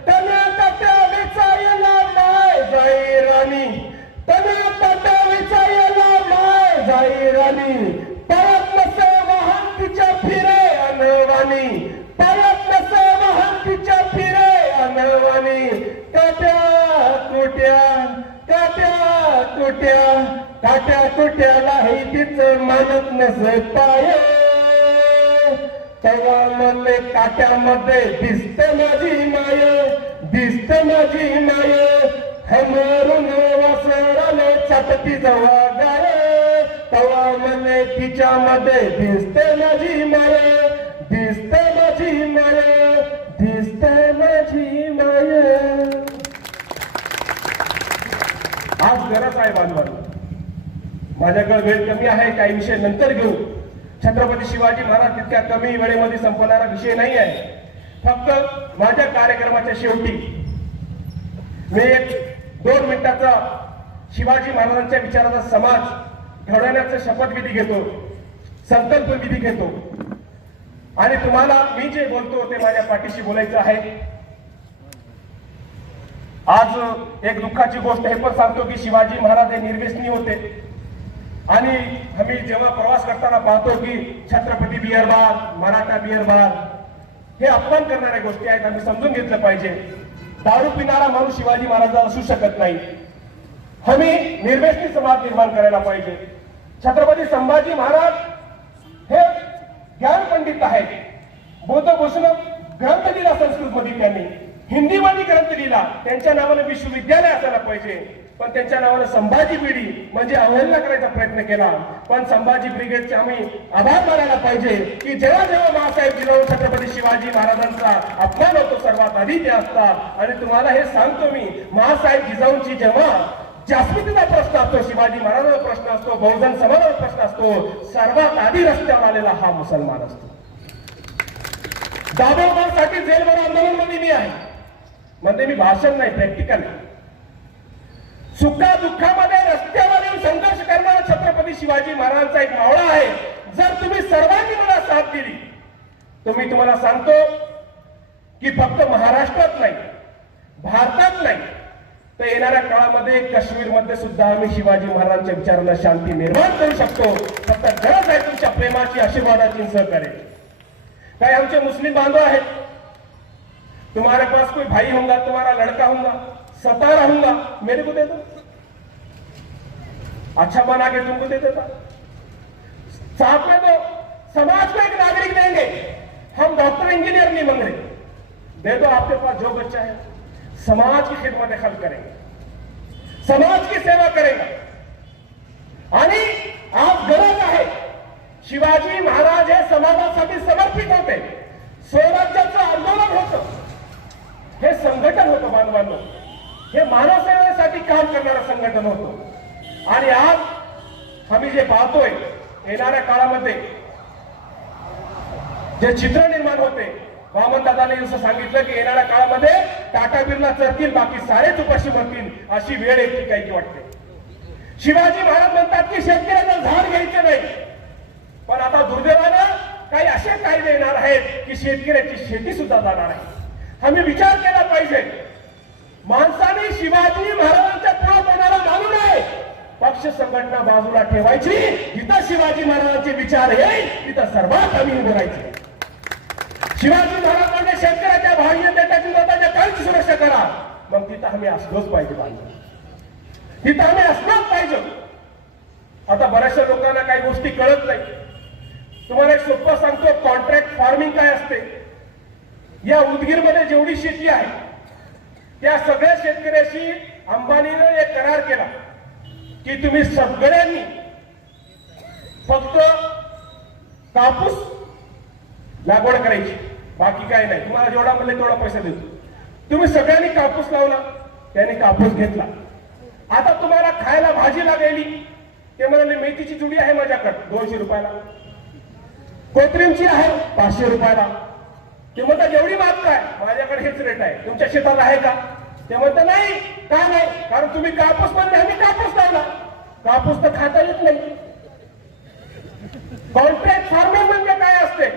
तना तात्या विचारला माय जाई राणी तना तात्या विचारला माय जाई राणी परत नसे वाहन तिच्या फिरे अनवानी परत नसे वाहन तिच्या फिरे अनवानी काट्या कुट्याला हे तिचं मानत नसे पाय तेव्हा मले काट्यामध्ये दिसते माझी माय दिसते माझी माय हंबरून वासराने चाटती जवा गाय तेव्हा मले तिच्यामध्ये दिसते माझी माय दिसते माझी माय दिसते माझी माय आज गरज आहे बांधवांनो माझ्याकडे वेळ कमी आहे काही विषय नंतर घेऊ छत्रपती शिवाजी महाराज तितक्या कमी वेळेमध्ये संपणारा विषय नाही आहे फक्त माझ्या कार्यक्रमाच्या शेवटी मी एक 2 मिनिटाचा शिवाजी महाराजांच्या विचाराचा समाज घडवण्याचा शपथविधी घेतो संकल्पविधी घेतो आणि तुम्हाला मी जे बोलतो ते माझ्या पाठीशी बोलायचं आहे आज एक दुःखाची गोष्ट हे पण सांगतो की शिवाजी महाराज हे निर्व्यसनी होते आणि आम्ही जेव्हा प्रवास करताना पाहतो की Chhatrapati beer bar Maratha beer bar हे अपमान करणाऱ्या गोष्टी आहेत आम्ही समजून घेतलं पाहिजे दारू पिणारा माणूस शिवाजी महाराज असू शकत नाही आम्ही निर्व्यसनी समाज निर्माण करायला पाहिजे छत्रपती संभाजी महाराज हे ज्ञान पंडित आहेत बुद्धभूषण ग्रंथ लिहिला संस्कृत मध्ये त्यांनी हिंदीमध्ये ग्रंथ लिहिला त्यांच्या नावाने विश्वविद्यालय असायला पाहिजे पण त्यांच्या नावाने संभाजी पिढी म्हणजे अवहेलना करायचा प्रयत्न केला पण संभाजी ब्रिगेडचे आम्ही आभार मानायला पाहिजे की जेव्हा जेव्हा महासाहेब जिजाऊ छत्रपती शिवाजी महाराजांचा अपमान होतो सर्वात आधी ते असतात आणि तुम्हाला हे सांगतो मी महासाहेब जिजाऊंची जेव्हा जास्मितीचा प्रश्न असतो शिवाजी महाराजांचा प्रश्न असतो बहुजन समाजाचा प्रश्न असतो सर्वात आधी रस्त्यावर आलेला हा मुसलमान असतो दाभोळकरांसाठी जेलभर आंदोलन मध्ये मी आहे म्हणजे मी भाषण नाही प्रॅक्टिकल सुखा दुःखामध्ये रस्त्यावर येऊन संघर्ष करणारा छत्रपती शिवाजी महाराजांचा एक मावळा आहे जर तुम्ही सर्वांनी मला साथ दिली तर मी तुम्हाला सांगतो की फक्त महाराष्ट्रात नाही भारतात नाही तर येणाऱ्या काळामध्ये काश्मीरमध्ये सुद्धा आम्ही शिवाजी महाराजांच्या विचारांना शांती निर्माण करू शकतो फक्त गरज आहे तुमच्या प्रेमाची आशीर्वादाची सहकार्य काही आमचे मुस्लिम बांधव आहेत तुम्हारे पास कोई भाई होगा तुम्हारा लड़का होगा सता रहूंगा मेरे को दे दो अच्छा बना के तुमको दे देता साथ में तो समाज को एक नागरिक देंगे हम डॉक्टर इंजीनियर नहीं मांग रहे दे दो आपके पास जो बच्चा है समाज की खिदमत खल करेंगे समाज की सेवा करेंगे आणि आज गरज आहे शिवाजी महाराज हे समाजासाठी समर्पित होते स्वराज्याचं आंदोलन होतं हे संघटन होतं बांधवांनो हे मानव सेवेसाठी काम करणारं संघटन होतं आणि आज आम्ही जे पाहतोय येणाऱ्या काळामध्ये जे चित्र निर्माण होते वामन दादाने जसं सांगितलं की येणाऱ्या काळामध्ये टाटा बिर्ला चरतील बाकी सारेच उपाशी मरतील अशी वेळ येते काही की वाटते शिवाजी महाराज म्हणतात की शेतकऱ्याचं झाड घ्यायचे नाही पण आता दुर्दैवानं काही असे कायदे येणार आहेत की शेतकऱ्याची शेती सुद्धा जाणार आहे आम्ही विचार केला पाहिजे माणसाने शिवाजी महाराजांच्या पुढे कोणाला मानू नये पक्ष संघटना बाजूला ठेवायची जिथं शिवाजी महाराजांचे विचार येईल तिथं सर्वात आम्ही उभं राहायचे शिवाजी महाराज म्हणजे शेतकऱ्याच्या भावी त्याच्या मताच्या काळची सुरक्षा करा मग तिथं आम्ही असलोच पाहिजे बांधव, तिथं आम्ही असलोच पाहिजे. आता बऱ्याचशा लोकांना काही गोष्टी कळत नाही. तुम्हाला एक सोपं सांगतो, कॉन्ट्रॅक्ट फार्मिंग काय असते. या उदगीरमध्ये जेवढी शेती आहे त्या सगळ्या शेतकऱ्याशी अंबानीने एक करार केला की तुम्ही सगळ्यांनी फक्त कापूस लागवड करायची, बाकी काय नाही. तुम्हाला जेवढा म्हणले तेवढा पैसा देतो. तुम्ही सगळ्यांनी कापूस लावला, त्यांनी कापूस घेतला. आता तुम्हाला खायला भाजी लागली, ते म्हणाले मेथीची जुडी आहे माझ्याकडे 200 रुपयाला, कोथिंबीरची आहे 500 रुपयाला. ते म्हणतात एवढी माग काय, माझ्याकडे हेच रेट आहे, तुमच्या शेतात आहे का. ते म्हणतात नाही. का नाही, कारण तुम्ही कापूस म्हणले, आम्ही कापूस लावला. कापूस तर खाता येत नाही. कॉन्ट्रॅक्ट फार्मिंग म्हणजे काय असते,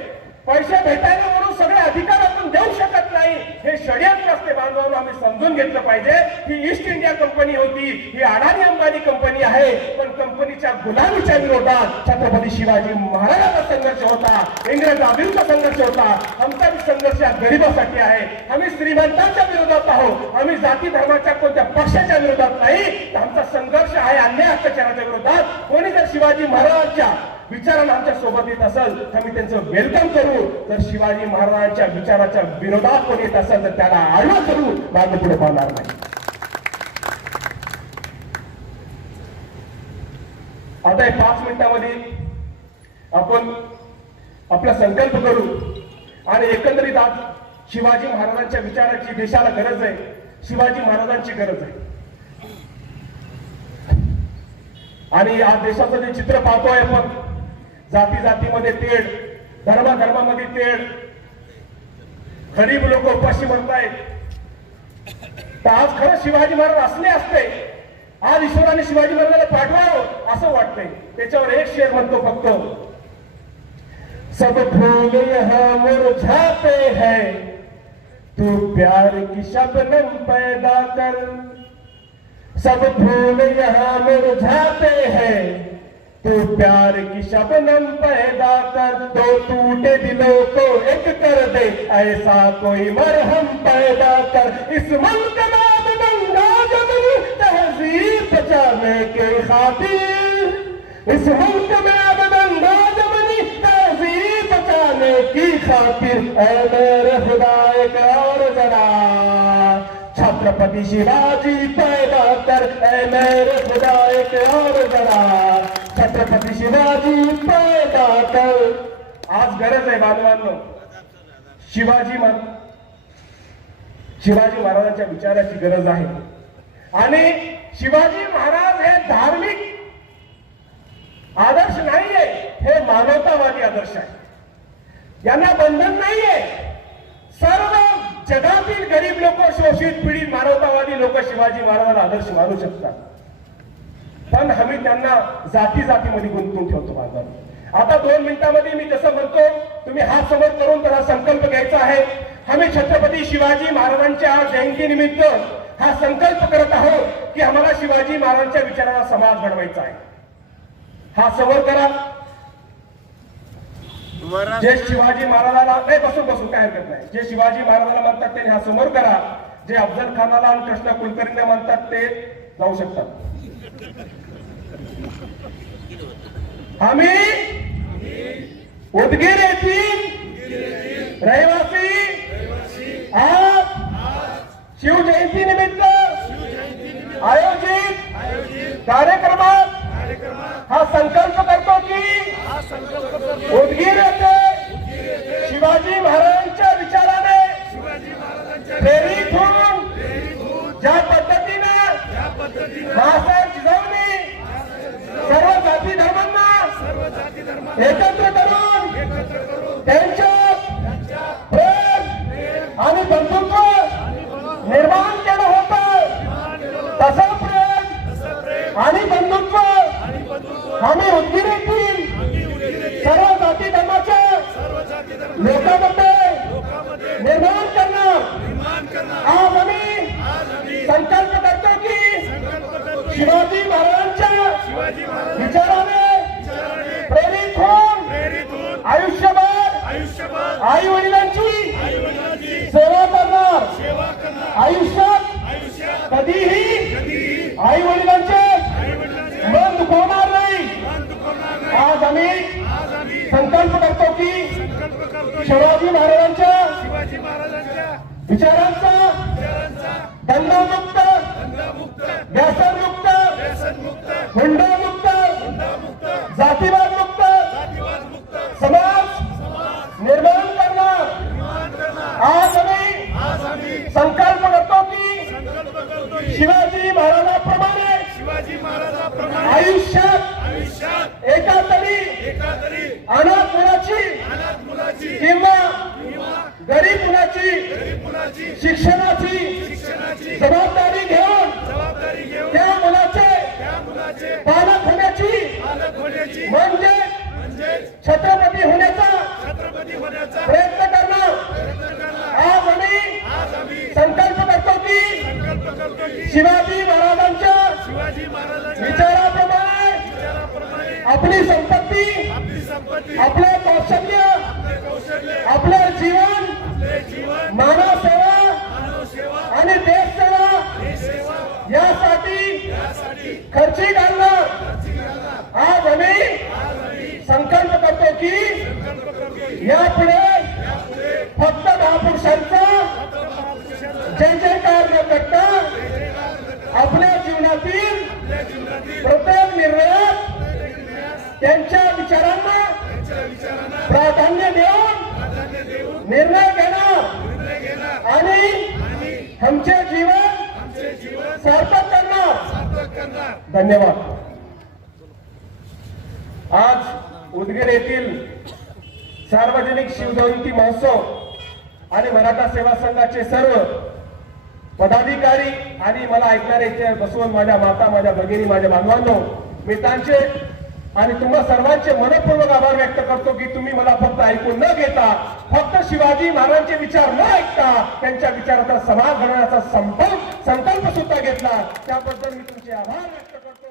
पैसे भेटायला म्हणून सगळे अधिकार आपण देऊ शकत नाही, हे षडयंत्र असते. बांधवांनो, आम्ही समजून घेतलं पाहिजे ही ईस्ट इंडिया कंपनी होती, ही अडाणी अंबानी कंपनी आहे. पण कंपनीच्या गुलामीच्या विरोधात छत्रपती शिवाजी महाराजांचा संघर्ष होता, इंग्रजांविरुद्ध संघर्ष होता. आमचा संघर्ष या गरिबासाठी आहे. आम्ही श्रीमंतांच्या विरोधात आहोत, आम्ही जाती धर्माच्या कोणत्या पक्षाच्या विरोधात नाही. आमचा संघर्ष आहे अन्याय अत्याचाराच्या विरोधात. कोणी जर शिवाजी महाराजांच्या विचारांना आमच्या सोबत येत असेल तर आम्ही त्यांचं वेलकम करू. जर शिवाजी महाराजांच्या विचाराच्या विरोधात कोणी येत असेल तर त्याला आडवं करू, मागे पुढे पाहणार नाही. आता 5 मिनिटांमध्ये आपण आपला संकल्प करू आणि एकंदरीत आज शिवाजी महाराजांच्या विचाराची देशाला गरज आहे, शिवाजी महाराजांची गरज आहे. आणि आज देशाचं जे चित्र पाहतोय आपण, जाती जातीमध्ये तेढ, धर्माधर्मामध्ये तेढ, गरीब लोक उपाशी मरतायत. तर आज खरं शिवाजी महाराज असले असते, आज ईश्वराने शिवाजी महाराजांना पाठवावं असं वाटतंय. त्याच्यावर एक शेर म्हणतो फक्त, सब फूल यहाँ मुरझाते हैं, तू प्यार की शबनम पैदा कर. सब फूल यहाँ मुरझाते हैं, तू प्यार की शबनम पैदा कर. दो टूटे दिलों को एक कर दे, ऐसा कोई मरहम पैदा कर. इस मुल्क में अब गंगा जमुनी तहजीब बचाने के खातिर, इस मुल्क में अब गंगा जमुनी तहजीब बचाने की खातिर. ऐ मेरे खुदा एक और जरा छत्रपति शिवाजी पैदा कर. ऐ मेरे खुदा एक और जरा छत्रपती शिवाजी पैदा कर. आज गरज आहे बांधवांनो, शिवाजी महाराजांच्या विचाराची गरज आहे. आणि शिवाजी महाराज हे धार्मिक आदर्श नाहीये, हे मानवतावादी आदर्श आहे. यांना बंधन नाहीये. सर्व जगातील गरीब लोक, शोषित पीडित मानवतावादी लोक शिवाजी महाराजांना आदर्श मानू शकतात. पण आम्ही त्यांना जाती जातीमध्ये गुंतवून ठेवतो बांधवांनो. आता 2 मिनिटांमध्ये मी जसं म्हणतो, तुम्ही हात समोर करून तर हा संकल्प घ्यायचा आहे. आम्ही छत्रपती शिवाजी महाराजांच्या जयंतीनिमित्त हा संकल्प करत आहोत की आम्हाला शिवाजी महाराजांच्या विचाराला समाज घडवायचा आहे. हा समोर करा. जे शिवाजी महाराजाला नाही, बसून काय हरकत नाही. जे शिवाजी महाराजाला म्हणतात ते हा समोर करा. जे अफजल खानाला आणि कृष्ण कुलकर्णीला म्हणतात ते जाऊ शकतात. आम्ही उदगीर येथील रहिवासी आज शिवजयंती निमित्त आयोजित कार्यक्रमात हा संकल्प करतो की उदगीर येथे शिवाजी महाराजांच्या विचाराने प्रेरित होऊन ज्या पद्धतीने बाळासाहेब जिजाऊंनी सर्व जाती धर्मांना एकत्र करून त्यांच्यात प्रेम आणि बंधुत्व निर्माण केलं होतं, तसं प्रेम आणि बंधुत्व आम्ही उदगीर येथील सर्व जाती धर्माच्या लोकांमध्ये निर्माण करणार. आज आम्ही संकल्प करतो की शिवाजी महाराजांच्या विचाराने प्रेरित होऊन आयुष्यभर आई वडिलांची सेवा करणार, आयुष्यात करतो शिवाजी महाराजांच्या शिवाजी महाराजांच्या विचारांचा विचारांचा दंगमुक्त दंगमुक्त व्यसनमुक्त व्यसनमुक्त हुंडामुक्त हुंडामुक्त जातीवादमुक्त जातीवादमुक्त समाज निर्माण करणार निर्माण करणार आज आज आम्ही संकल्प करतो की संकल्प करतो की शिवाजी महाराजांप्रमाणे शिवाजी महाराजांप्रमाणे आयुष्यात एका तरी एका तरी अनाथ मुलाची अनाथ मुलाची किंवा किंवा गरीब मुलाची गरीब मुलाची शिक्षणाची शिक्षणाची जबाबदारी घेऊन जबाबदारी घेऊन त्या मुलाचे त्या मुलाचे पालक होण्याची पालक होण्याची म्हणजे म्हणजेच छत्रपती होण्याचा छत्रपती होण्याचा प्रयत्न करणार प्रयत्न करणार आज आज आम्ही संकल्प करतो की संकल्प करतो की शिवाजी महाराजांच्या शिवाजी महाराजांच्या विचाराप्रमाणे विचाराप्रमाणे आपली संपत्ती आपली संपत्ती आपले कौशल्य आपले कौशल्य आपले जीवन आपले जीवन मानव सेवा मानव सेवा आणि देश सेवा देश सेवा यासाठी यासाठी खर्ची घालणार खर्ची घालणार आज संकल्प करतो की संकल्प करतो की यापुढे यापुढे फक्त महापुरुषांचा फक्त महापुरुषांचा जय जयकार न करता आपल्या जीवनातील आपल्या जीवनातील प्रत्येक निर्णयात निर्णयास त्यांच्या विचारांना त्यांच्या विचारांना प्राधान्य देऊन प्राधान्य देऊन निर्णय घेणार निर्णय घेणार आणि आणि आमचे जीवन आमचे जीवन सार्थक करणार सार्थक करणार. धन्यवाद. आज उदगीर येथील सार्वजनिक शिवजयंती महोत्सव आणि मराठा सेवा संघाचे सर्व पदाधिकारी आणि मला ऐकणारे इथे बसवून माझ्या माता, माझ्या भगिनी, माझ्या बांधवांनो, मी त्यांचे आणि तुम्हा सर्वांचे मनपूर्वक आभार व्यक्त करतो की तुम्ही मला फक्त ऐकून न घेता, फक्त शिवाजी महाराजांचे विचार न ऐकता त्यांच्या विचाराचा समाज घडवण्याचा संकल्प सुद्धा घेतला. त्याबद्दल मी तुमचे आभार व्यक्त करतो.